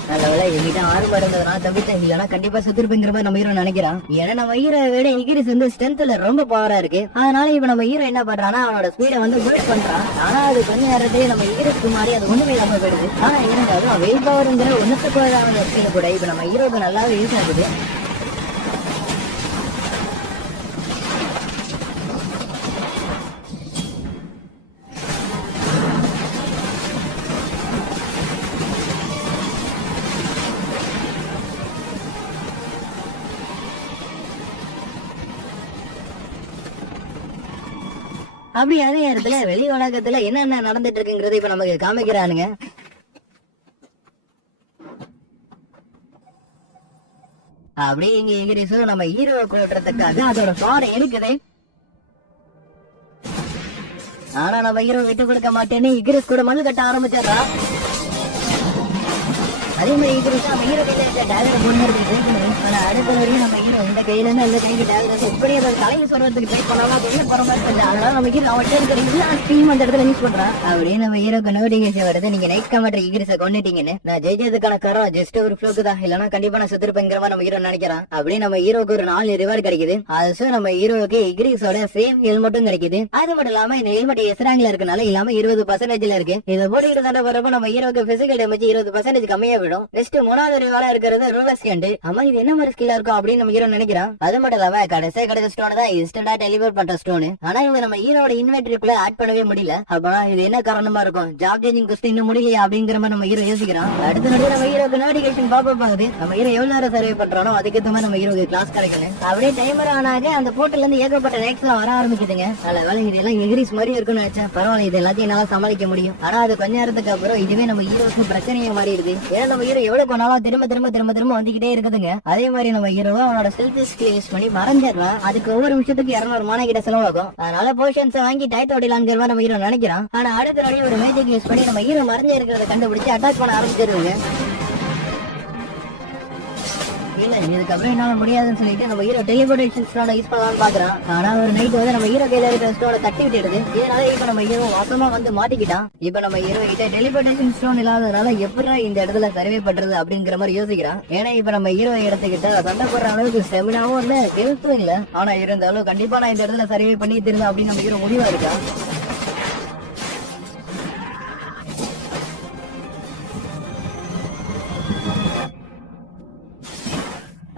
நல்லவேளை எங்கிட்ட ஆர்மர் இருந்ததுனால தப்பிச்சேன், இல்லைன்னா கண்டிப்பா செத்துருப்பேங்கிற மாதிரி நம்ம ஹீரோ நினைக்கிறான். ஏன்னா நம்ம ஹீரோ விட இகிரிஸ் வந்து ஸ்ட்ரென்த்ல ரொம்ப பவரா இருக்கு. அதனால இப்ப நம்ம ஹீரோ என்ன பண்றான்னா அவனோட ஸ்பீடை வந்து பில்ட் பண்றான். ஆனா அது கொஞ்ச நேரத்திலேயே நம்ம இகிரிஸ்க்கு மாறி அது ஒண்ணுமே இல்லாம போயிடுது. ஆனா இருந்தாலும் வெயில் பவர்ங்கிற ஒன்னுக்கு அவனோட ஸ்பீடு கூட இப்ப நம்ம ஹீரோக்கு நல்லாவே யூஸ் ஆகுது. அப்படி அதே நேரத்துல வெளி உலகத்துல என்னென்ன நடந்துட்டு இருக்குங்கிறது இப்ப நமக்கு காமிக்கிறானுங்க. அப்படி இங்க இங்கிலீஷும் நம்ம ஹீரோவை கூட்டுறதுக்காக அதோட சாரை இருக்குது. ஆனா நம்ம ஹீரோ விட்டு கொடுக்க மாட்டேன்னு இங்கிலீஷ் கூட மண்ணு கட்ட ஆரம்பிச்சிடறா. அதே மாதிரி இங்கிலீஷ் நம்ம ஹீரோ கையில இருக்க டேலர் பொண்ணு ஆனா அடுத்த வரையும் நம்ம ஹீரோ இந்த கையில இருந்து அந்த கைக்கு டேக் எப்படி அதை தலையை சொல்றதுக்கு ட்ரை பண்ணாலும் அது என்ன பரவாயில்ல தெரியல. அதனால நம்ம ஹீரோ அவன்கிட்ட இருக்கிற எல்லா ஸ்கீம் அந்த இடத்துல யூஸ் பண்றான். அப்படியே நம்ம ஹீரோக்கு நோட்டிபிகேஷன் வருது, நீங்க நைட் கமெண்ட் இங்கிலீஷ கொண்டுட்டீங்கன்னு. நான் ஜெயிச்சதுக்கான காரணம் ஜஸ்ட் ஒரு ஃப்ளோக்கு தான், இல்லன்னா கண்டிப்பா நான் சுத்திருப்பேங்கிற மாதிரி நம்ம ஹீரோ நினைக்கிறான். அப்படியே நம்ம ஹீரோக்கு ஒரு 4 ரிவார்டு கிடைக்குது. அது நம்ம ஹீரோக்கு இங்கிலீஷோட சேம் ஹெல்மெட்டும் கிடைக்குது. அது மட்டும் இல்லாம இந்த ஹெல்மெட் எஸ்ராங்ல இருக்கனால இல்லாம 20% இருக்கு. இதை போட்டுக்கிட்டு தாண்ட வரப்ப நம்ம ஹீரோக்கு பிசிக்கல் டேமேஜ் 20% கம்மியா விடும். நெக்ஸ்ட் 3வது ரிவார்டா இருக்கிறது ரோலர் ஸ்கேண்ட். அம்மா இது என்ன மாதிரி ஸ்கில்லா இருக்கும் அப்படின்னு நம்ம ஹீரோ நினைக்கிறான். அது மட்டும் இல்லாம கடைசி ஸ்டோன் தான் இன்ஸ்டன்டா டெலிவர் பண்ற ஸ்டோன். ஆனா இவங்க நம்ம ஹீரோட இன்வென்டரிக்குள்ள ஆட் பண்ணவே முடியல. அப்பனா இது என்ன காரணமா இருக்கும், ஜாப் சேஞ்சிங் கொஸ்டின் இன்னும் முடியலையா அப்படிங்கிற மாதிரி நம்ம ஹீரோ யோசிக்கிறான். அடுத்த நடுவே நம்ம ஹீரோக்கு நோட்டிபிகேஷன் பாப்ப பாக்குது. நம்ம ஹீரோ எவ்வளவு நேரம் சர்வே பண்றானோ அதுக்கேற்ற மாதிரி நம்ம ஹீரோக்கு கிளாஸ் கிடைக்கணும். அப்படியே டைமர் ஆனாக அந்த போர்ட்ல இருந்து ஏகப்பட்ட ரைட்ஸ் எல்லாம் வர ஆரம்பிக்குதுங்க. நல்ல வேலை இதெல்லாம் எகிரிஸ் மாதிரி இருக்குன்னு நினைச்சேன். பரவாயில்ல, இது எல்லாத்தையும் என்னால சமாளிக்க முடியும். ஆனா அது கொஞ்ச நேரத்துக்கு அப்புறம் இதுவே நம்ம ஹீரோக்கு பிரச்சனையா மாறிடுது. ஏன்னா நம்ம ஹீரோ எவ்வளவு கொண்டாலும் திரும்ப வந்துகிட்டே இருக்குதுங்க. அதே மாதிரி நம்ம ஹீரோ அவனோட செல்ஃப் ஸ்கில் யூஸ் பண்ணி மறைஞ்சிடறான். அதுக்கு ஒவ்வொரு விஷயத்துக்கு 200 மானா கிட்ட செலவாகும். அதனால போர்ஷன்ஸ் வாங்கி டைட் ஓடிலாங்கிற மாதிரி நம்ம ஹீரோ நினைக்கிறான். ஆனா அடுத்த நாளே ஒரு மேஜிக் யூஸ் பண்ணி நம்ம ஹீரோ மறைஞ்சு இருக்கிறத கண்டுபிடிச்சு அட்டாக் பண்ண ஆரம்பிச்சிருவாங்க. இல்ல இதுக்கப்புறம் என்னால முடியாதுன்னு சொல்லிட்டு நம்ம ஹீரோ டெலிபோர்டேஷன் ஸ்டோனை யூஸ் பண்ணலாம்னு பாக்குறான். ஆனா ஒரு நைட் வந்து நம்ம ஹீரோ கையில இருக்கிற ஸ்டோனை தட்டி விட்டுடுது. இதனால இப்ப நம்ம ஹீரோ வாசமா வந்து மாட்டிக்கிட்டான். இப்ப நம்ம ஹீரோ கிட்ட டெலிபோர்டேஷன் ஸ்டோன் இல்லாததுனால எப்படி இந்த இடத்துல சர்வே பண்றது அப்படிங்கிற மாதிரி யோசிக்கிறான். ஏன்னா இப்ப நம்ம ஹீரோ இடத்துக்கிட்ட சண்டை போடுற அளவுக்கு ஸ்டெமினாவும் இல்ல, ஹெல்த்தும் இல்ல. ஆனா இருந்தாலும் கண்டிப்பா நான் இந்த இடத்துல சர்வே பண்ணி திருந்தேன் அப்படின்னு நம்ம ஹீரோ முடிவா இருக்கான்.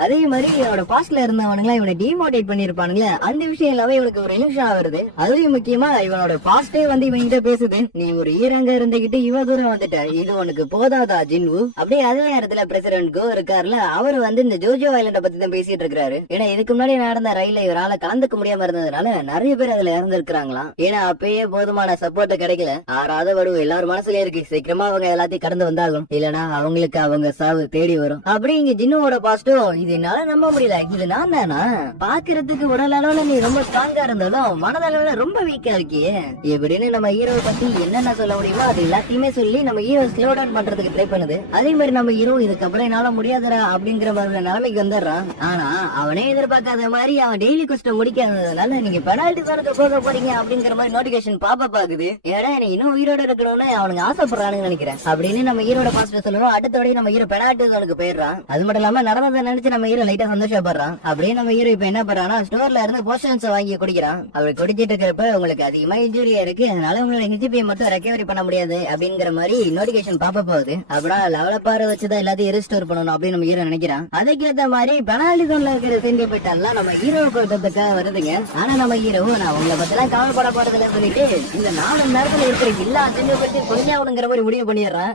அதே மாதிரி அவனோட பாஸ்ட்ல இருந்தவனுங்களா இவனை டிமோட்டிவேட் பண்ணிருப்பானுங்களே, அந்த விஷயம் இல்லாம இவனுக்கு ஒரு எலிமிஷன் வருது. அதுலயும் முக்கியமா இவனோட பாஸ்டே வந்து இவன் கிட்ட பேசுது, நீ ஒரு ஈரங்க இருந்துகிட்டு இவ தூரம் வந்துட்ட, இது உனக்கு போதாதா ஜின்வு. அப்படியே அதே நேரத்துல பிரசிடென்ட் கோ இருக்காருல, அவர் வந்து இந்த ஜோஜோ ஐலண்ட பத்தி தான் பேசிட்டு இருக்காரு. ஏன்னா இதுக்கு முன்னாடி நடந்த ரயில்ல இவரால கலந்துக்க முடியாம இருந்ததுனால நிறைய பேர் அதுல இறந்துருக்காங்களாம். ஏன்னா அப்பயே போதுமான சப்போர்ட் கிடைக்கல. ஆறாவது வரும் எல்லாரும் மனசுலயே இருக்கு, சீக்கிரமா அவங்க எல்லாத்தையும் கடந்து வந்தாகும், இல்லனா அவங்களுக்கு அவங்க சாவு தேடி வரும். அப்படி இங்க ஜின்னுவோட பாஸ்டும், இது என்னால நம்ப முடியல, இது நான் தானா, பாக்குறதுக்கு உடல் அளவுல நீ ரொம்ப ஸ்ட்ராங்கா இருந்தாலும் மனதளவுல ரொம்ப வீக்கா இருக்கியே இப்படின்னு நம்ம ஹீரோ பத்தி என்னென்ன சொல்ல முடியுமோ அது எல்லாத்தையுமே சொல்லி நம்ம ஹீரோ ஸ்லோ டவுன் பண்றதுக்கு ட்ரை பண்ணுது. அதே மாதிரி நம்ம ஹீரோ இதுக்கப்புறம் என்னால முடியாதுடா அப்படிங்கிற மாதிரி நிலைமைக்கு வந்துடுறான். ஆனா அவனே எதிர்பார்க்காத மாதிரி அவன் டெய்லி கொஸ்ட் முடிக்காததுனால நீங்க பெனால்டி சோனுக்கு போக போறீங்க அப்படிங்கிற மாதிரி நோட்டிபிகேஷன் பாக்குது. ஏன்னா இன்னும் உயிரோட இருக்கணும்னு அவனுக்கு ஆசைப்படுறான்னு நினைக்கிறேன் அப்படின்னு நம்ம ஹீரோட பாஸ்டர் சொல்லணும். அடுத்தபடி நம்ம ஹீரோ பெனால்டி சோனுக்கு போயிடுறான். அது மட்டும் இல்லாம நடந்ததை நினைச்சு நம்ம ஹீரோ லைட்டா சந்தோஷப்படுறான். அப்படியே நம்ம ஹீரோ இப்ப என்ன பண்றானா, ஸ்டோர்ல இருந்து போஷன்ஸ் வாங்கி குடிக்கிறான். அவர் குடிச்சிட்டு இருக்கிறப்ப உங்களுக்கு அதிகமா இன்ஜுரியா இருக்கு, அதனால உங்களோட ஹெச்பி மட்டும் ரெக்கவரி பண்ண முடியாது அப்படிங்கிற மாதிரி நோட்டிபிகேஷன் பாப்ப போகுது. அப்புறம் லெவலப்பார வச்சுதான் எல்லாத்தையும் ரெஸ்டோர் பண்ணணும் அப்படின்னு நம்ம ஹீரோ நினைக்கிறான். அதுக்கேற்ற மாதிரி பெனால்டி ஜோன்ல இருக்கிற சென்டிமெண்டெல்லாம் நம்ம ஹீரோ கூட்டத்துக்காக வருதுங்க. ஆனா நம்ம ஹீரோ நான் உங்களை பத்தி எல்லாம் கவலைப்பட போறதுல சொல்லிட்டு இந்த 4 மணி நேரத்துல இருக்கிற எல்லா சென்டிமெண்ட்டையும் கொஞ்சம் மாதிரி முடிவு பண்ணிடுறான்.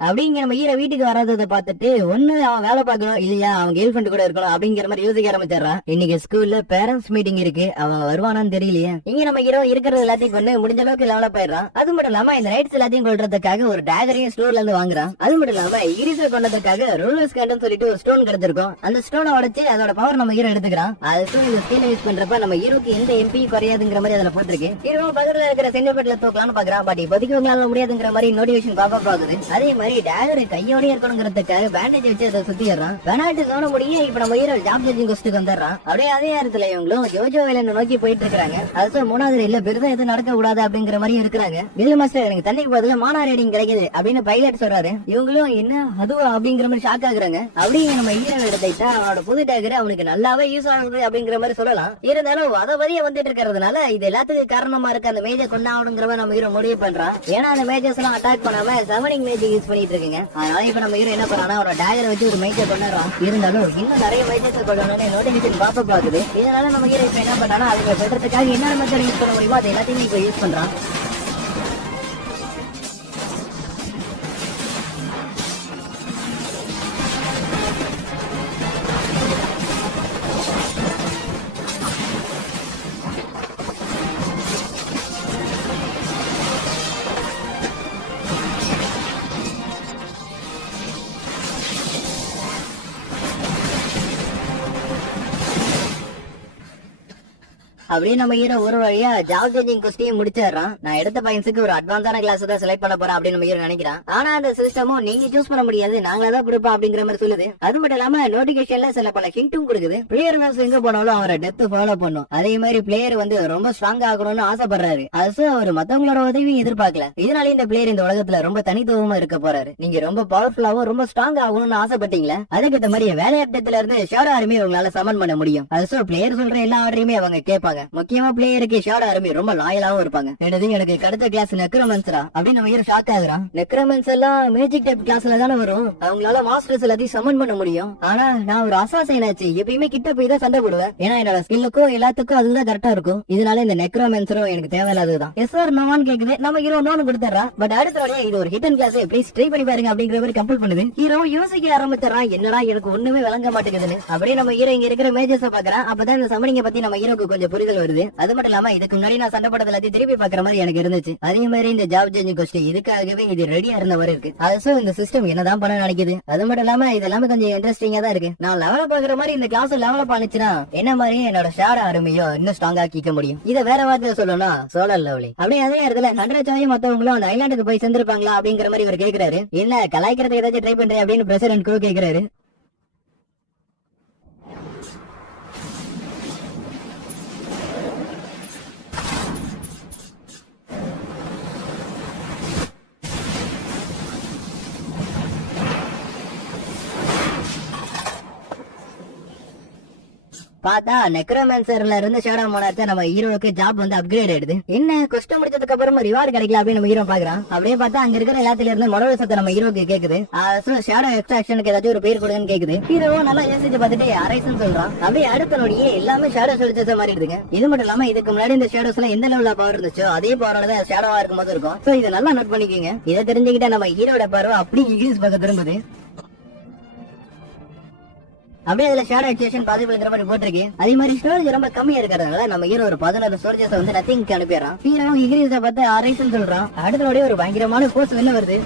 அப்படிங்க நம்ம ஹீரோ வீட்டுக்கு வராததை பார்த்துட்டு ஒண்ணு அவன் வேலை பார்க்கணும், இல்லையா அவன் கேர்ள் ஃபிரெண்ட் கூட இருக்கணும் அப்படிங்கிற மாதிரி யோசிக்க ஆரம்பிச்சிடறான். இன்னைக்கு ஸ்கூல்ல பேரண்ட்ஸ் மீட்டிங் இருக்கு, அவன் வருவானான்னு தெரியலையே. இங்க நம்ம ஹீரோ இருக்கிறது எல்லாத்தையும் கொண்டு முடிஞ்ச அளவுக்கு லெவலப் ஆயிடுறான். அது மட்டும் இல்லாம இந்த ரைட்ஸ் எல்லாத்தையும் கொள்றதுக்காக ஒரு டேகரையும் ஸ்டோர்ல இருந்து வாங்குறான். அது மட்டும் இல்லாம இரிச கொண்டதுக்காக ரோலர் ஸ்கேண்ட்னு சொல்லிட்டு ஒரு ஸ்டோன் கிடைச்சிருக்கும். அந்த ஸ்டோனை உடைச்சு அதோட பவர் நம்ம ஹீரோ எடுத்துக்கிறான். அது இந்த ஸ்கில் யூஸ் பண்றப்ப நம்ம ஹீரோக்கு எந்த எம்பி குறையாதுங்கிற மாதிரி அதுல போட்டிருக்கு. ஹீரோ பக்கத்துல இருக்கிற சென்டிமெண்ட்ல தூக்கலாம்னு பாக்குறான். பட் இப்போதைக்கு உங்களால முடியாதுங்கிற மாதிரி நோட்டிபிகேஷன் பாக்குது. அதே மாதிரி டேகரை கையோட இருக்கணுங்கிறதுக்காக பேண்டேஜ் வச்சு அதை சுத்திடுறான். பெனால்டி சோன முடிய இப்ப நம்ம ஹீரோ ஜாப் சேஞ்சிங் கொஸ்டுக்கு வந்துடுறான். அப்படியே அதே நேரத்துல இவங்களும் ஜோஜோ ஐலண்ட் நோக்கி போயிட்டு இருக்காங்க. அது 3வது இல்ல பெருசா எதுவும் நடக்க கூடாது அப்படிங்கிற மாதிரி இருக்கிறாங்க. கில் மாஸ்டர் எனக்கு தண்ணிக்கு பதிலா மானா ரேடிங் கிடைக்குது அப்படின்னு பைலட் சொல்றாரு. இவங்களும் என்ன அதுவா அப்படிங்கிற மாதிரி ஷாக் ஆகுறாங்க. அப்படியே நம்ம ஹீரோ எடுத்துட்டா அவனோட புது டேகர் அவனுக்கு நல்லாவே யூஸ் ஆகுது அப்படிங்கிற மாதிரி சொல்லலாம். இருந்தாலும் வத வதிய வந்துட்டு இருக்கிறதுனால இது எல்லாத்துக்கும் காரணமா இருக்க அந்த மேஜர் கொண்டாடணுங்கிற மாதிரி நம்ம ஹீரோ முடிவு பண்றான். ஏன்னா அந்த மேஜர்ஸ் எல்லாம் அட்டாக் பண்ணாம சமனிங் மேஜிக் யூஸ் பண்ணிட்டு இருக்குங்க. அதனால இப்ப நம்ம ஹீரோ என்ன பண்றானா அவரோட டேகரை வச்சு ஒரு மேஜர் கொண்டாடுறான். இருந்தாலும் இன்னும் நிறைய மேஜர்ஸ் கொள்ளணும்னு நோட்டிபிகேஷன் பாக்குது. இதனால நம்ம ஹீரோ இப்ப என்ன பண்றானா அதுக்கு பெற்றதுக்காக என்ன மெத்தட் யூஸ் பண்ண முடியுமோ அது எல்லாத்தையுமே இப்ப யூஸ் பண்றான். அப்படியே நம்ம ஹீரோ ஒரு வழியா ஜாப் சேஞ்சிங் கொஸ்டின் முடிச்சிடறான். நான் எடுத்த பையன்ஸுக்கு ஒரு அட்வான்ஸான கிளாஸ் தான் செலக்ட் பண்ண போறேன் அப்படின்னு நம்ம ஹீரோ நினைக்கிறான். ஆனா அந்த சிஸ்டமும் நீங்க சூஸ் பண்ண முடியாது, நாங்களா தான் கொடுப்போம் அப்படிங்கிற மாதிரி சொல்லுது. அது மட்டும் இல்லாம நோட்டிபிகேஷன்ல சில பல ஹிண்ட்டும் கொடுக்குது. பிளேயர் எங்க போனாலும் அவரை டெப்த் ஃபாலோ பண்ணும். அதே மாதிரி பிளேயர் வந்து ரொம்ப ஸ்ட்ராங் ஆகணும்னு ஆசைப்படுறாரு. அது அவர் மத்தவங்களோட உதவியும் எதிர்பார்க்கல. இதனால இந்த பிளேயர் இந்த உலகத்துல ரொம்ப தனித்துவமா இருக்க போறாரு. நீங்க ரொம்ப பவர்ஃபுல்லாவும் ரொம்ப ஸ்ட்ராங் ஆகணும்னு ஆசைப்பட்டீங்களா, அதுக்கேற்ற மாதிரி வேலையாட்டத்துல இருந்து ஷேடோ ஆர்மி உங்களால சமன் பண்ண முடியும். அது பிளேயர் சொல்ற எல்லா ஆர்டரையுமே அவங்க கேட்பாங்க. முக்கியமா பிளேயருக்கு ஷேடோ ஆர்மி ரொம்ப லாயலாவும் இருப்பாங்க. எனக்கு கிடைச்ச கிளாஸ் நெக்ரோமன்சரா அப்படின்னு நம்ம ஹீரோ ஷாக் ஆகுறான். நெக்ரோமன்ஸ் எல்லாம் மேஜிக் டைப் கிளாஸ்ல தானே வரும், அவங்களால மாஸ்டர்ஸ் எல்லாத்தையும் சமன் பண்ண முடியும். ஆனா நான் ஒரு அசாசைன் ஆச்சு, எப்பயுமே கிட்ட போய் தான் சண்டை போடுவேன். ஏன்னா என்னோட ஸ்கில்லுக்கும் எல்லாத்துக்கும் அதுதான் கரெக்டா இருக்கும். இதனால இந்த நெக்ரோமன்சரும் எனக்கு தேவையில்லாததுதான். எஸ் சார் நோவான்னு கேக்குது. நம்ம ஹீரோ நோன்னு கொடுத்துறா. பட் அடுத்த இது ஒரு ஹிடன் கிளாஸ், ப்ளீஸ் ட்ரை பண்ணி பாருங்க அப்படிங்கிற மாதிரி கம்பல் பண்ணுது. ஹீரோ யோசிக்க ஆரம்பிச்சான், என்னடா எனக்கு ஒண்ணுமே விளங்க மாட்டேங்குதுன்னு. அப்படியே நம்ம ஹீரோ இங்க இருக்கிற மேஜர்ஸ் பாக்குறான். அப்பதான் இந்த சமனிங்க பத்தி நம்ம ஹீரோக்கு கொஞ்சம் புரிதல் வருது. அது மட்டும் இல்லாம இதுக்கு முன்னாடி நான் சண்டை போட்டது எல்லாத்தையும் திருப்பி பாக்குற மாதிரி எனக்கு இருந்துச்சு. அதே மாதிரி இந்த ஜாப் சேஞ்சிங் கொஸ்டின் இதுக்காகவே இது ரெடியா இருந்த மாதிரி இருக்கு. அது இந்த சிஸ்டம் என்னதான் பண்ண நினைக்குது. அது மட்டும் இல்லாம இது எல்லாமே கொஞ்சம் இன்ட்ரெஸ்டிங்கா தான் இருக்கு. நான் லெவல பாக்குற மாதிரி இந்த கிளாஸ் லெவலப் ஆனிச்சுன்னா என்ன மாதிரி என்னோட ஷேடோ ஆர்மியோ இன்னும் ஸ்ட்ராங்கா கிக்க முடியும். இதை வேற வார்த்தையில சொல்லணும்னா சோலர் லெவலி. அப்படியே அதே இடத்துல 100 சாயும் மத்தவங்களும் அந்த ஐலாண்டுக்கு போய் சேர்ந்திருப்பாங்களா அப்படிங்கிற மாதிரி இவர் கேக்குறாரு. என்ன கலாய்க்கிறதுக்கு ஏதாச்சும் ட்ரை பண்றேன் அப்படின்னு பிரசிடென்ட் கூட கேக்குறாரு. பார்த்தா நெக்ரோமன்சர்ல இருந்து ஷேடோ மோனார்ட்ட நம்ம ஹீரோக்கு ஜாப் வந்து அப்கிரேட் ஆயிடுது. என்ன கொஸ்டின் முடிச்சதுக்கு அப்புறம் ரிவார்டு கிடைக்கல அப்படின்னு நம்ம ஹீரோ பாக்குறான். அப்படியே பார்த்தா அங்க இருக்கிற எல்லாத்துல இருந்து மனோட சத்தம் நம்ம ஹீரோக்கு கேக்குது. ஷேடோ எக்ஸ்ட்ராக்ஷனுக்கு ஏதாச்சும் ஒரு பேர் கொடுங்கன்னு கேக்குது. ஹீரோ நல்லா யோசிச்சு பார்த்துட்டு அரைசன் சொல்றான். அப்படியே அடுத்த நொடியே எல்லாமே ஷேடோ சொல்லிச்ச மாதிரி இருக்குங்க. இது மட்டும் இல்லாம இதுக்கு முன்னாடி இந்த ஷேடோஸ் எல்லாம் எந்த லெவல்ல பவர் இருந்துச்சோ அதே பவரோட தான் ஷேடோவா இருக்கும் போது இருக்கும். சோ இதை நல்லா நோட் பண்ணிக்கோங்க. இதை தெரிஞ்சுக்கிட்டா நம்ம ஹீரோட பார்வை அப்படி இங்கிலீஷ் பக்கம் திரும்புது. அப்படியே அதுல ஷேடோ எக்ஸ்டேஷன் பாசிபிள்ங்கிற மாதிரி போட்டிருக்கு. அதே மாதிரி ஸ்டோரேஜ் ரொம்ப கம்மியா இருக்கிறதுனால நம்ம ஹீரோ ஒரு 16 ஸ்டோரேஜஸ் வந்து நத்திங்க்கு அனுப்பிடுறான். ஹீரோ இங்கிலீஷை பார்த்து அரைசன் சொல்றான். அடுத்த ஒரு பயங்கரமான போஸ்ட் என்ன வருது.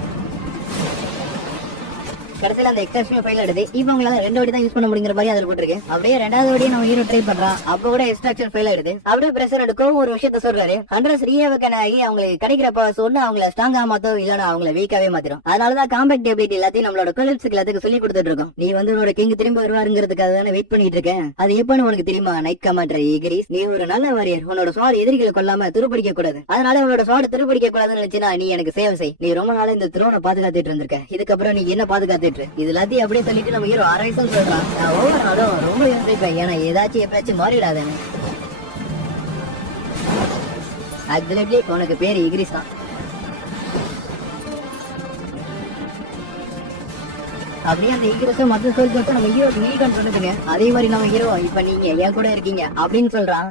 கடைசியில அந்த எக்ஸ்ட்ராக்ஷன் ஃபைல் எடுத்து இப்போ உங்களால 2 வாட்டி தான் யூஸ் பண்ண முடியுங்கிற மாதிரி அதுல போட்டுருக்கு. அப்படியே 2வது வாட்டி நம்ம ஹீரோ ட்ரை பண்றான். அப்ப கூட எக்ஸ்ட்ராக்ஷன் ஃபைல் எடுத்து அப்படியே பிரஷர் எடுக்கவும் ஒரு விஷயத்த சொல்றாரு. 100 ரீஏவக்கன் ஆகி அவங்களுக்கு கிடைக்கிற பவர்ஸ் ஒண்ணு அவங்கள ஸ்ட்ராங்கா மாத்தோ இல்லன்னா அவங்கள வீக்காவே மாத்திரும். அதனாலதான் காம்பேக்ட் எபிலிட்டி எல்லாத்தையும் நம்மளோட கொலிப்ஸ்க்கு எல்லாத்துக்கும் சொல்லி கொடுத்துட்டு இருக்கோம். நீ வந்து உன்னோட கிங் திரும்ப வருவாருங்கிறதுக்காக தானே வெயிட் பண்ணிட்டு இருக்கேன். அது எப்பன்னு உனக்கு தெரியுமா நைட் கமாண்டர் ஈகிரிஸ்? நீ ஒரு நல்ல வாரியர். உன்னோட ஸ்வாட் எதிரிகளை கொல்லாம துருப்பிடிக்க கூடாது. அதனால உன்னோட ஸ்வாட் துருப்பிடிக்க கூடாதுன்னு நினைச்சுனா நீ எனக்கு சேவை செய். நீ ரொம்ப நாளா இந்த த்ரோனை பாதுகாத்துட்டு இருந்திருக்க. இதுக்கப்புறம் நீ என்ன பாதுகாத்துட்டு இது எல்லாத்தையும் அப்படியே சொல்லிட்டு நம்ம ஹீரோ ஆராய்ச்சி சொல்றான். நான் ஒவ்வொரு நாளும் ரொம்ப யோசிப்பேன், ஏன்னா ஏதாச்சும் எப்பயாச்சும் மாறிடாதேன்னு. அக்லட்லி உனக்கு பேரு இகிரிஸ் தான். அப்படியே அந்த ஈகிரஸும் மத்த சோல்ஜர்ஸும் நம்ம ஹீரோக்கு நீ கண்ட்ரோல் பண்ணுங்க. அதே மாதிரி நம்ம ஹீரோ இப்ப நீங்க என் கூட இருக்கீங்க அப்படின்னு சொல்றான்.